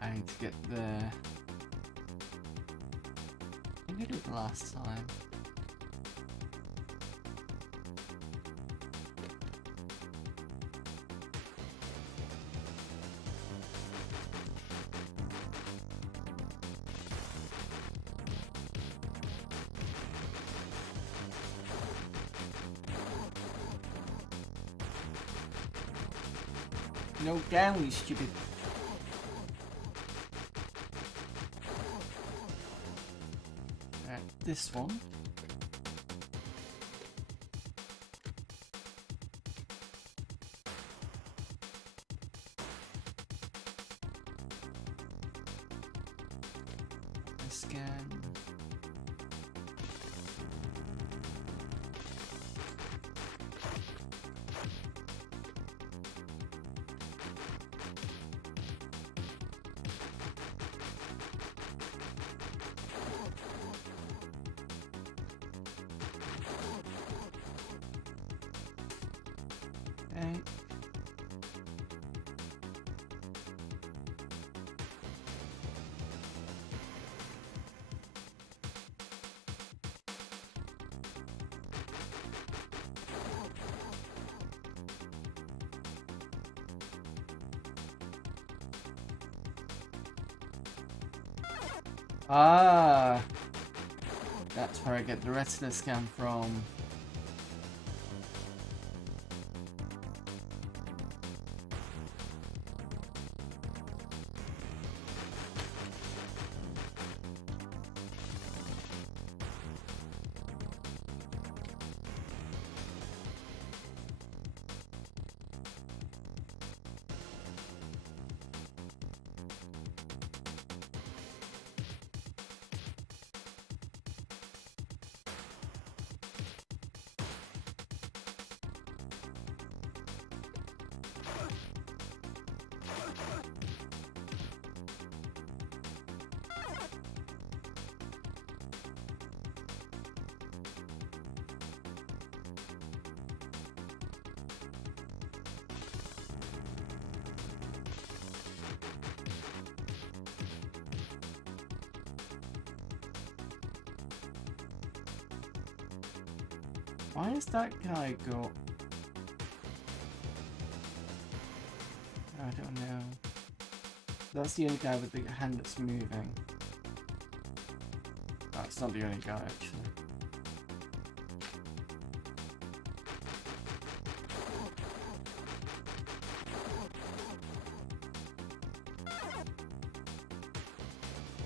I need to get there. I did it last time. No, down, you stupid. This one. Scan. Okay. Ah, that's where I get the retina scan from. Why has that guy got... I don't know. That's the only guy with the hand that's moving. That's not the only guy, actually.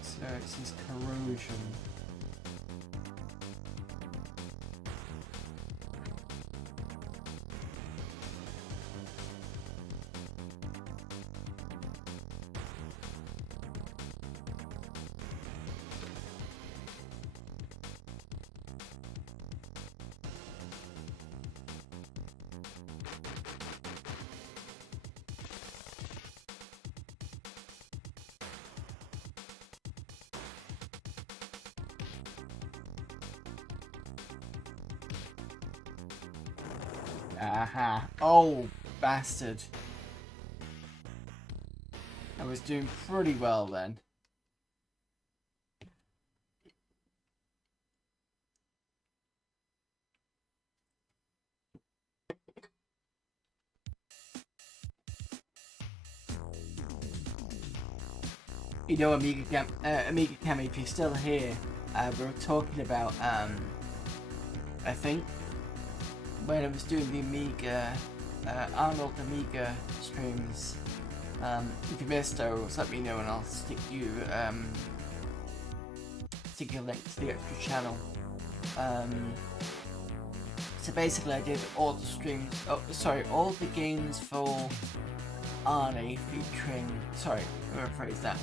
So it's his corrosion. Aha. Oh, bastard. I was doing pretty well then. You know, Amiga Cam, if you're still here, we were talking about, I think, when I was doing the Amiga, Arnold Amiga streams, if you missed those, let me know and I'll stick you a link to the extra channel. So basically I did all the streams, all the games for Arnie featuring, let me rephrase that,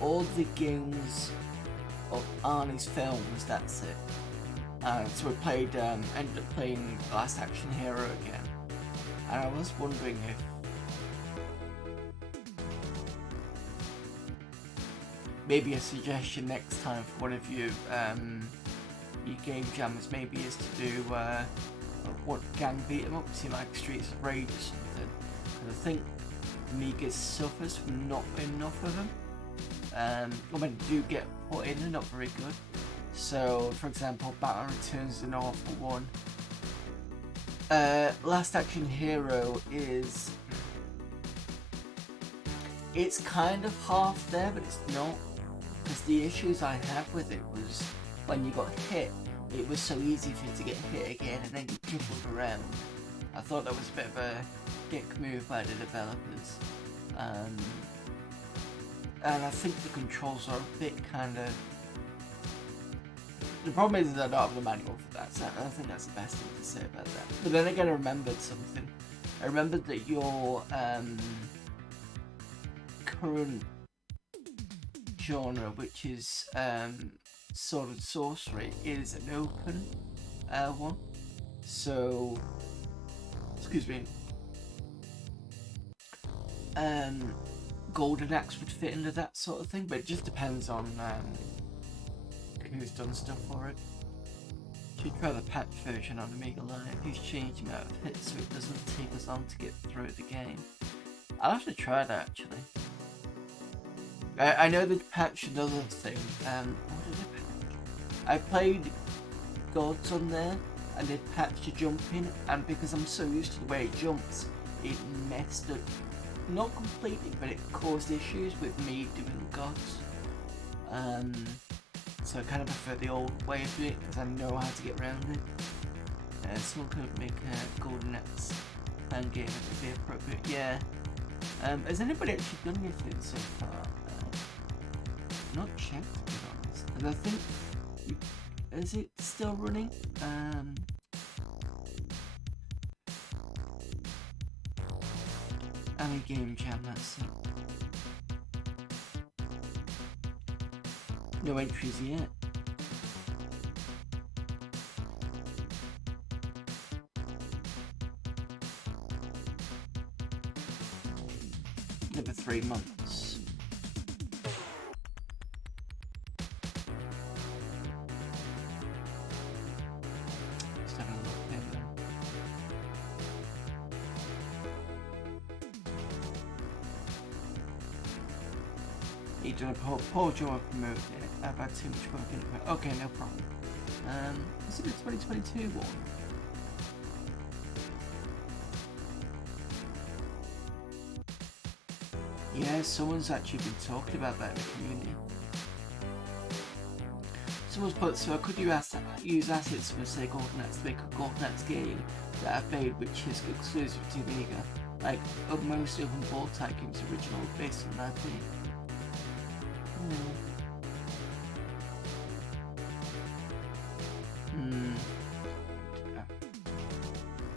all the games of Arnie's films, that's it. So we played, ended up playing Last Action Hero again, and I was wondering if maybe a suggestion next time for one of you, your game jammers maybe is to do what gang beat 'em ups, like Streets of Rage or something, because I think Amiga suffers from not enough of them. When they do get put in, they're not very good. So, for example, Batman Returns is an awful one. Last Action Hero is... it's kind of half there, but it's not. Because the issues I had with it was when you got hit, it was so easy for you to get hit again and then you dribbled around. I thought that was a bit of a dick move by the developers. And I think the controls are a bit kind of... the problem is I don't have the manual for that, so I think that's the best thing to say about that. But then again, I remembered something. I remembered that your current genre, which is Sword and Sorcery, is an open one. So, excuse me. Golden Axe would fit into that sort of thing, but it just depends on who's done stuff for it. Should try the patch version on Amiga Live. He's changed the amount of hits so it doesn't take us long to get through the game. I'll have to try that actually. I know they patched another thing. What did they patch? I played Gods on there and they patched the jumping, and because I'm so used to the way it jumps, it messed it. Not completely, but it caused issues with me doing Gods. So I kind of prefer the old way of doing it because I know how to get around it. Someone could make a Golden Axe fan game, it would be appropriate. Yeah. Has anybody actually done anything so far? Not checked, to be honest. And I think, is it still running? Any game jam, that's it. No entries yet. Another 3 months. Just having a look there then. You're doing a poor job of promoting it. I've had too much work in it. Okay, no problem. Is it a 2022 one? Yeah, someone's actually been talking about that in the community. Someone's put, so could you use assets from say Golden Axe to make a Golden Axe game that I've made which is exclusive to Amiga? Like most open world type games original based on that thing.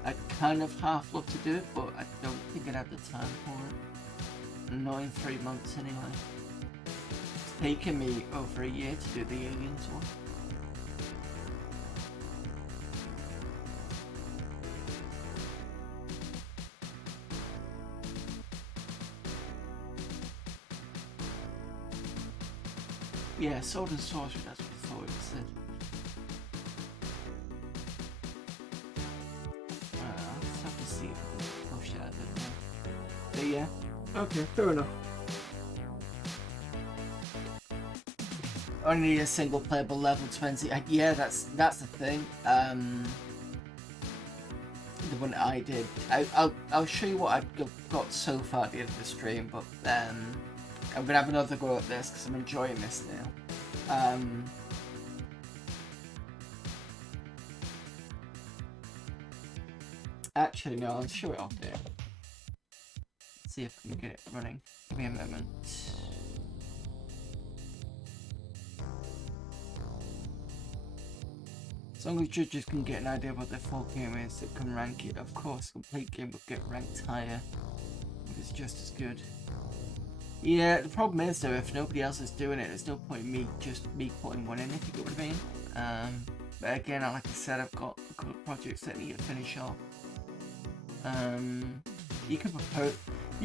I kind of half love to do it, but I don't think I'd have the time for it. Not in 3 months anyway. It's taken me over a year to do the Aliens one. Yeah, Sword and Sorcery, that's what I thought it said. I'll just have to see if I can push it out a bit more. But yeah, okay, fair enough. Only need a single playable level 20. Yeah, that's the thing. The one that I did. I'll show you what I've got so far at the end of the stream, but I'm gonna have another go at this because I'm enjoying this now. Actually, no, I'll show it off there. Let's see if I can get it running. Give me a moment. As long as judges can get an idea of what their full game is, it can rank it. Of course, a complete game will get ranked higher, but it's just as good. Yeah, the problem is though, if nobody else is doing it, there's no point in me putting one in, if you get what I mean. But again, like I said, I've got a couple of projects that need to finish off. You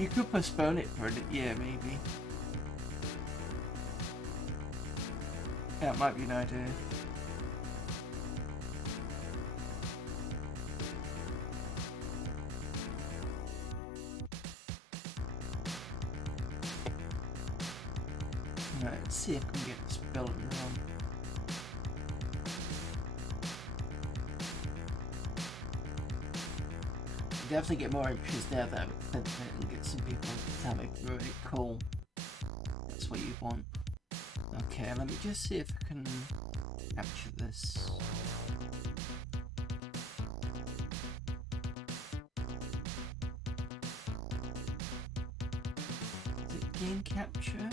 could postpone it for a year, maybe. That might be an idea. Right, let's see if I can get this built and run. Definitely get more interest now that I've extended it and get some people to tell me really cool. That's what you want. Okay, let me just see if I can capture this. Is it game capture?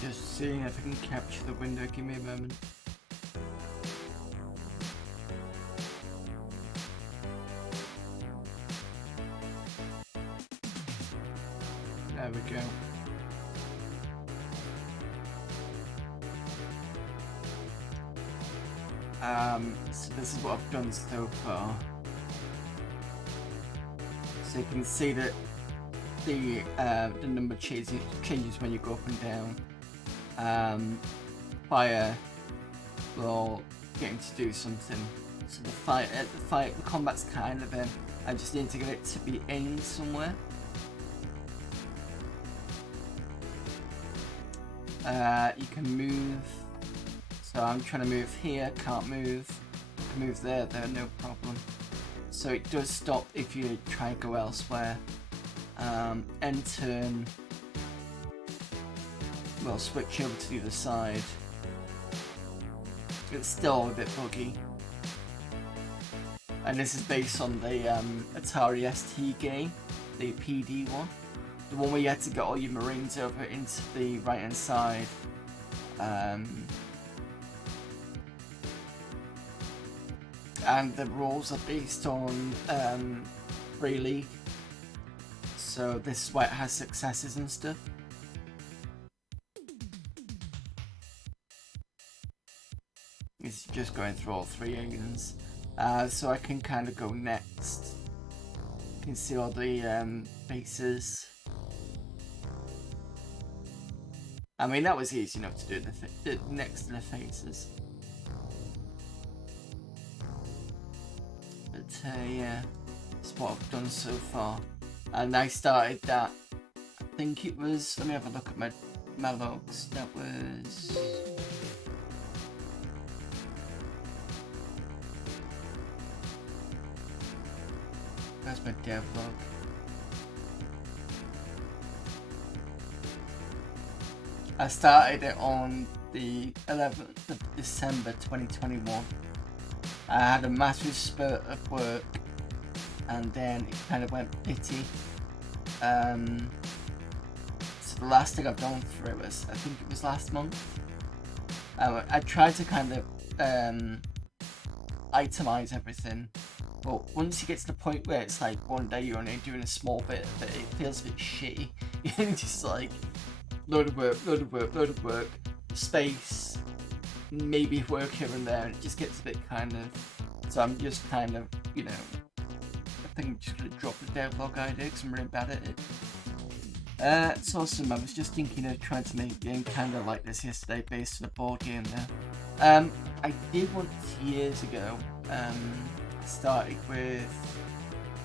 Just seeing if I can capture the window, give me a moment. There we go. So this is what I've done so far. So you can see that the number changes when you go up and down. Fire will get him to do something. So the combat's kind of in. I just need to get it to be in somewhere. You can move. So I'm trying to move here, can't move. I can move there, no problem. So it does stop if you try to go elsewhere. End turn. We'll switch over to the other side. It's still a bit buggy. And this is based on the Atari ST game, the PD one. The one where you had to get all your Marines over into the right hand side. And the rules are based on Free League. So this is why it has successes and stuff. It's just going through all three aliens. So I can kind of go next. You can see all the faces. I mean, that was easy enough to do, the next to the faces. But yeah, that's what I've done so far. And I started that, I think it was, let me have a look at my logs. That was... Where's my dev log? I started it on the 11th of December 2021. I had a massive spurt of work and then it kind of went pity. So the last thing I've done for it was, I think it was last month. I tried to kind of itemize everything, but once you get to the point where it's like one day you're only doing a small bit of it, it feels a bit shitty. You're just like, load of work, space, maybe work here and there, and it just gets a bit kind of, so I'm just kind of, you know, I think I'm just going to drop the devlog idea because I'm really bad at it. It's awesome. I was just thinking of trying to make a game kind of like this yesterday based on a board game there. I did once years ago. I started with,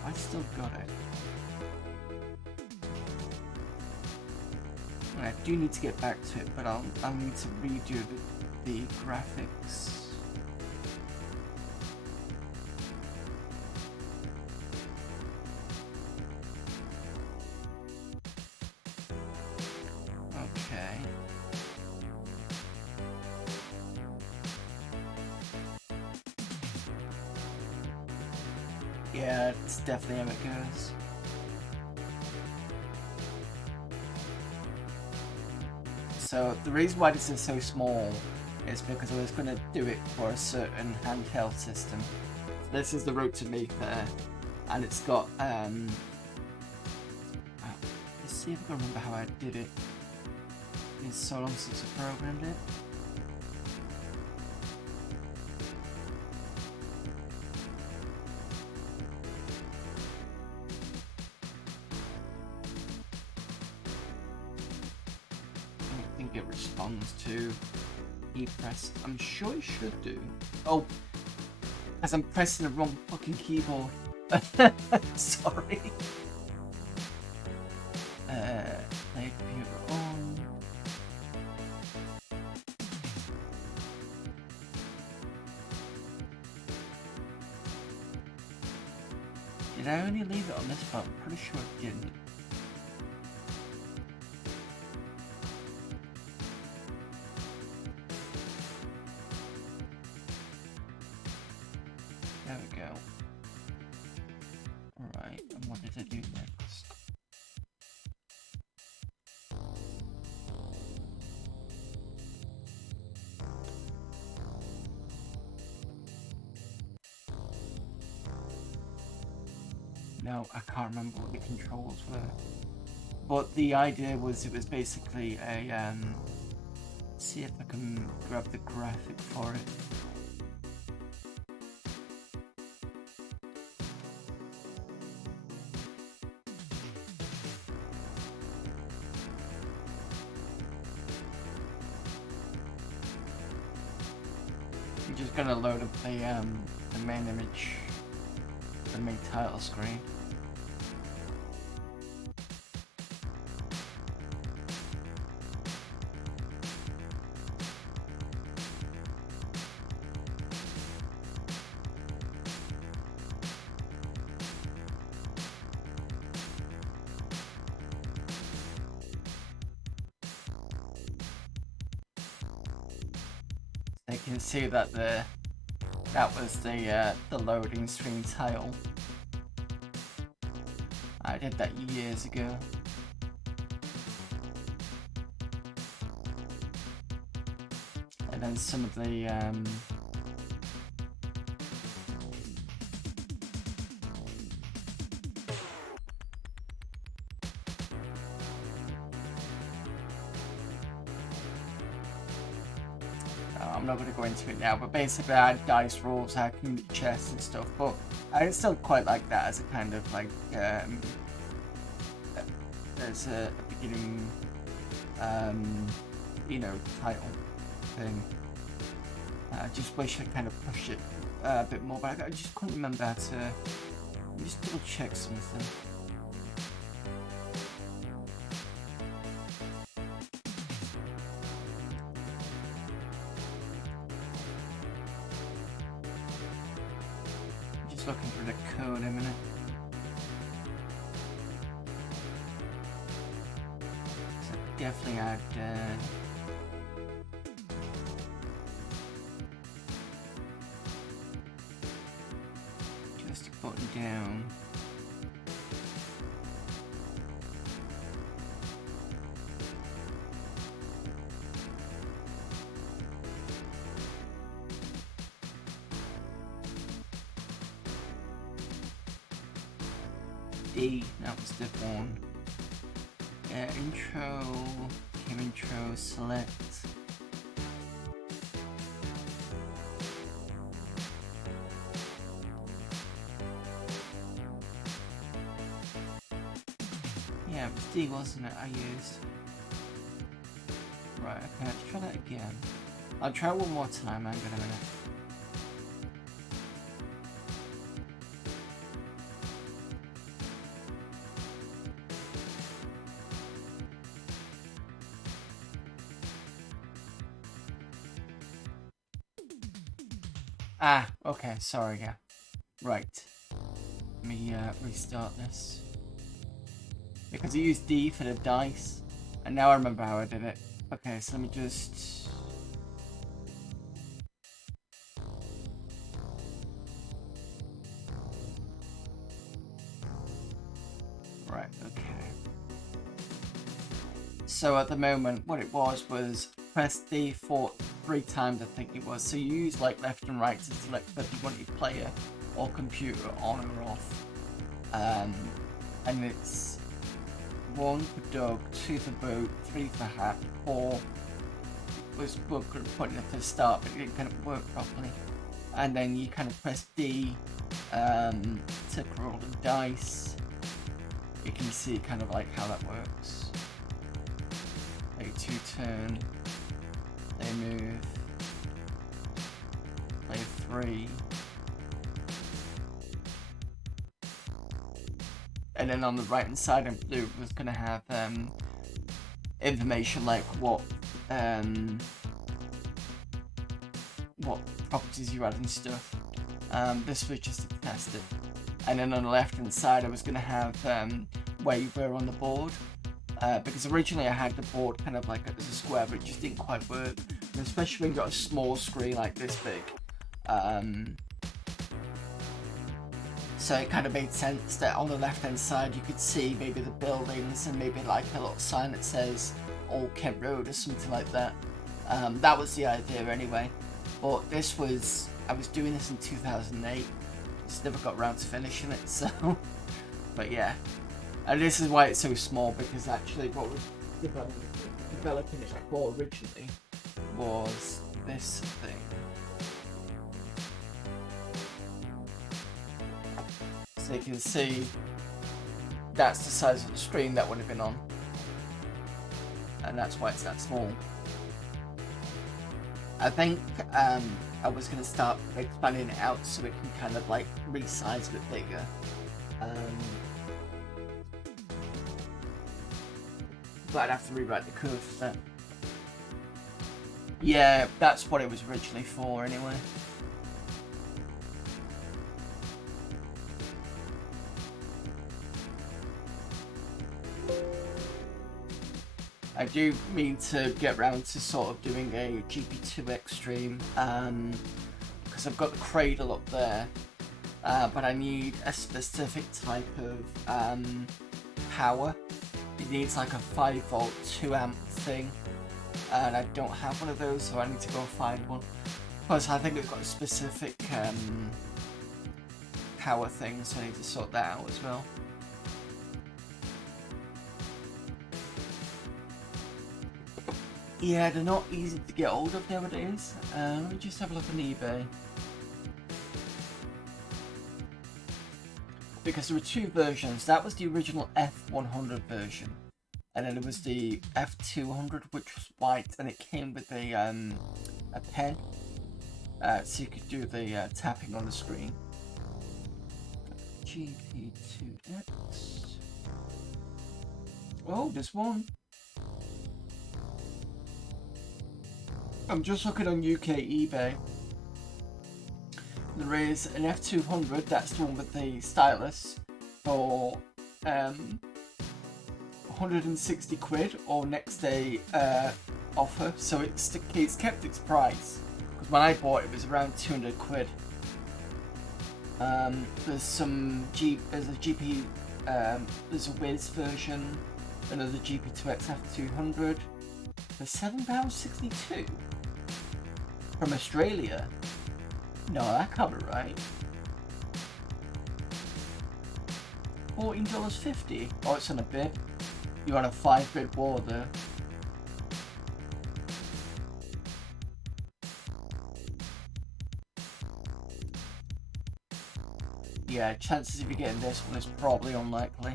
I still got it. I do need to get back to it, but I'll need to redo the graphics. Okay. Yeah, it's definitely how it goes. So the reason why this is so small is because I was going to do it for a certain handheld system. So this is the route to me there, and it's got let's see if I can remember how I did it. It's so long since I programmed it. It responds to e-press. I'm sure it should do. Oh, as I'm pressing the wrong fucking keyboard. Sorry. Play computer on. Did I only leave it on this part? I'm pretty sure I didn't. There we go. Alright, and what did I do next? No, I can't remember what the controls were. But the idea was it was basically a, let's see if I can grab the graphic for it. I'm just gonna load up the main image, the main title screen. You can see that that was the loading screen title. I did that years ago. And then some of the I'm not going to go into it now, but basically I had dice rolls, I had community chests and stuff, but I still quite like that as a kind of like, as a beginning, you know, title thing. I just wish I kind of pushed it a bit more, but I just couldn't remember how to. Let me just double check something. Just looking for the code a minute. So definitely had. Joystick button down. D, that was step 1. Intro, game intro, select. Yeah, it was D, wasn't it? I used. Right, okay, let's try that again. I'll try one more time, hang on a minute. Ah, okay, sorry, yeah. Right. Let me restart this. Because I used D for the dice, and now I remember how I did it. Okay, so let me just... Right, okay. So at the moment, what it was press D for 3 times, I think it was. So you use like left and right to select whether you want your player or computer on or off. And it's 1 for dog, 2 for boat, 3 for hat, 4 was putting it for the start, but it didn't kind of work properly. And then you kind of press D to roll the dice. You can see kind of like how that works. Play 2 turn, they move, play 3. And then on the right hand side in blue was going to have information like what properties you had and stuff. This was just to test it. And then on the left hand side I was going to have where you were on the board. Because originally I had the board kind of like as a square, but it just didn't quite work. And especially when you got a small screen like this big. So it kind of made sense that on the left hand side you could see maybe the buildings and maybe like a little sign that says Old Kent Road or something like that. That was the idea anyway. But this was, I was doing this in 2008. Just never got around to finishing it, so. But yeah. And this is why it's so small, because actually what was developing it for originally was this thing. So you can see that's the size of the screen that would have been on. And that's why it's that small. I think I was going to start expanding it out so it can kind of like resize a bit bigger. But I'd have to rewrite the code for that. Yeah, that's what it was originally for anyway. I do mean to get round to sort of doing a GP2X stream, because I've got the cradle up there, but I need a specific type of power. It needs like a 5 volt 2 amp thing, and I don't have one of those, so I need to go find one. Plus I think we've got a specific power thing, so I need to sort that out as well. Yeah, they're not easy to get hold of nowadays. Let me just have a look on eBay. Because there were two versions. That was the original F100 version. And then there was the F200, which was white, and it came with a pen. So you could do the tapping on the screen. GP2X. Oh, there's one. I'm just looking on UK eBay. There is an F200, that's the one with the stylus, for 160 quid or next day offer. So it's kept its price. Because when I bought it, it was around 200 quid. There's there's a GP, there's a Wiz version, another GP2X F200 for £7.62 from Australia. No, that can't be right. $14.50. Oh, it's on a bit. You're on a 5-bit war there. Yeah, chances of you getting this one is probably unlikely.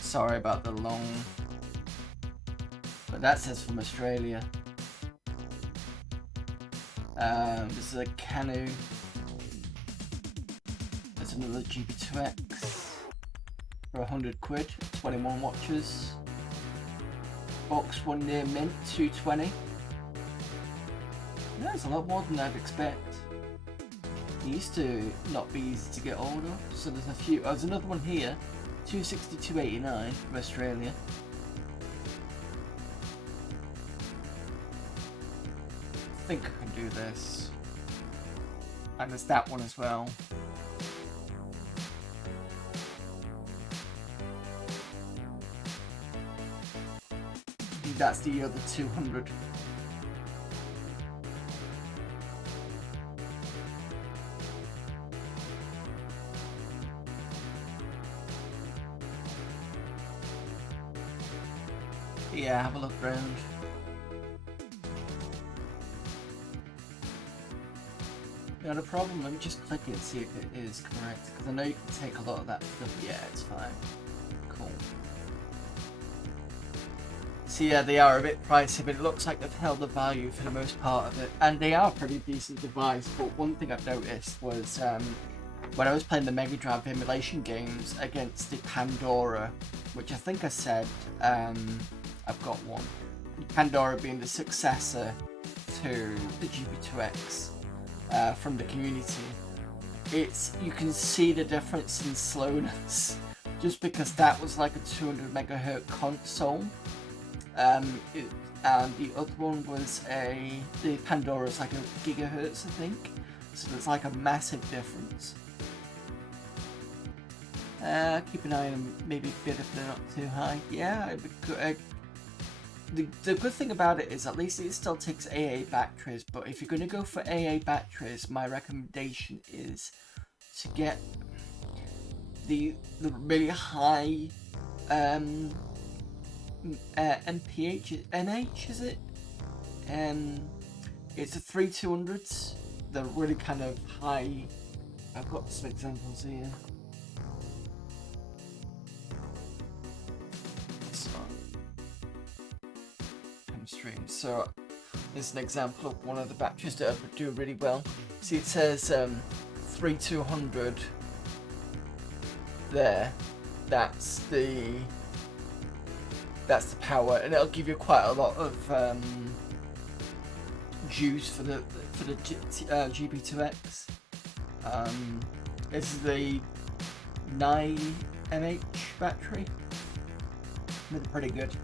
Sorry about the long... But that says from Australia. This is a Canu. There's another GP2X for 100 quid, 21 watches. Box one near mint, 220. Yeah, it's a lot more than I'd expect. It used to not be easy to get hold of, so there's a few. Oh, there's another one here, 262.89 from Australia. I think I can do this. And there's that one as well. That's the other 200. Yeah, have a look around. Not a problem, let me just click it and see if it is correct, because I know you can take a lot of that stuff. Yeah, it's fine. Cool. So yeah, they are a bit pricey, but it looks like they've held the value for the most part of it. And they are a pretty decent device, but one thing I've noticed was when I was playing the Mega Drive emulation games against the Pandora, which I think I said I've got one. Pandora being the successor to the GP2X from the community. You can see the difference in slowness just because that was like a 200 megahertz console. And the other one was the Pandora's like a gigahertz, I think. So there's like a massive difference. Keep an eye on them, maybe a bit if they're not too high. Yeah, the good thing about it is at least it still takes AA batteries, but if you're going to go for AA batteries, my recommendation is to get the really high MH, is it? It's a 3200s. They're really kind of high. I've got some examples here. So this is an example of one of the batteries that do really well. See, it says 3200 there. That's the power, and it'll give you quite a lot of juice for the GP2X. This is the 9 mAh battery. They're pretty good.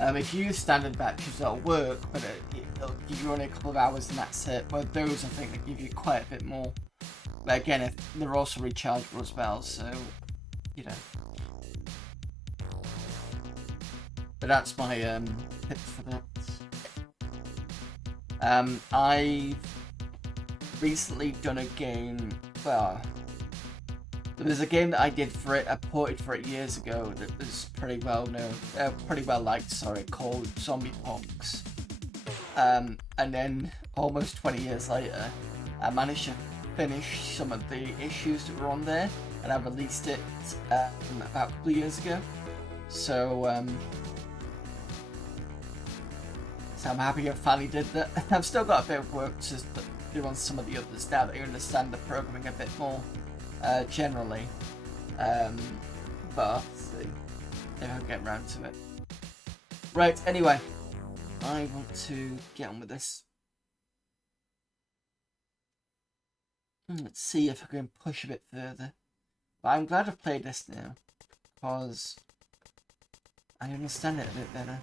If you use standard batteries, that'll work, but it'll give you only a couple of hours and that's it. But those, I think, they give you quite a bit more. But again, they're also rechargeable as well, so, you know. But that's my tips for that. I've recently done a game, well, There was a game that I did for it, I ported for it years ago that was pretty well known, pretty well liked, sorry, called Zombie Pox. And then almost 20 years later, I managed to finish some of the issues that were on there, and I released it about a couple of years ago. So I'm happy I finally did that. I've still got a bit of work to do on some of the others now that I understand the programming a bit more generally. But I'll see if I get around to it. Right, anyway, I want to get on with this. Let's see if I can push a bit further. But I'm glad I've played this now, because I understand it a bit better.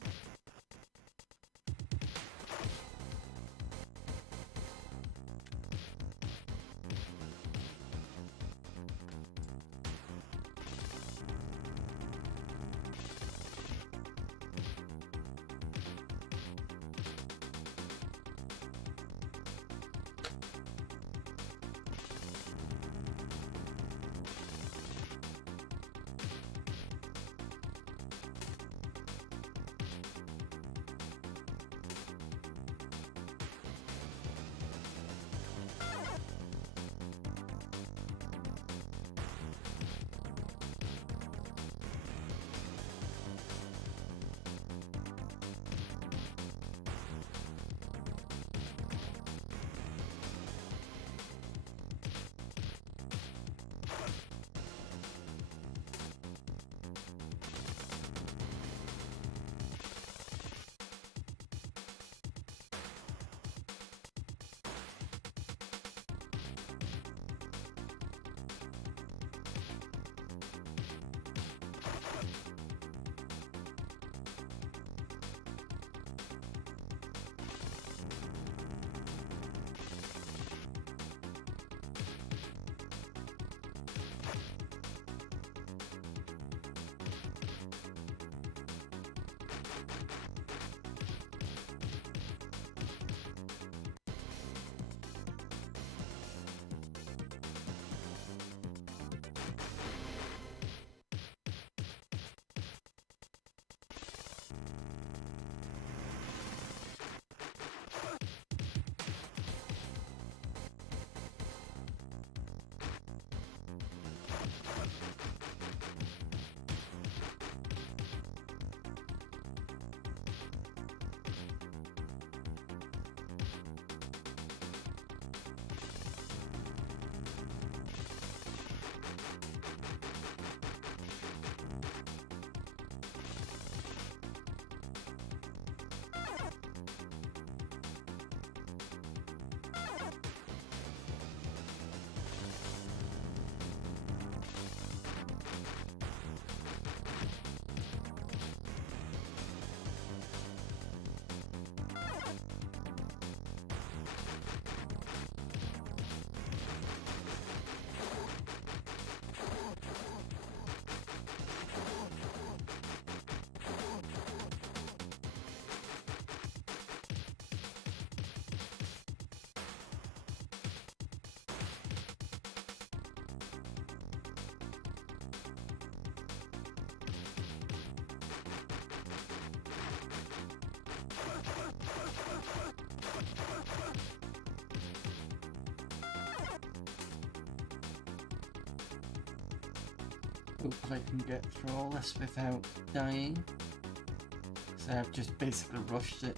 Hopefully I can get through all this without dying. So I've just basically rushed it.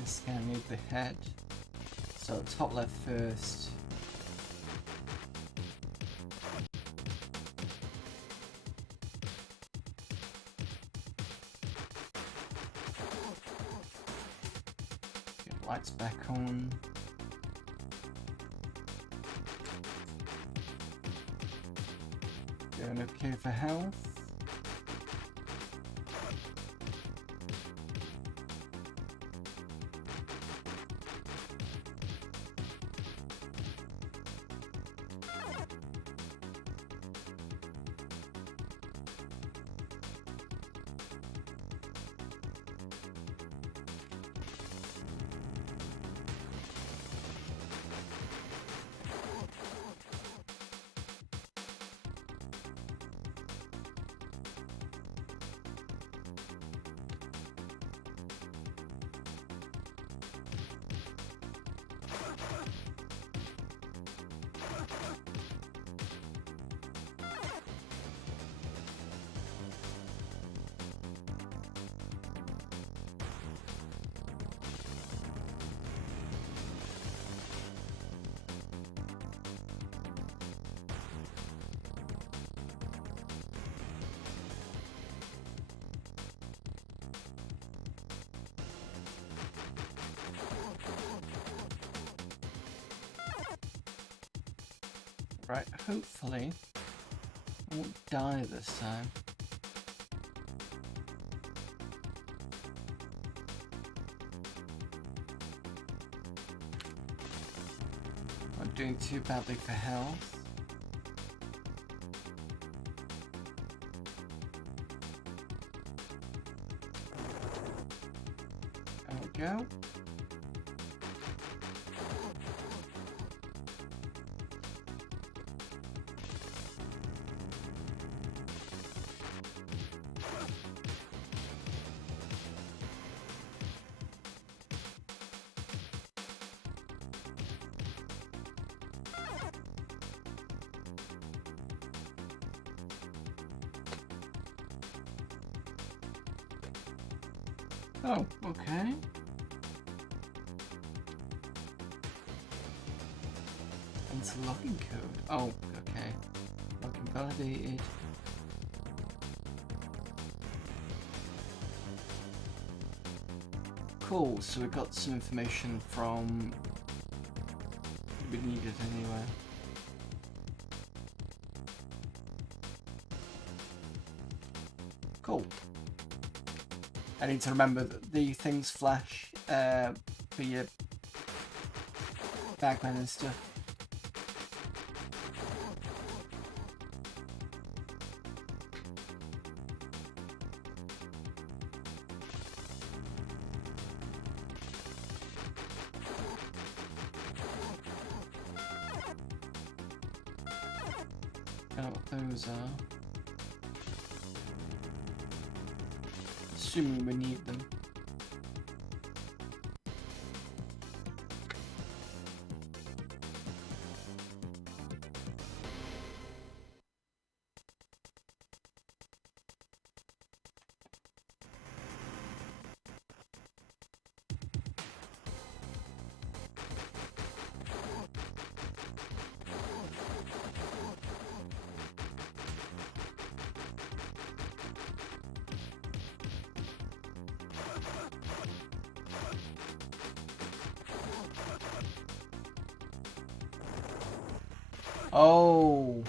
this is gonna need the head. So top left first. Get lights back on. Going okay for health. Right, hopefully I won't die this time. Not doing too badly for health. There we go. Oh, okay. It's a login code. Oh, okay. Login validated. Cool, so we got some information from... we need it anyway. Cool. I need to remember that the things flash for your bagman and stuff. I don't know what those are. Assuming we need them. Oh,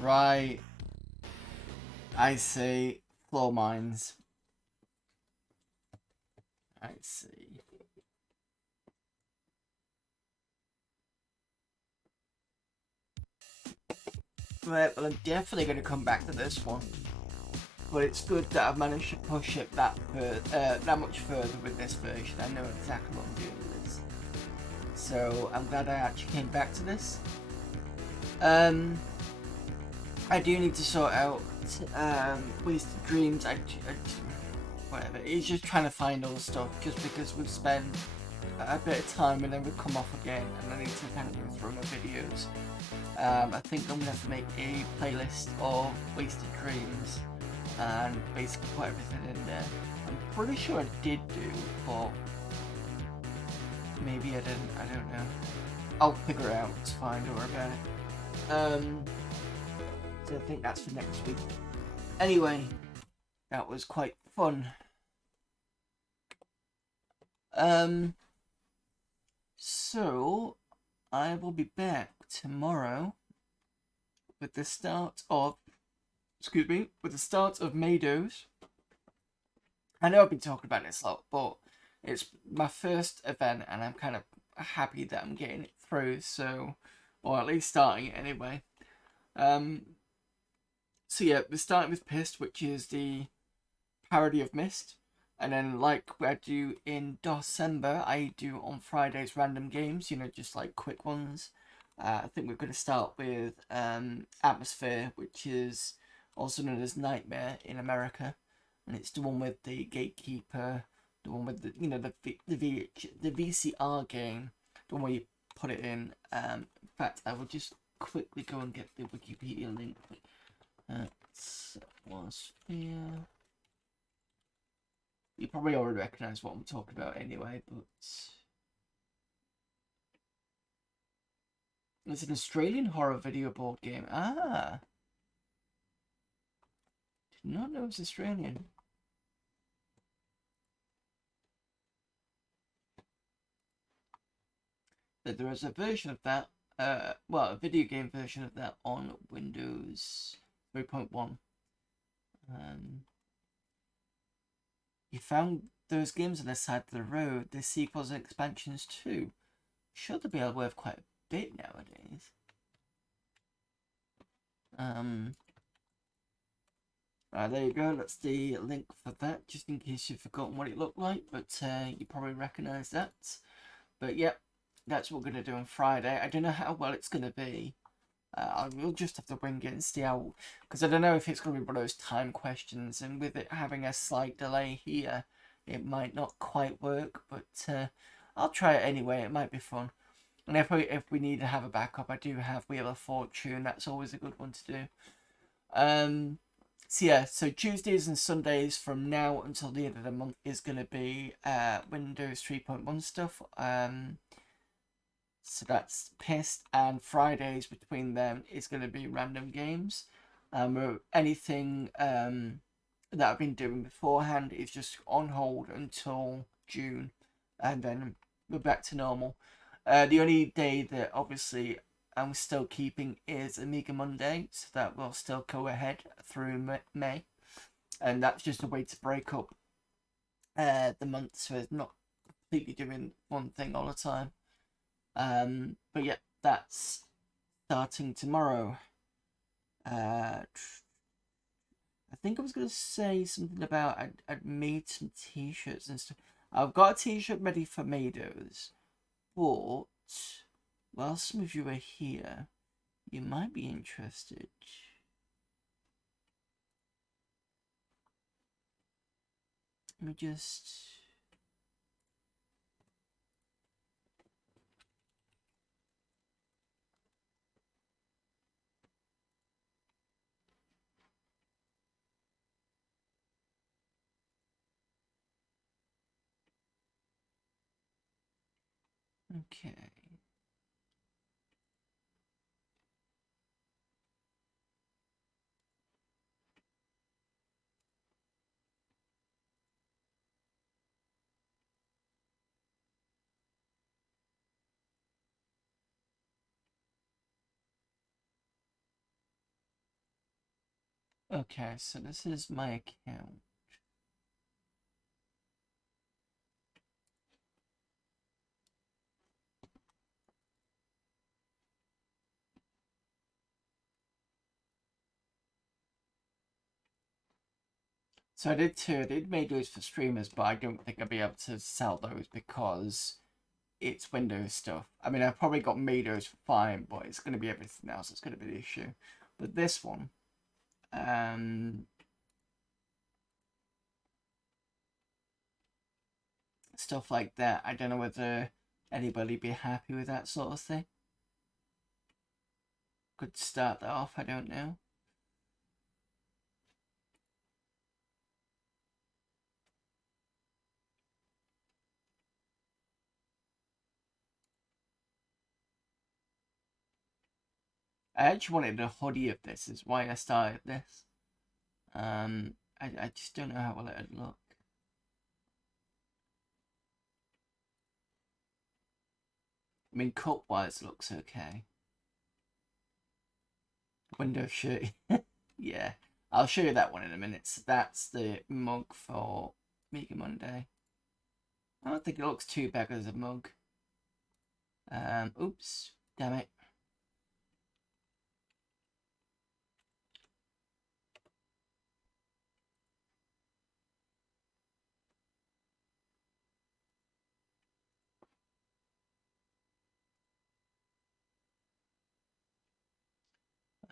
right. I see. Floor mines. I see. Right, well, I'm definitely going to come back to this one. But it's good that I've managed to push it that much further with this version. I know exactly what I'm doing with this. So I'm glad I actually came back to this. I do need to sort out Wasted Dreams. Whatever. It's just trying to find all the stuff, just because we've spent a bit of time and then we come off again, and I need to kind of go through my videos. I think I'm gonna have to make a playlist of Wasted Dreams and basically put everything in there. I'm pretty sure I did do, but Maybe I didn't. I don't know. I'll figure it out. It's fine. Don't worry about it. So I think that's for next week. Anyway, that was quite fun. So I will be back tomorrow with the start of, with the start of Mados. I know I've been talking about this a lot, but it's my first event and I'm kind of happy that I'm getting it through, so, or at least starting it anyway. So yeah, we're starting with Pissed, which is the parody of Mist. And then, like I do in December, I do on Fridays random games, just like quick ones. I think we're going to start with Atmosphere, which is also known as Nightmare in America. And it's the one with the Gatekeeper, the one with the VCR game, the one where you put it in. In fact, I will just quickly go and get the Wikipedia link. Atmosphere. You probably already recognise what I'm talking about anyway, but it's an Australian horror video board game. Ah, did not know it was Australian. But there is a version of that, a video game version of that on Windows 3.1. You found those games on the side of the road, the sequels and expansions too. Sure, they'll be worth quite a bit nowadays. There you go, that's the link for that, just in case you've forgotten what it looked like, but you probably recognise that. But yep, that's what we're going to do on Friday. I don't know how well it's going to be. We'll just have to wing it and see how, because I don't know if it's going to be one of those time questions, and with it having a slight delay here, it might not quite work, but I'll try it anyway. It might be fun. And if we need to have a backup, I do have Wheel of Fortune. That's always a good one to do. So yeah, so Tuesdays and Sundays from now until the end of the month is going to be Windows 3.1 stuff. So that's Pissed, and Fridays between them is going to be random games. Anything that I've been doing beforehand is just on hold until June, and then we're back to normal. The only day that obviously I'm still keeping is Amiga Monday, so that will still go ahead through May, and that's just a way to break up the month, so it's not completely doing one thing all the time. But yeah, that's starting tomorrow. I think I was going to say something about I'd made some t-shirts and stuff. I've got a t-shirt ready for Mados, but while some of you are here, you might be interested. Let me just... Okay. Okay, so this is my account. So I did two. I did make those for streamers, but I don't think I'll be able to sell those because it's Windows stuff. I mean, I've probably got Mados for fine, but it's going to be everything else that's going to be the issue. But this one, stuff like that, I don't know whether anybody be happy with that sort of thing. Could start that off, I don't know. I actually wanted a hoodie of this, is why I started this. I just don't know how well it'd look. I mean, cut-wise looks okay. Window shirt. Yeah. I'll show you that one in a minute. So that's the mug for Amiga Monday. I don't think it looks too bad as a mug. Oops. Damn it.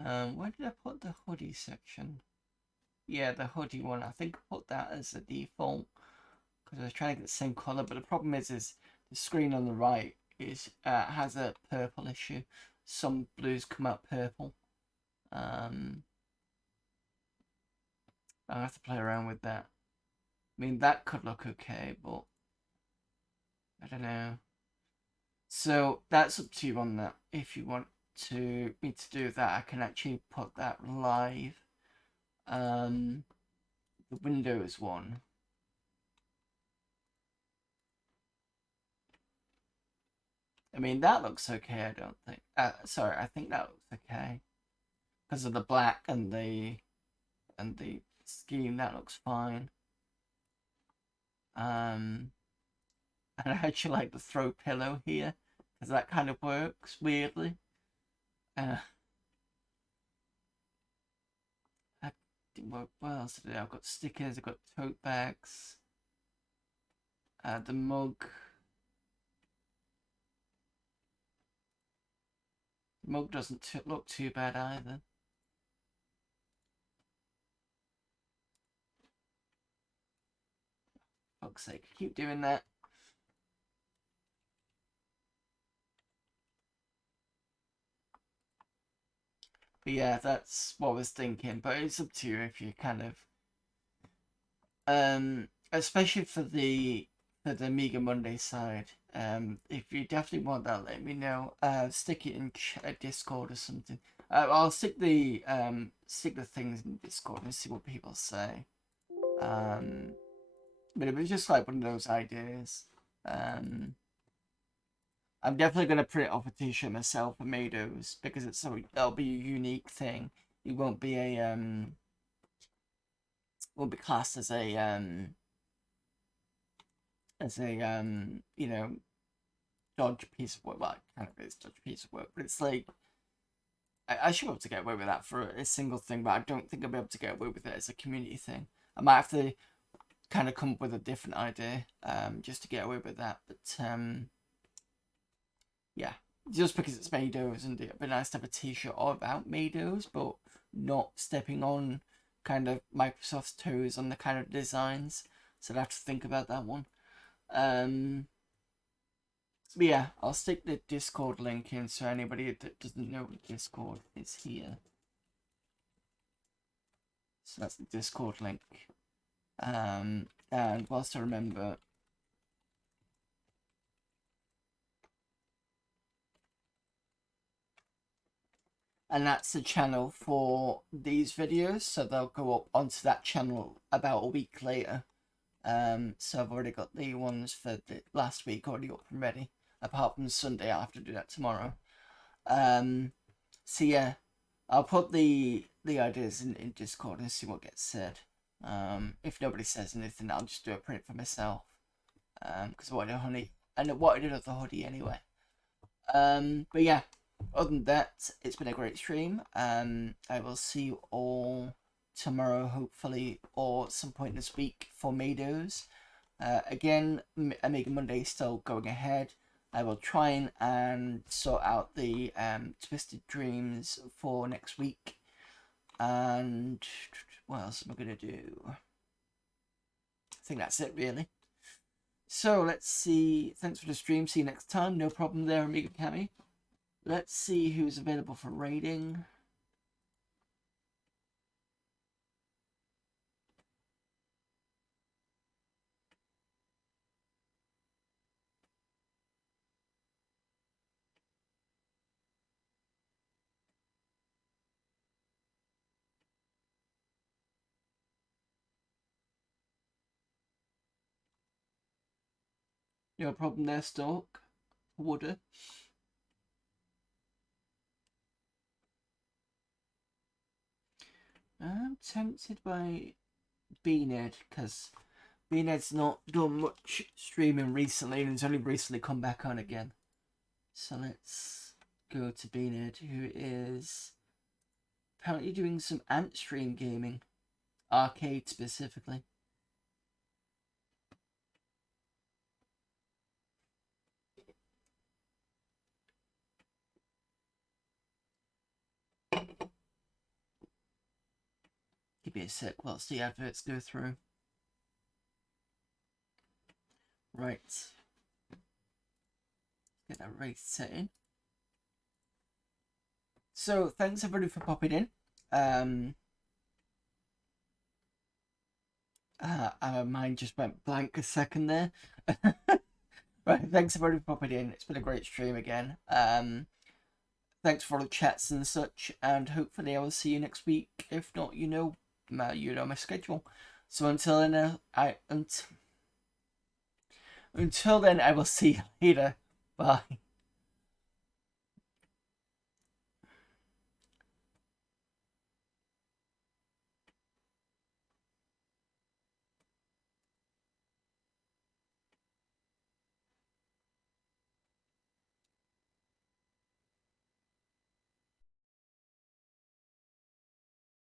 Where did I put the hoodie section? Yeah, the hoodie one. I think I put that as a default because I was trying to get the same color. But the problem is the screen on the right is has a purple issue. Some blues come out purple. I'll have to play around with that. I mean, that could look okay, but I don't know. So that's up to you on that. If you want me to do that, I can actually put that live. The Windows one. I mean, that looks okay, I don't think. Sorry, I think that looks okay. Because of the black and the scheme, that looks fine. And I actually like the throw pillow here, because that kind of works weirdly. What else did I do? I've got stickers, I've got tote bags, the mug. The mug doesn't look too bad either. For fuck's sake, keep doing that. But yeah, that's what I was thinking. But it's up to you if you kind of, especially for the Amiga Monday side. If you definitely want that, let me know. Stick it in Discord or something. I'll stick the things in Discord and see what people say. But it was just like one of those ideas. I'm definitely gonna print off a t-shirt myself for Mados because that'll be a unique thing. It won't be a won't be classed as a you know, dodge piece of work. Well, it kind of is dodge piece of work, but it's like I should be able to get away with that for a single thing, but I don't think I'll be able to get away with it as a community thing. I might have to kind of come up with a different idea just to get away with that, but yeah, just because it's Mados, and it'd be nice to have a t-shirt all about Mados, but not stepping on kind of Microsoft's toes on the kind of designs. So I'd have to think about that one. But yeah, I'll stick the Discord link in so anybody that doesn't know what Discord is here. So that's the Discord link. And whilst I remember, and that's the channel for these videos, so they'll go up onto that channel about a week later. So I've already got the ones for the last week already up and ready, apart from Sunday. I'll have to do that tomorrow. So yeah, I'll put the ideas in Discord and see what gets said. If nobody says anything, I'll just do a print for myself. Because what I did of the hoodie anyway. But yeah, other than that, it's been a great stream. I will see you all tomorrow, hopefully, or some point this week for Mados. Again, Amiga Monday is still going ahead. I will try and sort out the Twisted Dreams for next week. And what else am I going to do? I think that's it, really. So let's see. Thanks for the stream. See you next time. No problem there, Amiga Cami. Let's see who's available for raiding. No problem there, Stork. Woulda. I'm tempted by Beanhead, because Beanhead's not done much streaming recently and has only recently come back on again. So let's go to Beanhead, who is apparently doing some Ant stream gaming. Arcade specifically. Give me a sec whilst the adverts go through. Right. Get that race set in. So, thanks everybody for popping in. Our mind just went blank a second there. Right, thanks everybody for popping in. It's been a great stream again. Thanks for all the chats and such, and hopefully I will see you next week. If not, you know my schedule. So until then, until then, I will see you later. Bye.